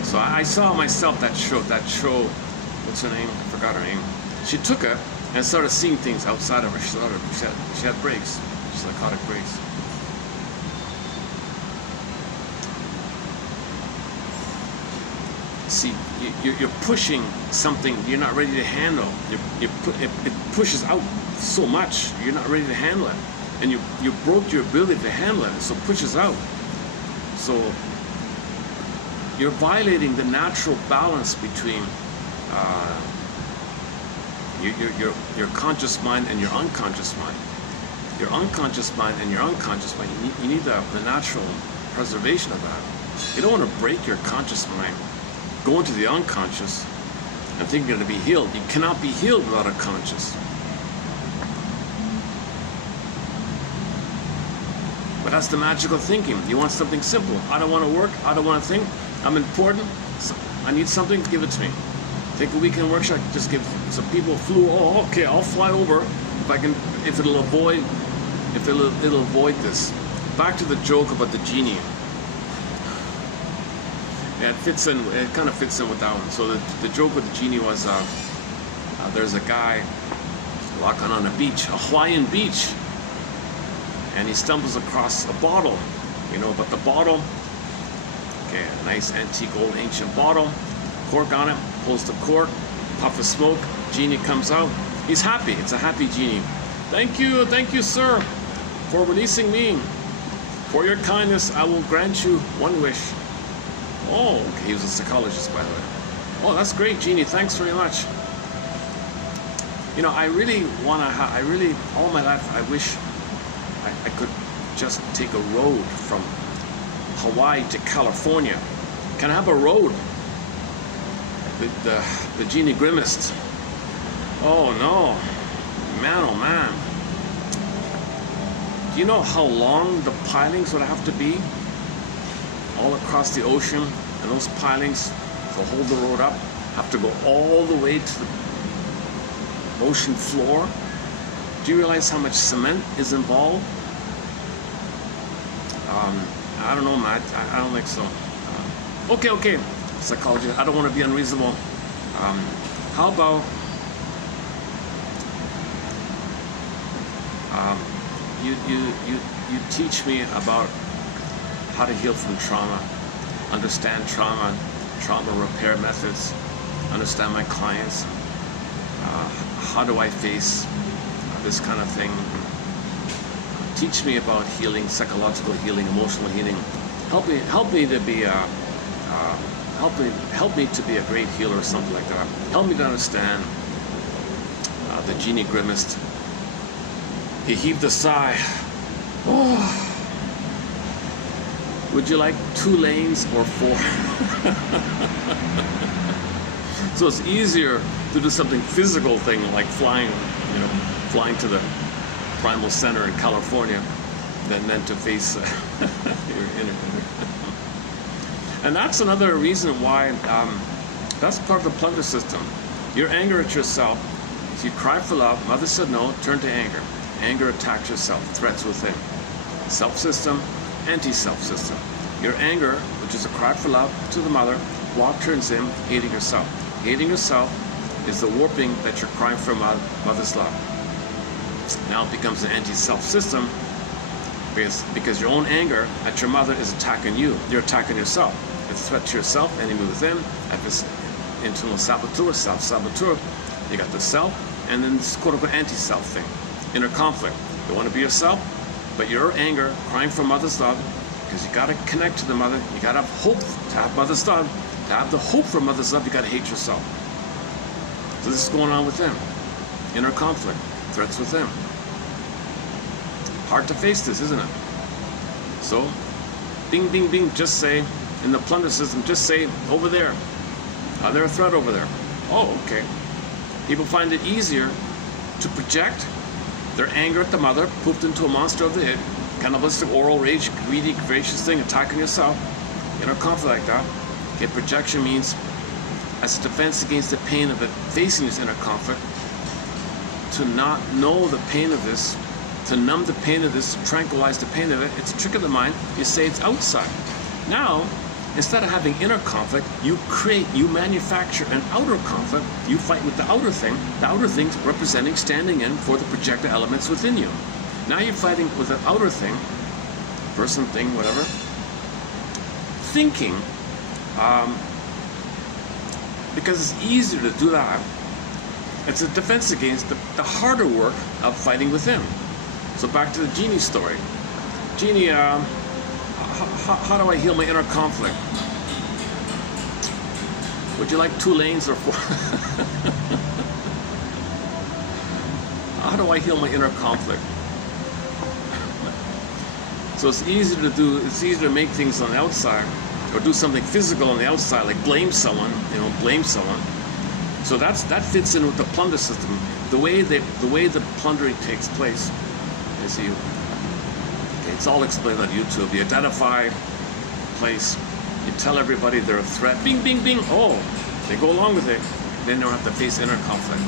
So I saw myself that show, what's her name? I forgot her name. She took it and started seeing things outside of her. She had breaks, psychotic breaks. See, you're pushing something you're not ready to handle. It pushes out so much you're not ready to handle it, and you broke your ability to handle it, so it pushes out. So you're violating the natural balance between your conscious mind and your unconscious mind. Your unconscious mind and your unconscious mind. You need the natural preservation of that. You don't want to break your conscious mind, go into the unconscious, and think you're going to be healed. You cannot be healed without a conscious. But that's the magical thinking. You want something simple. I don't want to work. I don't want to think. I'm important. So I need something. Give it to me. Take a weekend workshop. Just give it to me. So people flew. Oh, okay. I'll fly over if I can. If it'll avoid this. Back to the joke about the genie. Yeah, it kind of fits in with that one. So the joke with the genie was there's a guy walking on a beach, a Hawaiian beach, and he stumbles across a bottle, but the bottle, okay, a nice antique old ancient bottle, cork on it, pulls the cork, puff of smoke, genie comes out. He's happy. It's a happy genie. Thank you, sir, for releasing me. For your kindness, I will grant you one wish. Oh, okay, he was a psychologist, by the way. Oh, that's great, Jeannie. Thanks very much. You know, I really want to all my life, I wish I could just take a road from Hawaii to California. Can I have a road? The Genie grimaced. Oh no, man, oh man. Do you know how long the pilings would have to be all across the ocean? And those pilings to hold the road up have to go all the way to the ocean floor. Do you realize how much cement is involved? I don't know, Matt. I don't think so. Okay. Psychology. I don't want to be unreasonable. How about you teach me about how to heal from trauma, understand trauma repair methods, understand my clients. How do I face this kind of thing? Teach me about healing, psychological healing, emotional healing. Help me to be help me to be a great healer or something like that. Help me to understand. The Genie grimaced. He heaved a sigh. Oh. Would you like 2 lanes or 4? So it's easier to do something physical thing like flying to the primal center in California than to face your inner. And that's another reason why that's part of the plunder system. Your anger at yourself. If you cry for love, mother said no, turn to anger. Anger attacks yourself, threats within. Self-system, anti-self system. Your anger, which is a cry for love to the mother, what turns in hating yourself. Hating yourself is the warping that you're crying for mother's love. Now it becomes an anti-self system because your own anger at your mother is attacking you. You're attacking yourself. It's a threat to yourself, enemy within, internal saboteur, self-saboteur. You got the self, and then this quote-unquote anti-self thing. Inner conflict. You want to be yourself, but your anger, crying for mother's love, because you got to connect to the mother. You got to have hope to have mother's love. To have the hope for mother's love, you got to hate yourself. So this is going on with them. Inner conflict, threats with them. Hard to face this, isn't it? So, bing, bing, bing, just say, in the plunder system, just say, over there. Are there a threat over there? Oh, okay. People find it easier to project their anger at the mother, pooped into a monster of the id, cannibalistic, oral, rage, greedy, voracious thing, attacking yourself, inner conflict like that. Okay, projection means as a defense against the pain of it, facing this inner conflict, to not know the pain of this, to numb the pain of this, to tranquilize the pain of it. It's a trick of the mind. You say it's outside. Now, instead of having inner conflict, you manufacture an outer conflict. You fight with the outer thing representing, standing in for the projected elements within you. Now you're fighting with an outer thing, person, thing, whatever, thinking, because it's easier to do that. It's a defense against the harder work of fighting within. So back to the Genie story. Genie, how do I heal my inner conflict? Would you like 2 lanes or 4? How do I heal my inner conflict? So it's easier to do, it's easier to make things on the outside, or do something physical on the outside, like blame someone, blame someone. So that fits in with the plunder system. The way the plundering takes place is it's all explained on YouTube. You identify place, you tell everybody they're a threat, bing, bing, bing, oh, they go along with it, then they don't have to face inner conflict.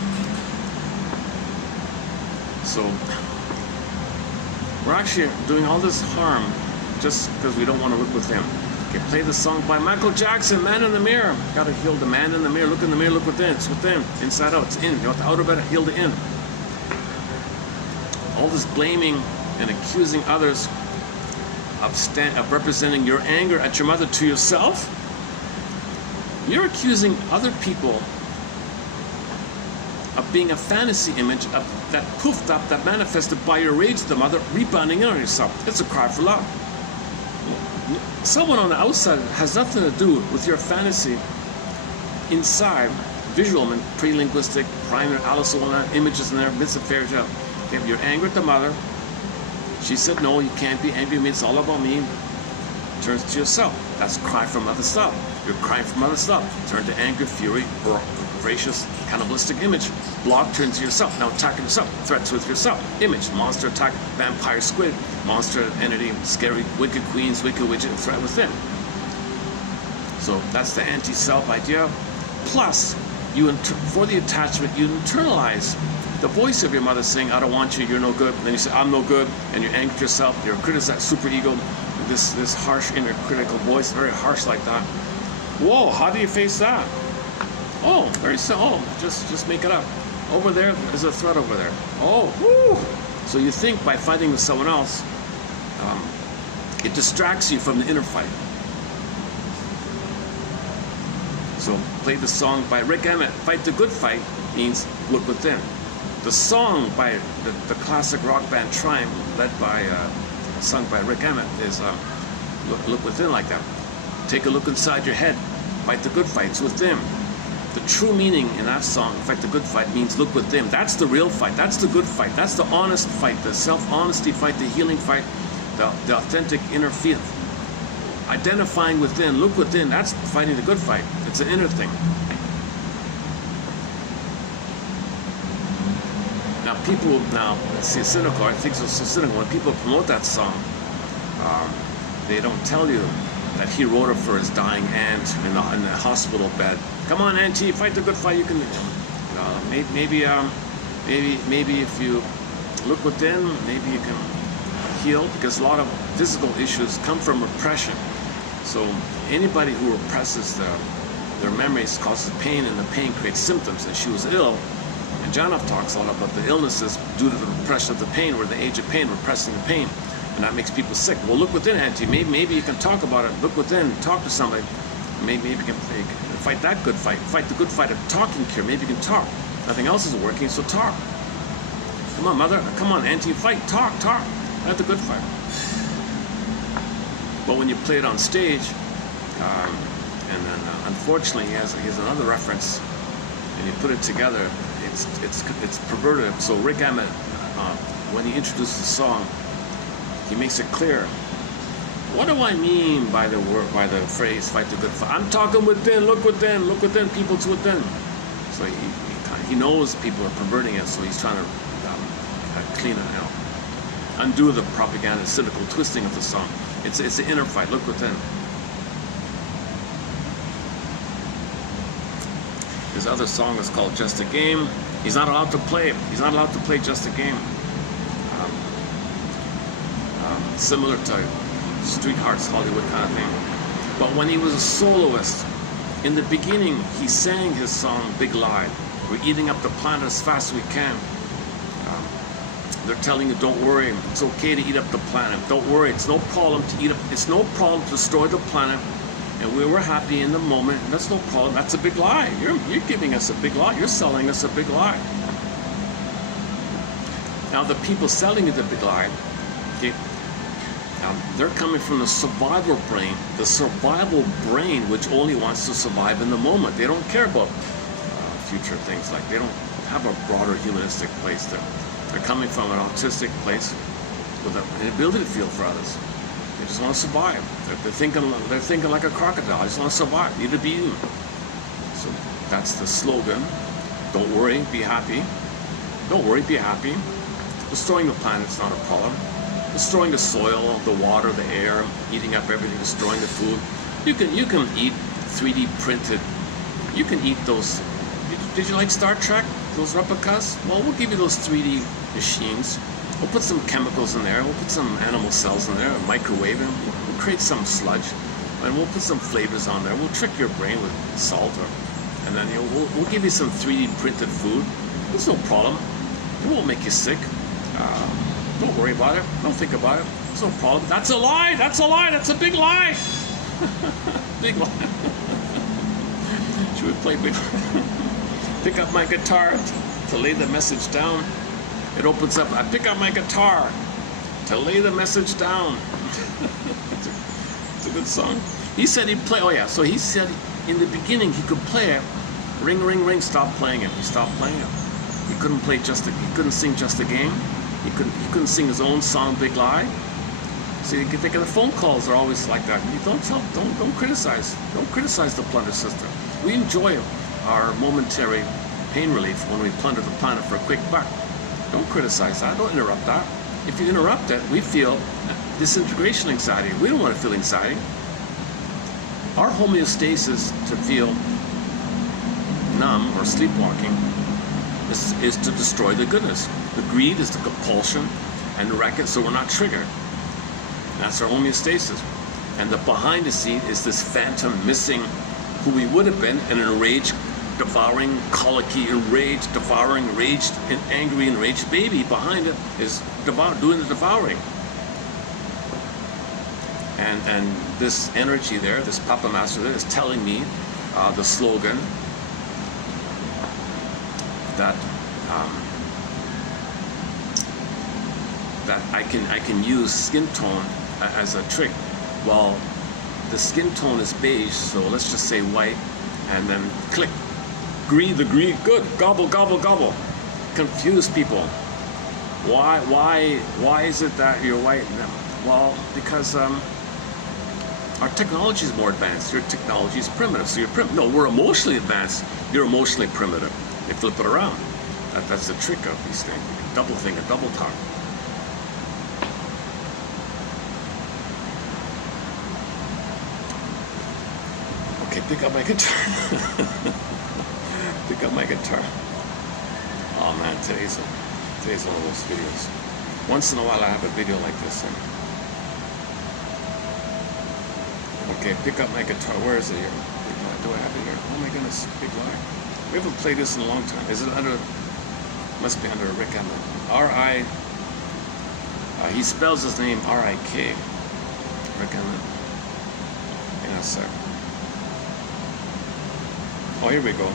So we're actually doing all this harm just because we don't want to look within. Okay, play the song by Michael Jackson, Man in the Mirror. Gotta heal the man in the mirror. Look in the mirror, look within. It's within, inside out, it's in. You want the outer better, heal the in. All this blaming and accusing others of representing your anger at your mother to yourself. You're accusing other people of being a fantasy image of that poofed up, that manifested by your rage to the mother, rebounding in on yourself. It's a cry for love. Someone on the outside has nothing to do with your fantasy inside, visual and pre-linguistic, primary, allosolana, images in there, bits of fairy tale. Okay, you're angry at the mother. She said, no, you can't be angry at me, it's all about me. Turns to yourself. That's cry from other stuff. You're crying from other stuff. Turn to anger, fury, voracious, cannibalistic image. Block turns to yourself. Now attacking yourself. Threats with yourself. Image. Monster attack. Vampire squid. Monster entity. Scary. Wicked queens. Wicked widget. Threat within. So that's the anti-self idea. Plus, for the attachment, you internalize the voice of your mother saying, I don't want you, you're no good. And then you say, I'm no good. And you're angry at yourself. You're criticizing super ego. This harsh inner critical voice, very harsh like that. Whoa, how do you face that? Oh, very simple. Oh, just make it up. Over there, there's a threat over there. Oh, woo! So you think by fighting with someone else, it distracts you from the inner fight. So play the song by Rick Emmett, Fight the Good Fight, means look within. The song by the classic rock band Triumph, sung by Rick Emmett, is look within like that. Take a look inside your head. Fight the good fight. It's within. The true meaning in that song, Fight the Good Fight, means look within. That's the real fight. That's the good fight. That's the honest fight, the self-honesty fight, the healing fight, the authentic inner feel. Identifying within, look within, that's fighting the good fight. It's an inner thing. Now people, it's cynical, I think it's so cynical, when people promote that song, they don't tell you that he wrote it for his dying aunt in the hospital bed. Come on, auntie, fight the good fight. You can. Maybe if you look within, maybe you can heal, because a lot of physical issues come from repression. So anybody who represses their memories causes pain, and the pain creates symptoms. And she was ill, and Janov talks a lot about the illnesses due to the repression of the pain, or the age of pain, repressing the pain. And that makes people sick. Well, look within, auntie. Maybe you can talk about it. Look within. Talk to somebody. Maybe you can fight that good fight. Fight the good fight of talking cure. Maybe you can talk. Nothing else is working, so talk. Come on, mother. Come on, auntie. Fight. Talk. Fight the good fight. But when you play it on stage, and then unfortunately he has another reference, and you put it together, it's perverted. So Rick Emmett, when he introduces the song, he makes it clear. What do I mean by the phrase "fight the good fight"? I'm talking within. Look within. Look within. People's within. So he knows people are perverting it. So he's trying to clean it, undo the propaganda, cynical twisting of the song. It's the inner fight. Look within. His other song is called "Just a Game." He's not allowed to play it. He's not allowed to play "Just a Game." Similar to Street Hearts, Hollywood kind of thing. But when he was a soloist, in the beginning, he sang his song "Big Lie." We're eating up the planet as fast as we can. They're telling you, don't worry, it's okay to eat up the planet. Don't worry, it's no problem to eat up. It's no problem to destroy the planet. And we were happy in the moment. That's no problem. That's a big lie. You're giving us a big lie. You're selling us a big lie. Now the people selling you the big lie, okay, they're coming from the survival brain, which only wants to survive in the moment. They don't care about future things. Like, they don't have a broader humanistic place. They're coming from an autistic place with an ability to feel for others. They just want to survive. They're thinking like a crocodile. I just want to survive. Need to be eaten. So that's the slogan. Don't worry, be happy. Don't worry, be happy. Destroying the planet's not a problem. Destroying the soil, the water, the air, eating up everything, destroying the food. You can eat 3D printed. You can eat those. Did you like Star Trek? Those replicas? Well, we'll give you those 3D machines. We'll put some chemicals in there. We'll put some animal cells in there, microwave them. We'll create some sludge, and we'll put some flavors on there. We'll trick your brain with salt, and then we'll give you some 3D printed food. There's no problem. It won't make you sick. Don't worry about it. Don't think about it. It's no problem. That's a lie. That's a lie. That's a big lie. Big lie. Should we play big? Pick up my guitar to lay the message down. It opens up. I pick up my guitar to lay the message down. It's a good song. He said he'd play. Oh yeah. So he said in the beginning, he could play it. Ring, ring, ring. Stop playing it. He stopped playing it. He couldn't play he couldn't sing Just a Game. He couldn't sing his own song, Big Lie. So you can think of the phone calls are always like that. You don't criticize. Don't criticize the plunder system. We enjoy our momentary pain relief when we plunder the planet for a quick buck. Don't criticize that. Don't interrupt that. If you interrupt it, we feel disintegration anxiety. We don't want to feel anxiety. Our homeostasis to feel numb or sleepwalking is to destroy the goodness. The greed is the compulsion and wreck it so we're not triggered. That's our homeostasis. And the behind the scene is this phantom missing who we would have been, an enraged, devouring, colicky, enraged, devouring, raged, and angry, enraged baby. Behind it is doing the devouring. And this energy there, this Papa Master there, is telling me the slogan that that I can use skin tone as a trick. Well, the skin tone is beige, so let's just say white, and then click. Greed, the greed, good. Gobble, gobble, gobble. Confuse people. Why is it that you're white? Well, because our technology is more advanced. Your technology is primitive. So you're primitive. No, we're emotionally advanced. You're emotionally primitive. They flip it around. That's the trick of these things. Double thing, a double talk. Okay, pick up my guitar. Pick up my guitar. Oh man, today's one of those videos. Once in a while I have a video like this. Okay, pick up my guitar. Where is it here? Do I have it here? Oh my goodness, Big Lie. We haven't played this in a long time. Is it under? Must be under Rick Emmett. R.I. He spells his name R.I.K. Rick Emmett. Hang on a sec. Oh, here we go.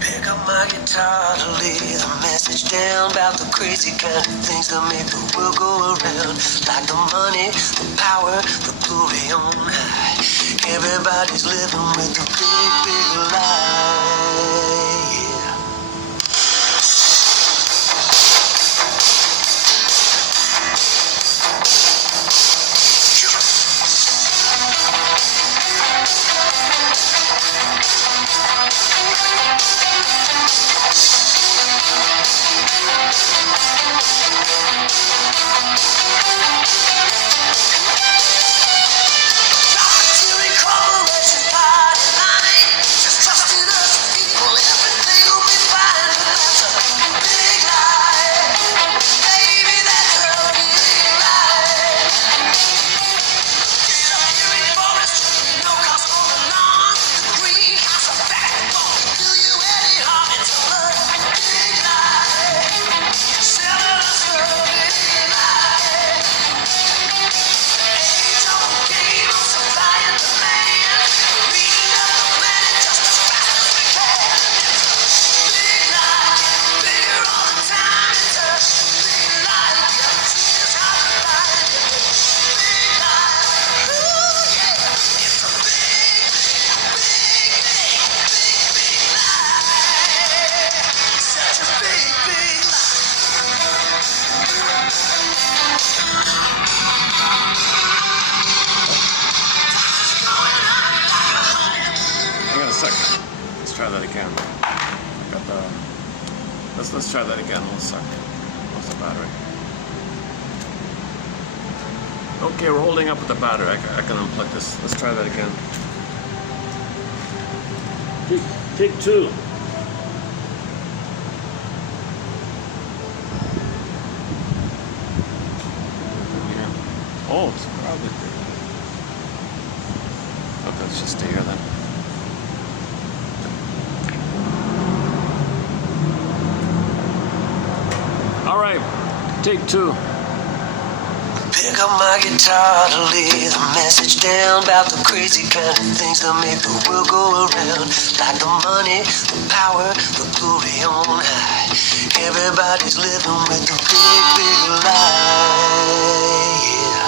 Pick up my guitar to lay the message down about the crazy kind of things that make the world go around. Like the money, the power, the glory on high. Everybody's living with a big, big lie. Yeah. Let's try that again. One sec. What's the battery? Okay, we're holding up with the battery. I can unplug this. Let's try that again. Take two. Oh, it's probably. Okay, let's just stay here then. All right, take two. Pick up my guitar to lay the message down about the crazy kind of things that make the world go around. Like the money, the power, the glory on high. Everybody's living with a big, big lie. Yeah.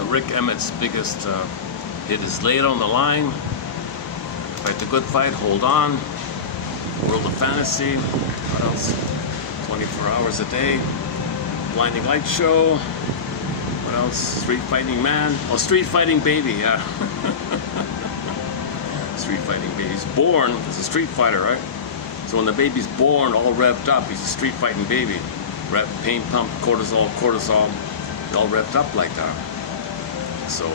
So Rick Emmett's biggest hit is Lay It on the Line, Fight the Good Fight, Hold On, World of Fantasy, what else? 24 Hours a Day, Blinding Light Show, what else? Street Fighting Man, oh, Street Fighting Baby, yeah. Street Fighting Baby. He's born as a street fighter, right? So when the baby's born, all revved up, he's a street fighting baby. Pain pump, cortisol, all revved up like that. So,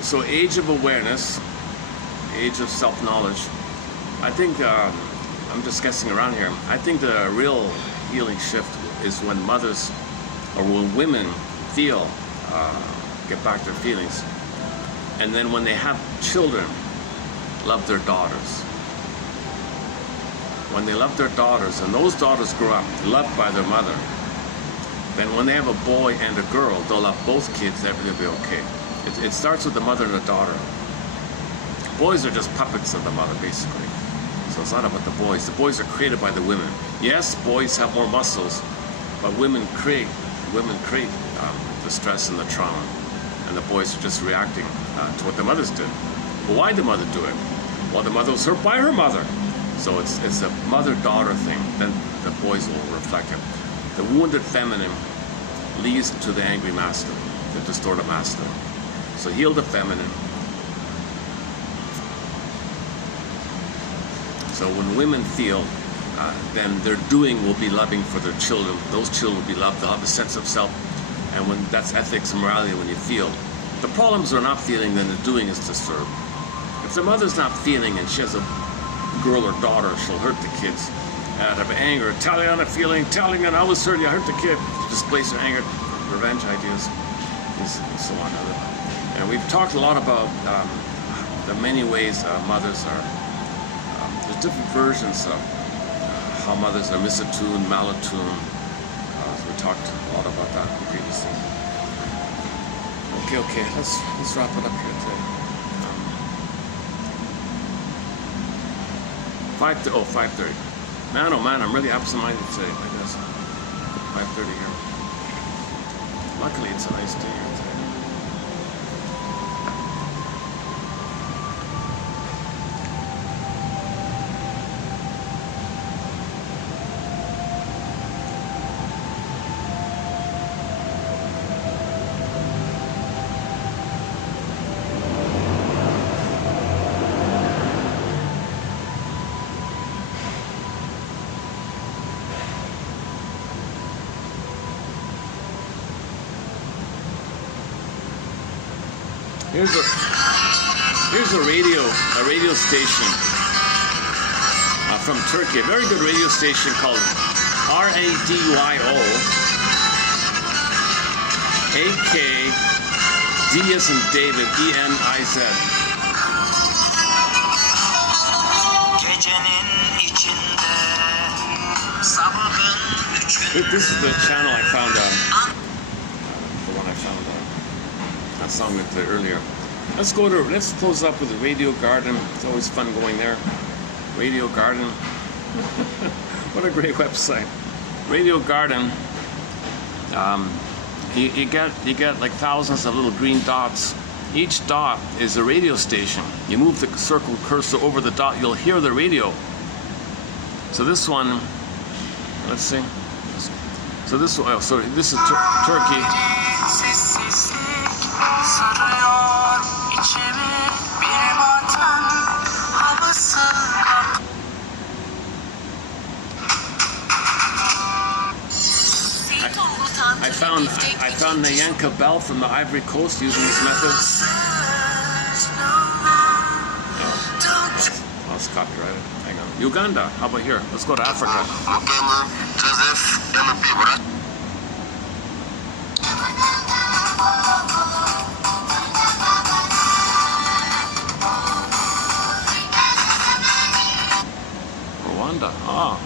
so age of awareness, age of self-knowledge. I think, I'm just guessing around here, I think the real healing shift is when mothers, or when women feel, get back their feelings. And then when they have children, love their daughters. When they love their daughters, and those daughters grow up loved by their mother, then when they have a boy and a girl, they'll love both kids, everything will be okay. It starts with the mother and the daughter. Boys are just puppets of the mother, basically. So it's not about the boys. The boys are created by the women. Yes, boys have more muscles, but women create the stress and the trauma. And the boys are just reacting to what the mothers did. But why did the mother do it? Well, the mother was hurt by her mother. So it's a mother-daughter thing. Then the boys will reflect it. The wounded feminine leads to the angry masculine, the distorted masculine. So heal the feminine. So when women feel, then their doing will be loving for their children. Those children will be loved. They'll have a sense of self. And when that's ethics and morality, when you feel. The problems are not feeling, then the doing is disturbed. If the mother's not feeling and she has a girl or daughter, she'll hurt the kids out of anger, telling on a feeling, telling on I was hurt, I hurt the kid, displace her anger, revenge ideas, and so on. And we've talked a lot about the many ways mothers are, there's different versions of how mothers are misattuned, malattuned. So we talked a lot about that previously. Okay, let's wrap it up here today. 5:30. Man, oh man, I'm really absent-minded today, I guess. 5:30 here. Luckily, it's a nice day here today. Here's a radio station from Turkey, a very good radio station called RADYO AK D as in David ENIZ. This is the channel I found the one I found that song we played earlier. Let's close up with the Radio Garden. It's always fun going there. Radio Garden. What a great website. Radio Garden. You get like thousands of little green dots. Each dot is a radio station. You move the circle cursor over the dot, you'll hear the radio. So this one, let's see. So this is Turkey. I found Nayanka Bell from the Ivory Coast using this method. Oh, it's copyrighted. Hang on. Uganda. How about here? Let's go to Africa. Rwanda. Ah.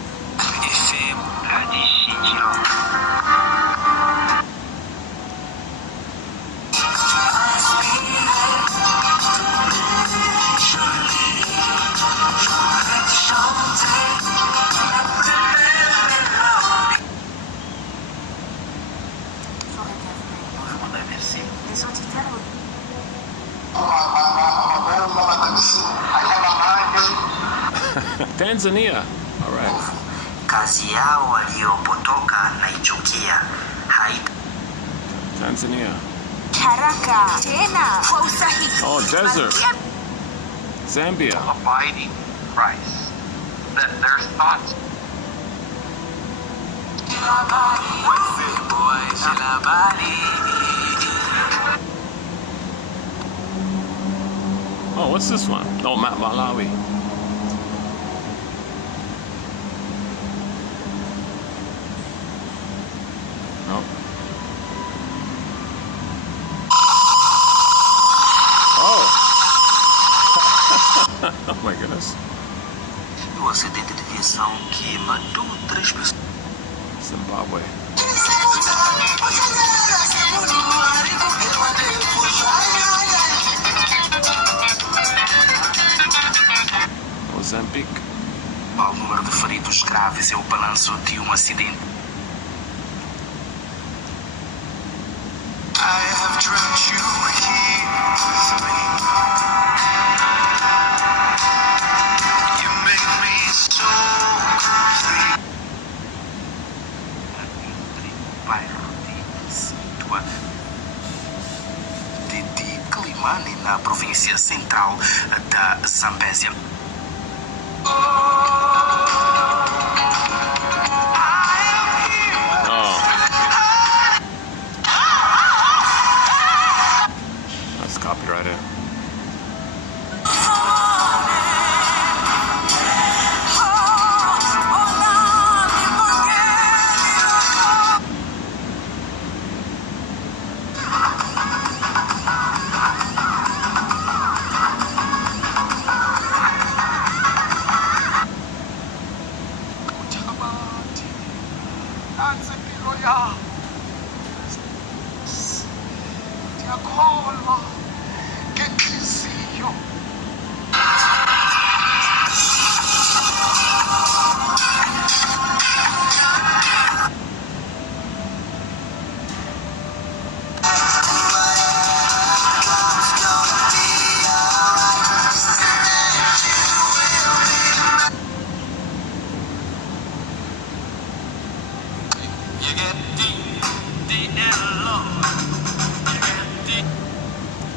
Tanzania. All right. Kazi yao waliopotoka naichukia. Tanzania. Haraka tena kwa usahihi. Oh, desert. Zambia. Abiding Christ. That there's thoughts. Oh, what's this one? Oh, Malawi. No. Oh. Oh my goodness. Do acidente de viação que matou 3 pessoas. Zimbabwe. Mozambique. O número de feridos graves é o balanço de acidente. I have dreamt you here with me. You make me so complete. Entre o bairro de Climane, na província central da Zambésia. Copyrighted.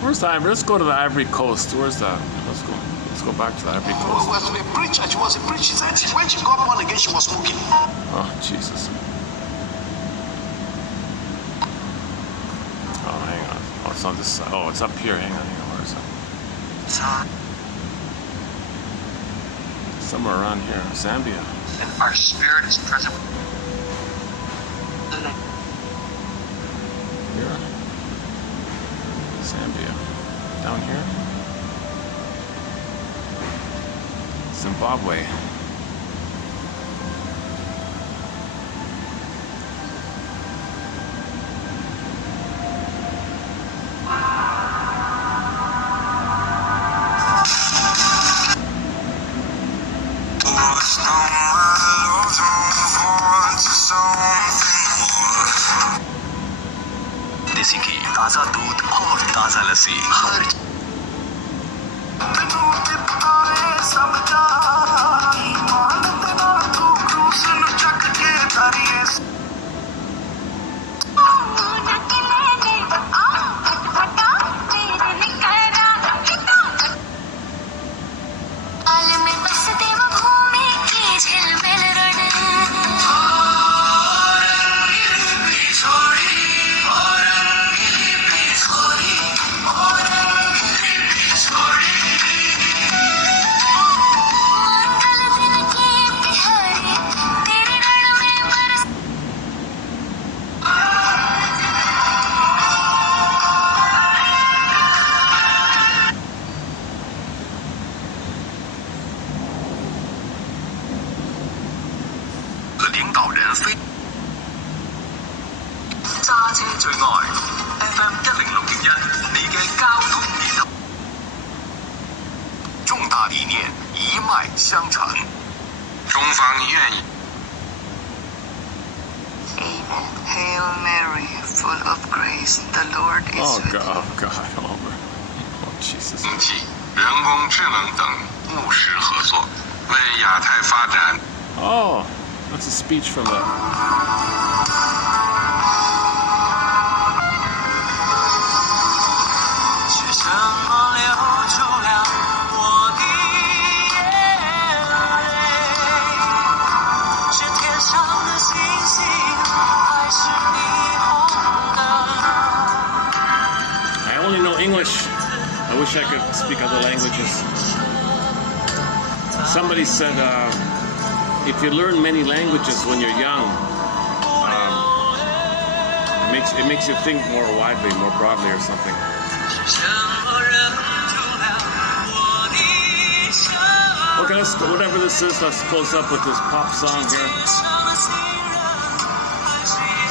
Where's the Ivory? Let's go to the Ivory Coast. Where's that? Let's go back to the Ivory Coast. She was a preacher. She said when she got born again, she was smoking. Oh, Jesus. Oh, hang on. Oh, it's on this side. Oh, it's up here. Hang on. Where is it? Somewhere around here. Zambia. And our spirit is present. Here. Zambia. Down here. Zimbabwe. देसी घी, ताजा दूध और ताजा लस्सी हर FM 106.1，你嘅交通電台，重大理念一脈相承，中方願意。Amen. Hail Mary, full of grace, the Lord is with you. Oh God, over. Jesus. 经济、人工智能等务实合作，为亚太发展。 Oh, that's a speech from the. 是什么流出了我的眼泪？是天上的星星，还是霓虹灯？ I only know English. I wish I could speak other languages. Somebody said if you learn many languages when you're young, it makes you think more widely, more broadly, or something. 是什么忍住了我的笑？ Okay, let's whatever this is. Let's close up with this pop song here.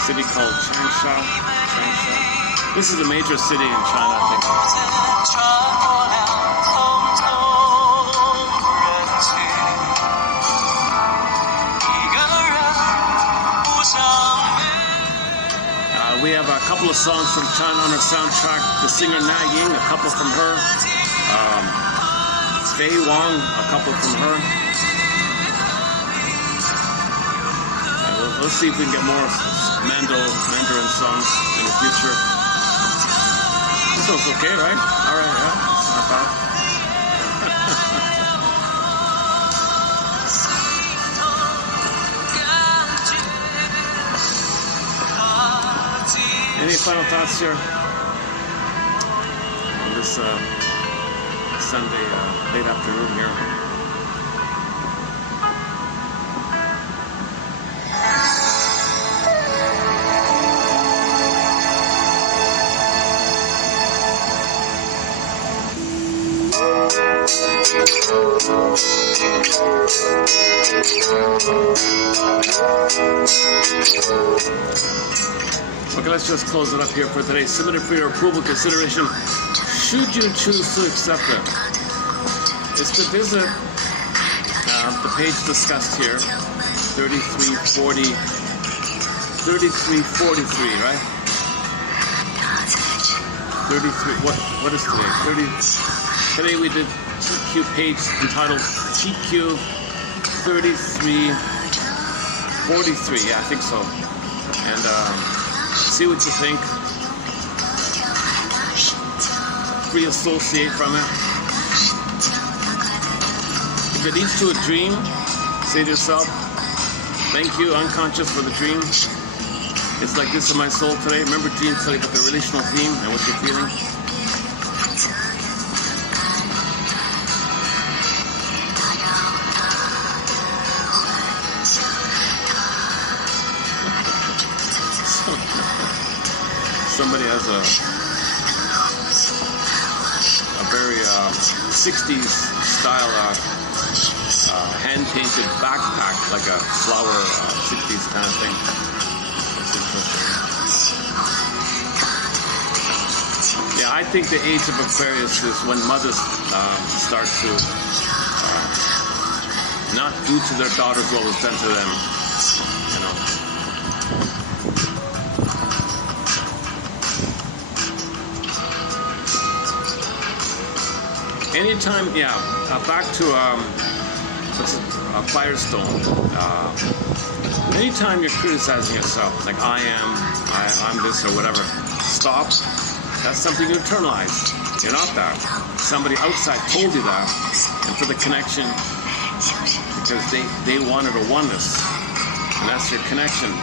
City called Changsha. This is a major city in China, I think. 穿过了匆匆人群，一个人不想被。 We have a couple of songs from China on our soundtrack. The singer Na Ying, a couple from her. Fei Wang, a couple from her. And let's see if we can get more Mandarin songs in the future. This one's okay, right? All right, yeah, it's not bad. Any final thoughts here on this Sunday late afternoon here? Okay, let's just close it up here for today. Submit it for your approval consideration. Should you choose to accept it, is to visit the page discussed here, 3343, right? 33. What is today? 30. Today we did TQ page entitled TQ 3343. Yeah, I think so. And see what you think. Free associate from it. If it leads to a dream, say to yourself, thank you, unconscious, for the dream. It's like this in my soul today. Remember, dreams tell you about the relational theme and what you're feeling. Somebody has a very 60s style hand-painted backpack, like a flower 60s kind of thing. That's interesting. Yeah, I think the age of Aquarius is when mothers start to not do to their daughters what was done to them. You know. Anytime, back to Firestone. Anytime you're criticizing yourself, like I'm this or whatever, stop. That's something you internalize. You're not that. Somebody outside told you that, and for the connection, because they wanted a oneness, and that's your connection.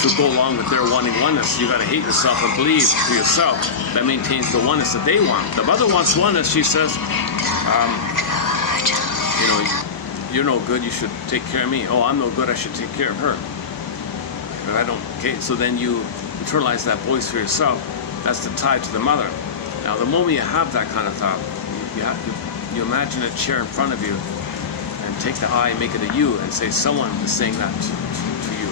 To go along with their wanting oneness, you got to hate yourself and believe to yourself that maintains the oneness that they want. The mother wants oneness. She says, you're no good. You should take care of me. Oh, I'm no good. I should take care of her. But I don't. Okay, so then you internalize that voice for yourself. That's the tie to the mother. Now, the moment you have that kind of thought, you imagine a chair in front of you, and take the I and make it a you, and say someone is saying that to you.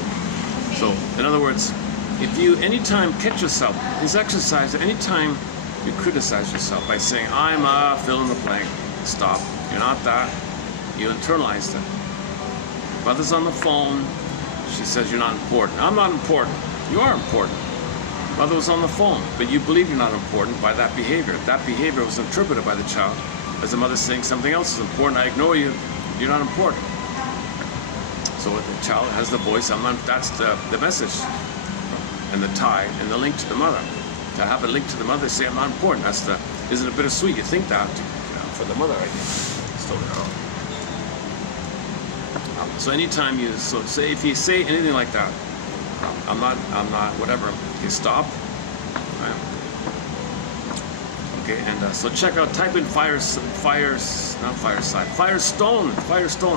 So, in other words, if you anytime catch yourself, this exercise, anytime you criticize yourself by saying, I'm fill in the blank, stop. You're not that. You internalized it. Mother's on the phone. She says you're not important. I'm not important. You are important. Mother was on the phone, but you believe you're not important by that behavior. That behavior was interpreted by the child as the mother saying something else is important. I ignore you. You're not important. So the child has the voice. That's the message, and the tie and the link to the mother. To have a link to the mother, say I'm not important. Isn't it bittersweet? You think that for the mother, I think. Still there. So anytime say if you say anything like that, I'm not, whatever. Okay, stop. Right. Okay, and so check out. Type in Firestone.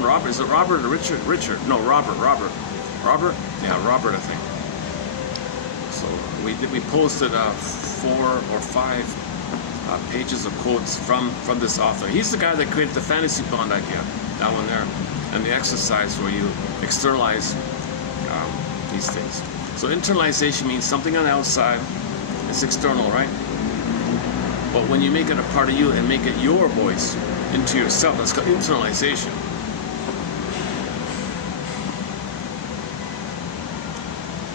Robert. Is it Robert or Richard? Richard. No, Robert. Robert. Yeah, Robert. I think. So we posted 4 or 5 pages of quotes from this author. He's the guy that created the fantasy bond idea. That one there. And the exercise where you externalize these things. So internalization means something on the outside. It's external, right? But when you make it a part of you and make it your voice into yourself, that's called internalization.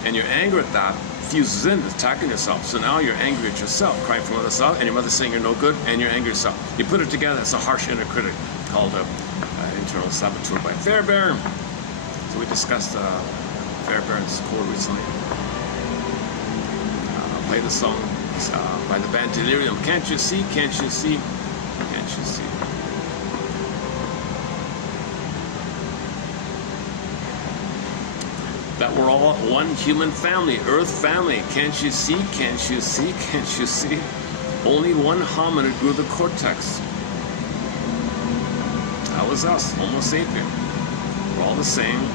And your anger at that fuses in, attacking yourself. So now you're angry at yourself, crying from other side, and your mother's saying you're no good, and you're angry at yourself. You put it together, it's a harsh inner critic called internal saboteur by Fairbairn. So we discussed Fairbairn's quote recently. Play the song by the band Delirium. Can't you see? Can't you see? Can't you see? That we're all one human family, Earth family. Can't you see? Can't you see? Can't you see? Only one hominid grew the cortex. That was us, Homo sapien. We're all the same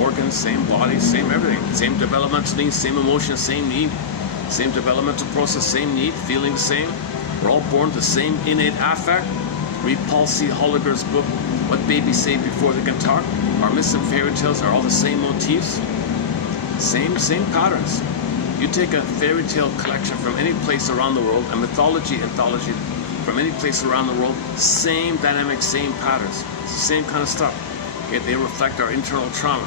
organs, same body, same everything. Same developmental needs, same emotions, same need. Same developmental process, same need, feeling the same. We're all born the same innate affect. Read Paul C. Holliger's book, What Babies Say Before They Can Talk. Our myths and fairy tales are all the same motifs. Same patterns. You take a fairy tale collection from any place around the world, a mythology, anthology, from any place around the world, same dynamic, same patterns. It's the same kind of stuff. Yet they reflect our internal trauma.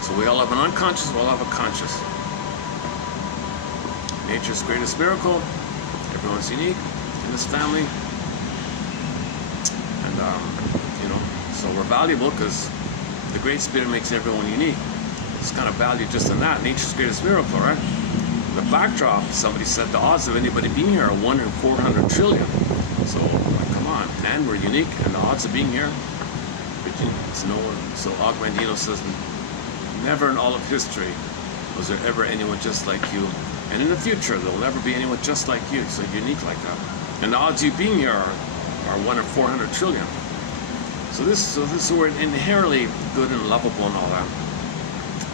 So we all have an unconscious, we all have a conscious. Nature's greatest miracle. Everyone's unique in this family. And, so we're valuable because the Great Spirit makes everyone unique. It's kind of value just in that. Nature's greatest miracle, right? The backdrop, somebody said the odds of anybody being here are 1 in 400 trillion. So, come on. And we're unique, and the odds of being here, it's no one. So Augmentino says, never in all of history was there ever anyone just like you. And in the future, there will never be anyone just like you, so unique like that. And the odds of you being here are 1 in 400 trillion. So this we're inherently good and lovable and all that.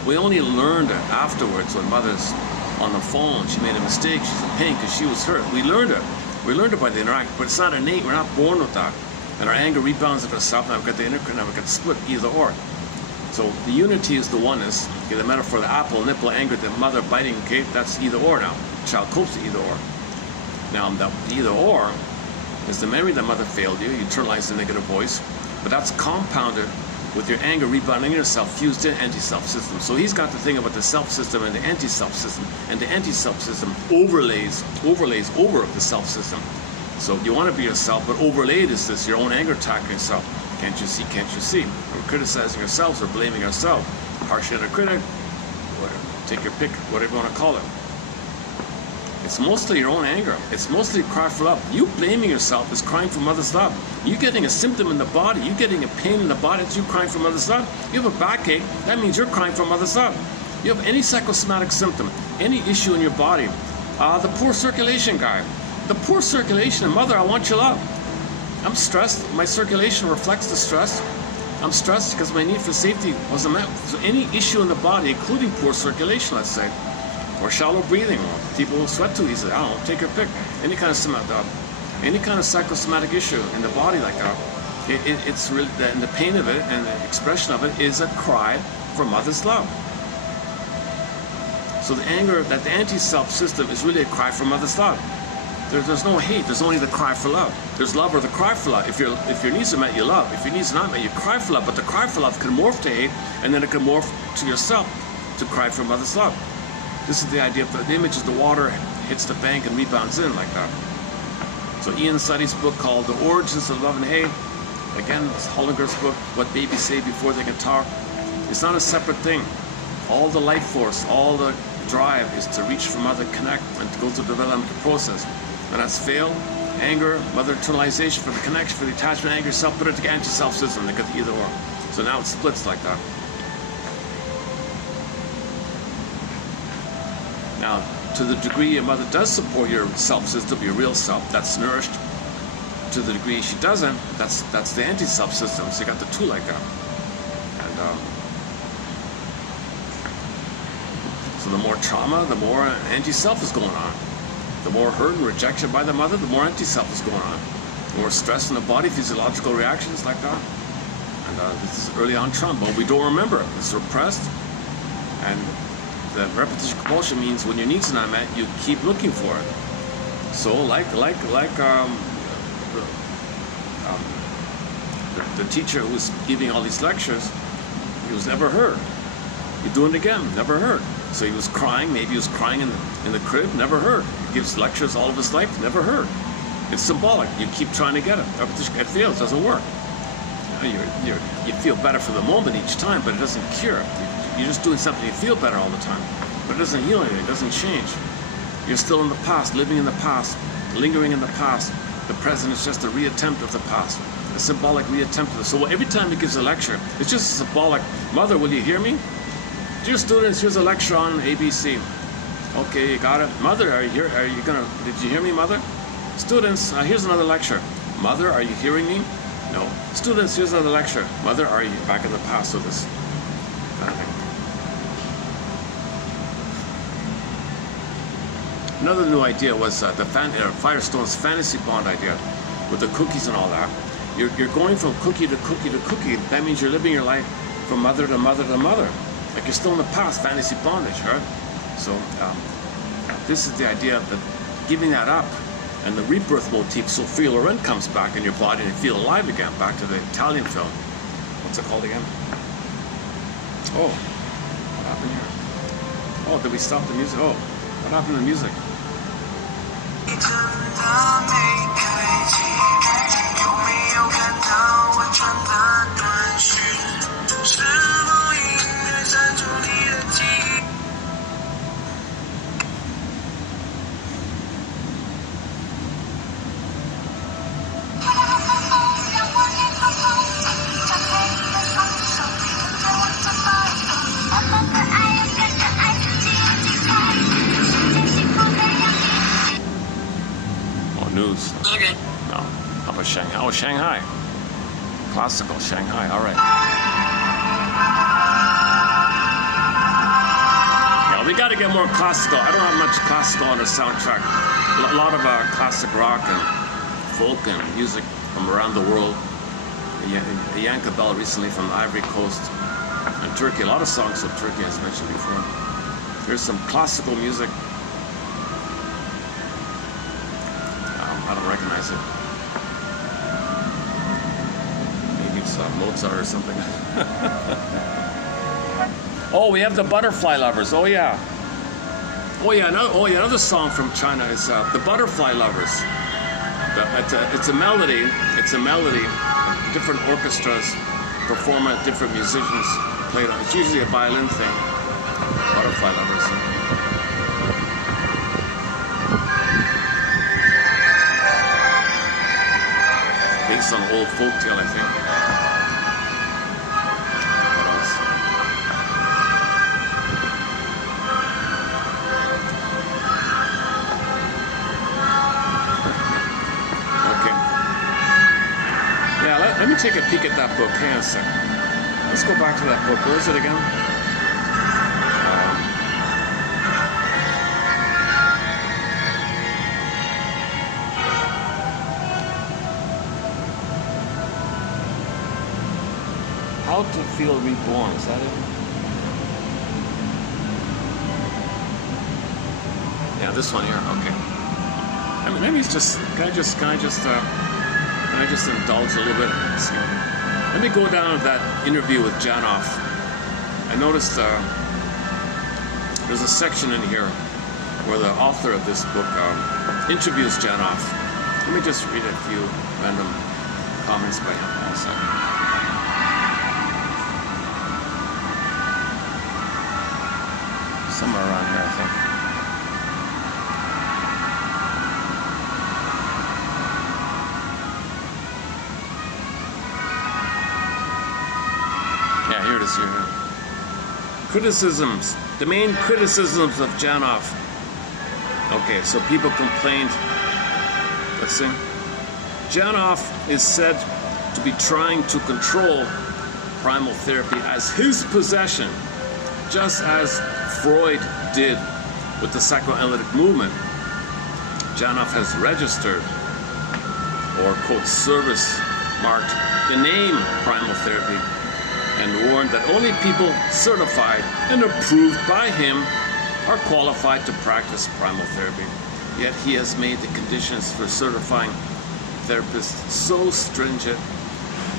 We only learned it afterwards when Mother's on the phone. She made a mistake. She's in pain because she was hurt. We learned it. We learned it by the interaction, but it's not innate. We're not born with that. And our anger rebounds at ourselves. Now we've got the interconnect. Now we've got the split, either or. So the unity is the oneness. Okay, the metaphor, the apple, nipple, anger, the mother biting. Okay, that's either or now. The child copes to either or. Now the either or is the memory that mother failed you. You internalize the negative voice, but that's compounded with your anger rebounding yourself, fused in anti-self system. So he's got the thing about the self system and the anti-self system, and the anti-self system overlays over the self system. So you want to be yourself, but overlaid is this, your own anger attacking yourself. Can't you see, can't you see? We're criticizing ourselves or blaming ourselves. Harsh inner critic, take your pick, whatever you want to call it. It's mostly your own anger. It's mostly a cry for love. You blaming yourself is crying for mother's love. You getting a symptom in the body, you getting a pain in the body, it's you crying for mother's love. You have a backache, that means you're crying for mother's love. You have any psychosomatic symptom, any issue in your body, the poor circulation guy. The poor circulation, and mother, I want your love. I'm stressed, my circulation reflects the stress. I'm stressed because my need for safety wasn't met. So any issue in the body, including poor circulation, let's say, or shallow breathing, or people who sweat too easily, I don't know, take your pick. Any kind of psychosomatic issue in the body like that, it's really, and the pain of it and the expression of it is a cry for mother's love. So the anger, that the anti-self system is really a cry for mother's love. There's no hate, there's only the cry for love. There's love or the cry for love. If your needs are met, you love. If your needs are not met, you cry for love. But the cry for love can morph to hate, and then it can morph to yourself to cry for mother's love. This is the idea of the image is the water hits the bank and rebounds in like that. So Ian Suddy's book called The Origins of Love and Hate, again, it's Hollinger's book, What Babies Say Before They Can Talk. It's not a separate thing. All the life force, all the drive is to reach for mother, connect, and to go through the developmental process. When that's failed, anger, mother internalization for the connection, for the attachment, anger, self, put it to anti-self system, they got either or. So now it splits like that. Now, to the degree your mother does support your self system, your real self, that's nourished. To the degree she doesn't, that's the anti-self system. So you got the two like that. And so the more trauma, the more anti-self is going on. The more hurt and rejection by the mother, the more anti-self is going on. The more stress in the body, physiological reactions like that. And this is early on trauma, but we don't remember. It's repressed. And the repetition compulsion means when your needs are not met, you keep looking for it. So the teacher who was giving all these lectures, he was never heard. You're doing it again, never heard. So he was crying, maybe he was crying in the crib, never heard. He gives lectures all of his life, never heard. It's symbolic. You keep trying to get it. It fails, doesn't work. You feel better for the moment each time, but it doesn't cure. You're just doing something you feel better all the time. But it doesn't heal anything, it doesn't change. You're still in the past, living in the past, lingering in the past. The present is just a reattempt of the past, a symbolic reattempt of it. So every time he gives a lecture, it's just a symbolic. Mother, will you hear me? Dear students, here's a lecture on ABC. Okay, you got it. Mother, are you here? Did you hear me, mother? Students, here's another lecture. Mother, are you hearing me? No. Students, here's another lecture. Mother, are you back in the past with this kind of thing? Another new idea was the Firestone's fantasy bond idea with the cookies and all that. You're going from cookie to cookie to cookie. That means you're living your life from mother to mother to mother. Like you're still in the past, fantasy bondage, right? So this is the idea of giving that up, and the rebirth motif. So Sophia Loren comes back in your body and you feel alive again. Back to the Italian film. What's it called again? Oh, what happened here? Oh, did we stop the music? Oh, what happened to the music? News. Okay. No. How about Shanghai? Oh, Shanghai. Classical Shanghai. All right. Yeah, we got to get more classical. I don't have much classical on the soundtrack. A lot of classic rock and folk and music from around the world. Yankabell recently from the Ivory Coast and Turkey. A lot of songs from Turkey, as mentioned before. There's some classical music. I don't recognize it. Maybe it's Mozart or something. Oh, we have the Butterfly Lovers. Oh yeah. Another song from China is the Butterfly Lovers. It's a melody. It's a melody. Different orchestras perform it. Different musicians play it. It's usually a violin thing. Butterfly Lovers. Based on old folktale, I think. What else? Okay. Yeah, let me take a peek at that book. Hang on a second. Let's go back to that book. Where is it again? How to Feel Reborn, is that it? Yeah, this one here, okay. I mean, maybe it's just, can I just indulge a little bit? Let's see. Let me go down to that interview with Janoff. I noticed there's a section in here where the author of this book interviews Janov. Let me just read a few random comments by him also. Somewhere around here, I think. Yeah, here it is, here. Criticisms. The main criticisms of Janov. Okay, so people complained. Let's see. Janov is said to be trying to control primal therapy as his possession, just as Freud did with the psychoanalytic movement. Janov has registered, or quote, service marked the name primal therapy, and warned that only people certified and approved by him are qualified to practice primal therapy. Yet he has made the conditions for certifying therapists so stringent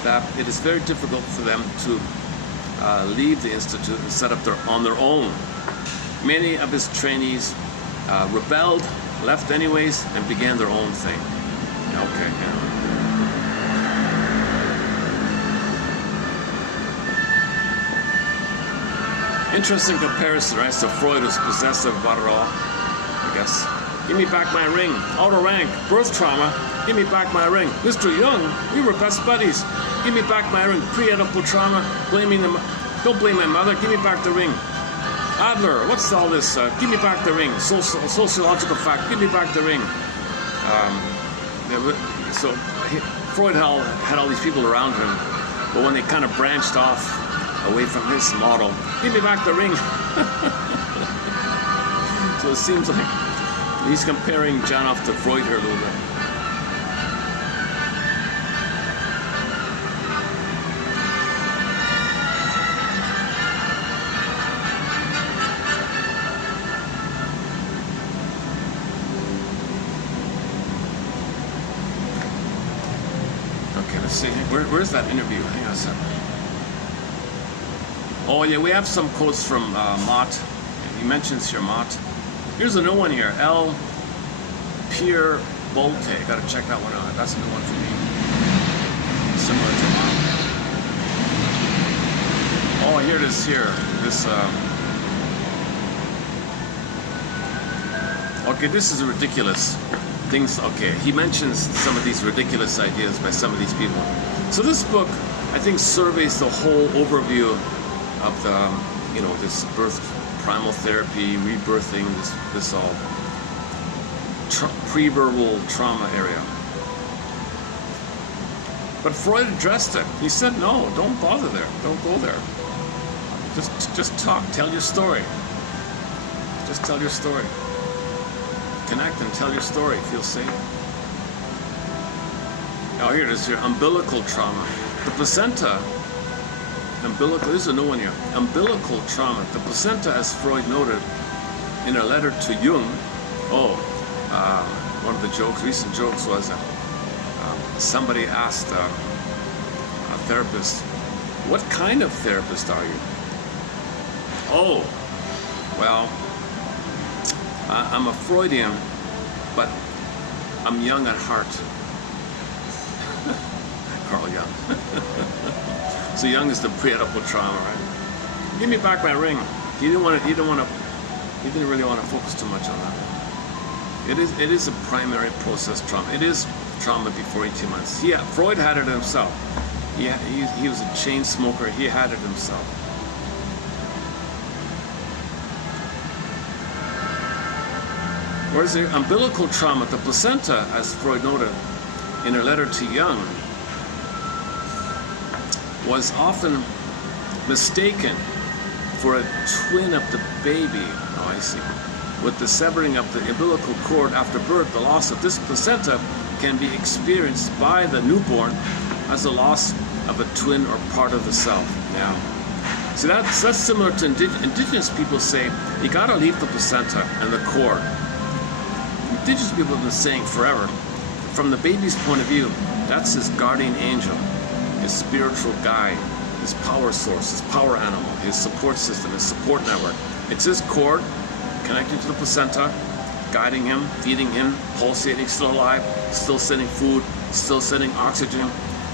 that it is very difficult for them to leave the institute and set up on their own. Many of his trainees rebelled, left anyways, and began their own thing. Okay, yeah. Interesting comparison, right? So Freud was possessive about it all, I guess. Give me back my ring. Outer rank. Birth trauma. Give me back my ring. Mr. Young, we were best buddies. Give me back my ring. Pre-Oedipal trauma. Don't blame my mother. Give me back the ring. Adler, what's all this? Give me back the ring. Sociological fact. Give me back the ring. So Freud had all these people around him, but when they kind of branched off away from his model, give me back the ring. So it seems like he's comparing Janov to Freud here a little bit. Okay, let's see. Where's that interview? Hang on a second. Oh yeah, we have some quotes from Mott. He mentions here Mott. Here's a new one here. L. Pierre Bolte. Gotta check that one out. That's a new one for me. Similar to Mott. Oh, here it is here. This okay, this is ridiculous. Things okay. He mentions some of these ridiculous ideas by some of these people. So this book, I think, surveys the whole overview of the, this birth, primal therapy, rebirthing, this all pre-verbal trauma area. But Freud addressed it. He said, no, don't bother there. Don't go there. Just talk. Tell your story. Just tell your story. Connect and tell your story. Feel safe. Now here it is here. Umbilical trauma. The placenta. Umbilical, this is a new one here. Umbilical trauma. The placenta, as Freud noted in a letter to Jung. One of the recent jokes was somebody asked a therapist, what kind of therapist are you? Oh, well, I'm a Freudian, but I'm young at heart. Carl Jung. So Jung is the pre-Oedipal trauma, right? Give me back my ring. He didn't really want to focus too much on that. It is a primary process trauma. It is trauma before 18 months. Yeah, Freud had it himself. He was a chain smoker. He had it himself. Whereas the umbilical trauma, the placenta, as Freud noted in a letter to Jung, was often mistaken for a twin of the baby. Oh, I see. With the severing of the umbilical cord after birth, the loss of this placenta can be experienced by the newborn as the loss of a twin or part of the self. Now, see, that's similar to indigenous people say, you gotta leave the placenta and the cord. Indigenous people have been saying forever, from the baby's point of view, that's his guardian angel, his spiritual guide, his power source, his power animal, his support system, his support network. It's his cord, connecting to the placenta, guiding him, feeding him, pulsating, still alive, still sending food, still sending oxygen,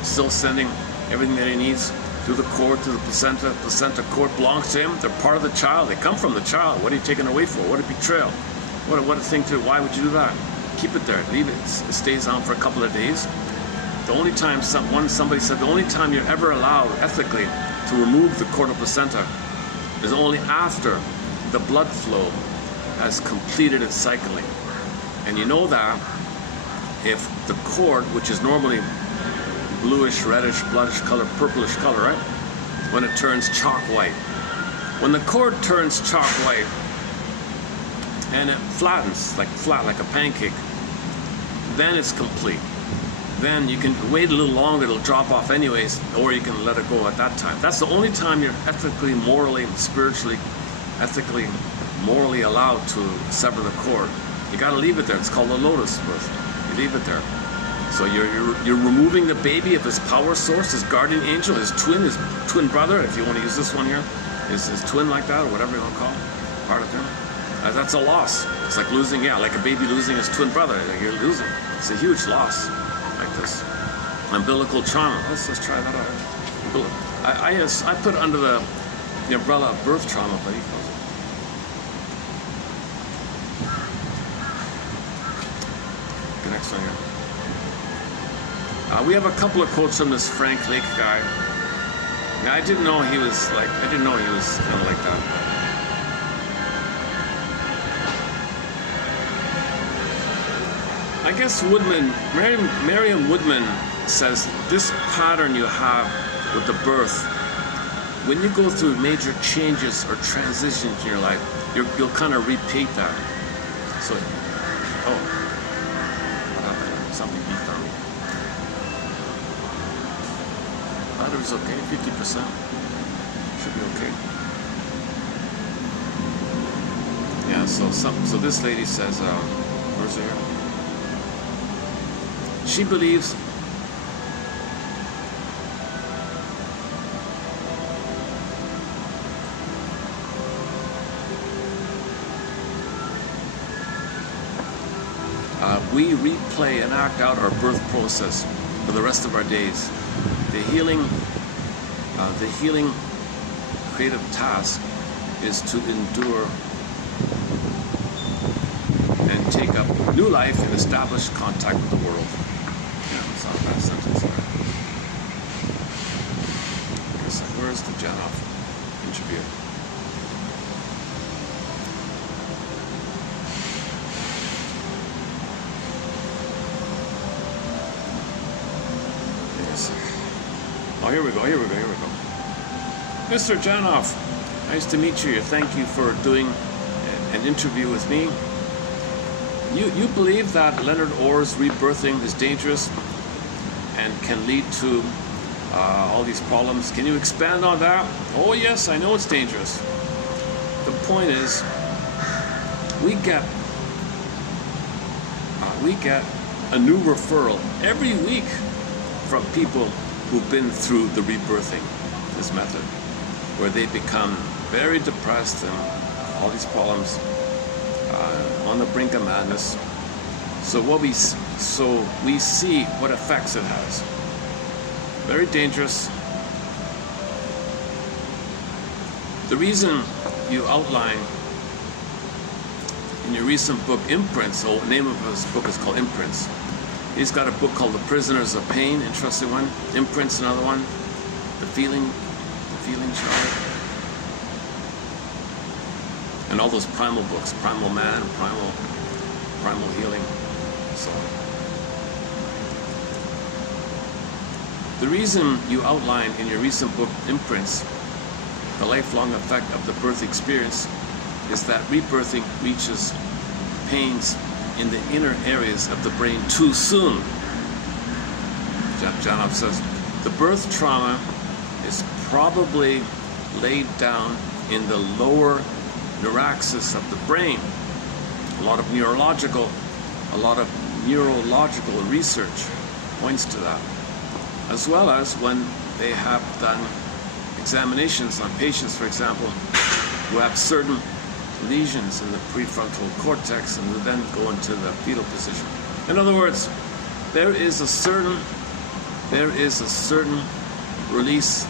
still sending everything that he needs through the cord to the placenta. Placenta cord belongs to him. They're part of the child. They come from the child. What are you taking away for? What a betrayal. What a thing to, why would you do that? Keep it there. Leave it. It stays on for a couple of days. The only time somebody said the only time you're ever allowed ethically to remove the cord of placenta is only after the blood flow has completed its cycling. And you know that if the cord, which is normally bluish, reddish, bloodish color, purplish color, right? When it turns chalk white. When the cord turns chalk white and it flattens, flat like a pancake, then it's complete. Then you can wait a little longer, it'll drop off anyways, or you can let it go at that time. That's the only time you're ethically, morally, spiritually, ethically, morally allowed to sever the cord. You gotta leave it there. It's called the lotus birth. You leave it there. So you're removing the baby of his power source, his guardian angel, his twin brother, if you want to use this one here, his twin like that, or whatever you want to call him, part of him. That's a loss. It's like losing, like a baby losing his twin brother. You're losing. It's a huge loss, like this. Umbilical trauma. Let's try that out. I put it under the umbrella of birth trauma, but he calls it. The next one here. We have a couple of quotes from this Frank Lake guy. Now, I didn't know he was kind of like that. I guess Merriam Woodman says this pattern you have with the birth, when you go through major changes or transitions in your life, you'll kind of repeat that. So, what happened? Something beeped on me. Battery's okay, 50%. Should be okay. Yeah, so this lady says, where's it here? She believes we replay and act out our birth process for the rest of our days. The healing creative task is to endure and take up new life and establish contact with the world. Yeah, it's not a bad sentence there. Where's the Janov interview? Oh, here we go. Mr. Janov, nice to meet you. Thank you for doing an interview with me. You believe that Leonard Orr's rebirthing is dangerous and can lead to all these problems. Can you expand on that? Oh yes, I know it's dangerous. The point is, we get a new referral every week from people who've been through the rebirthing, this method, where they become very depressed and all these problems, on the brink of madness. So we see what effects it has. Very dangerous. The reason you outline in your recent book, Imprints, the name of his book is called Imprints. He's got a book called The Prisoners of Pain, interesting one. Imprints, another one. The Feeling Child. And all those primal books, Primal Man, Primal Healing, so on. The reason you outline in your recent book, Imprints, the lifelong effect of the birth experience, is that rebirthing reaches pains in the inner areas of the brain too soon. Janov says, the birth trauma is probably laid down in the lower neuraxis of the brain. A lot of neurological research points to that, as well as when they have done examinations on patients, for example, who have certain lesions in the prefrontal cortex and then go into the fetal position. In other words, there is a certain release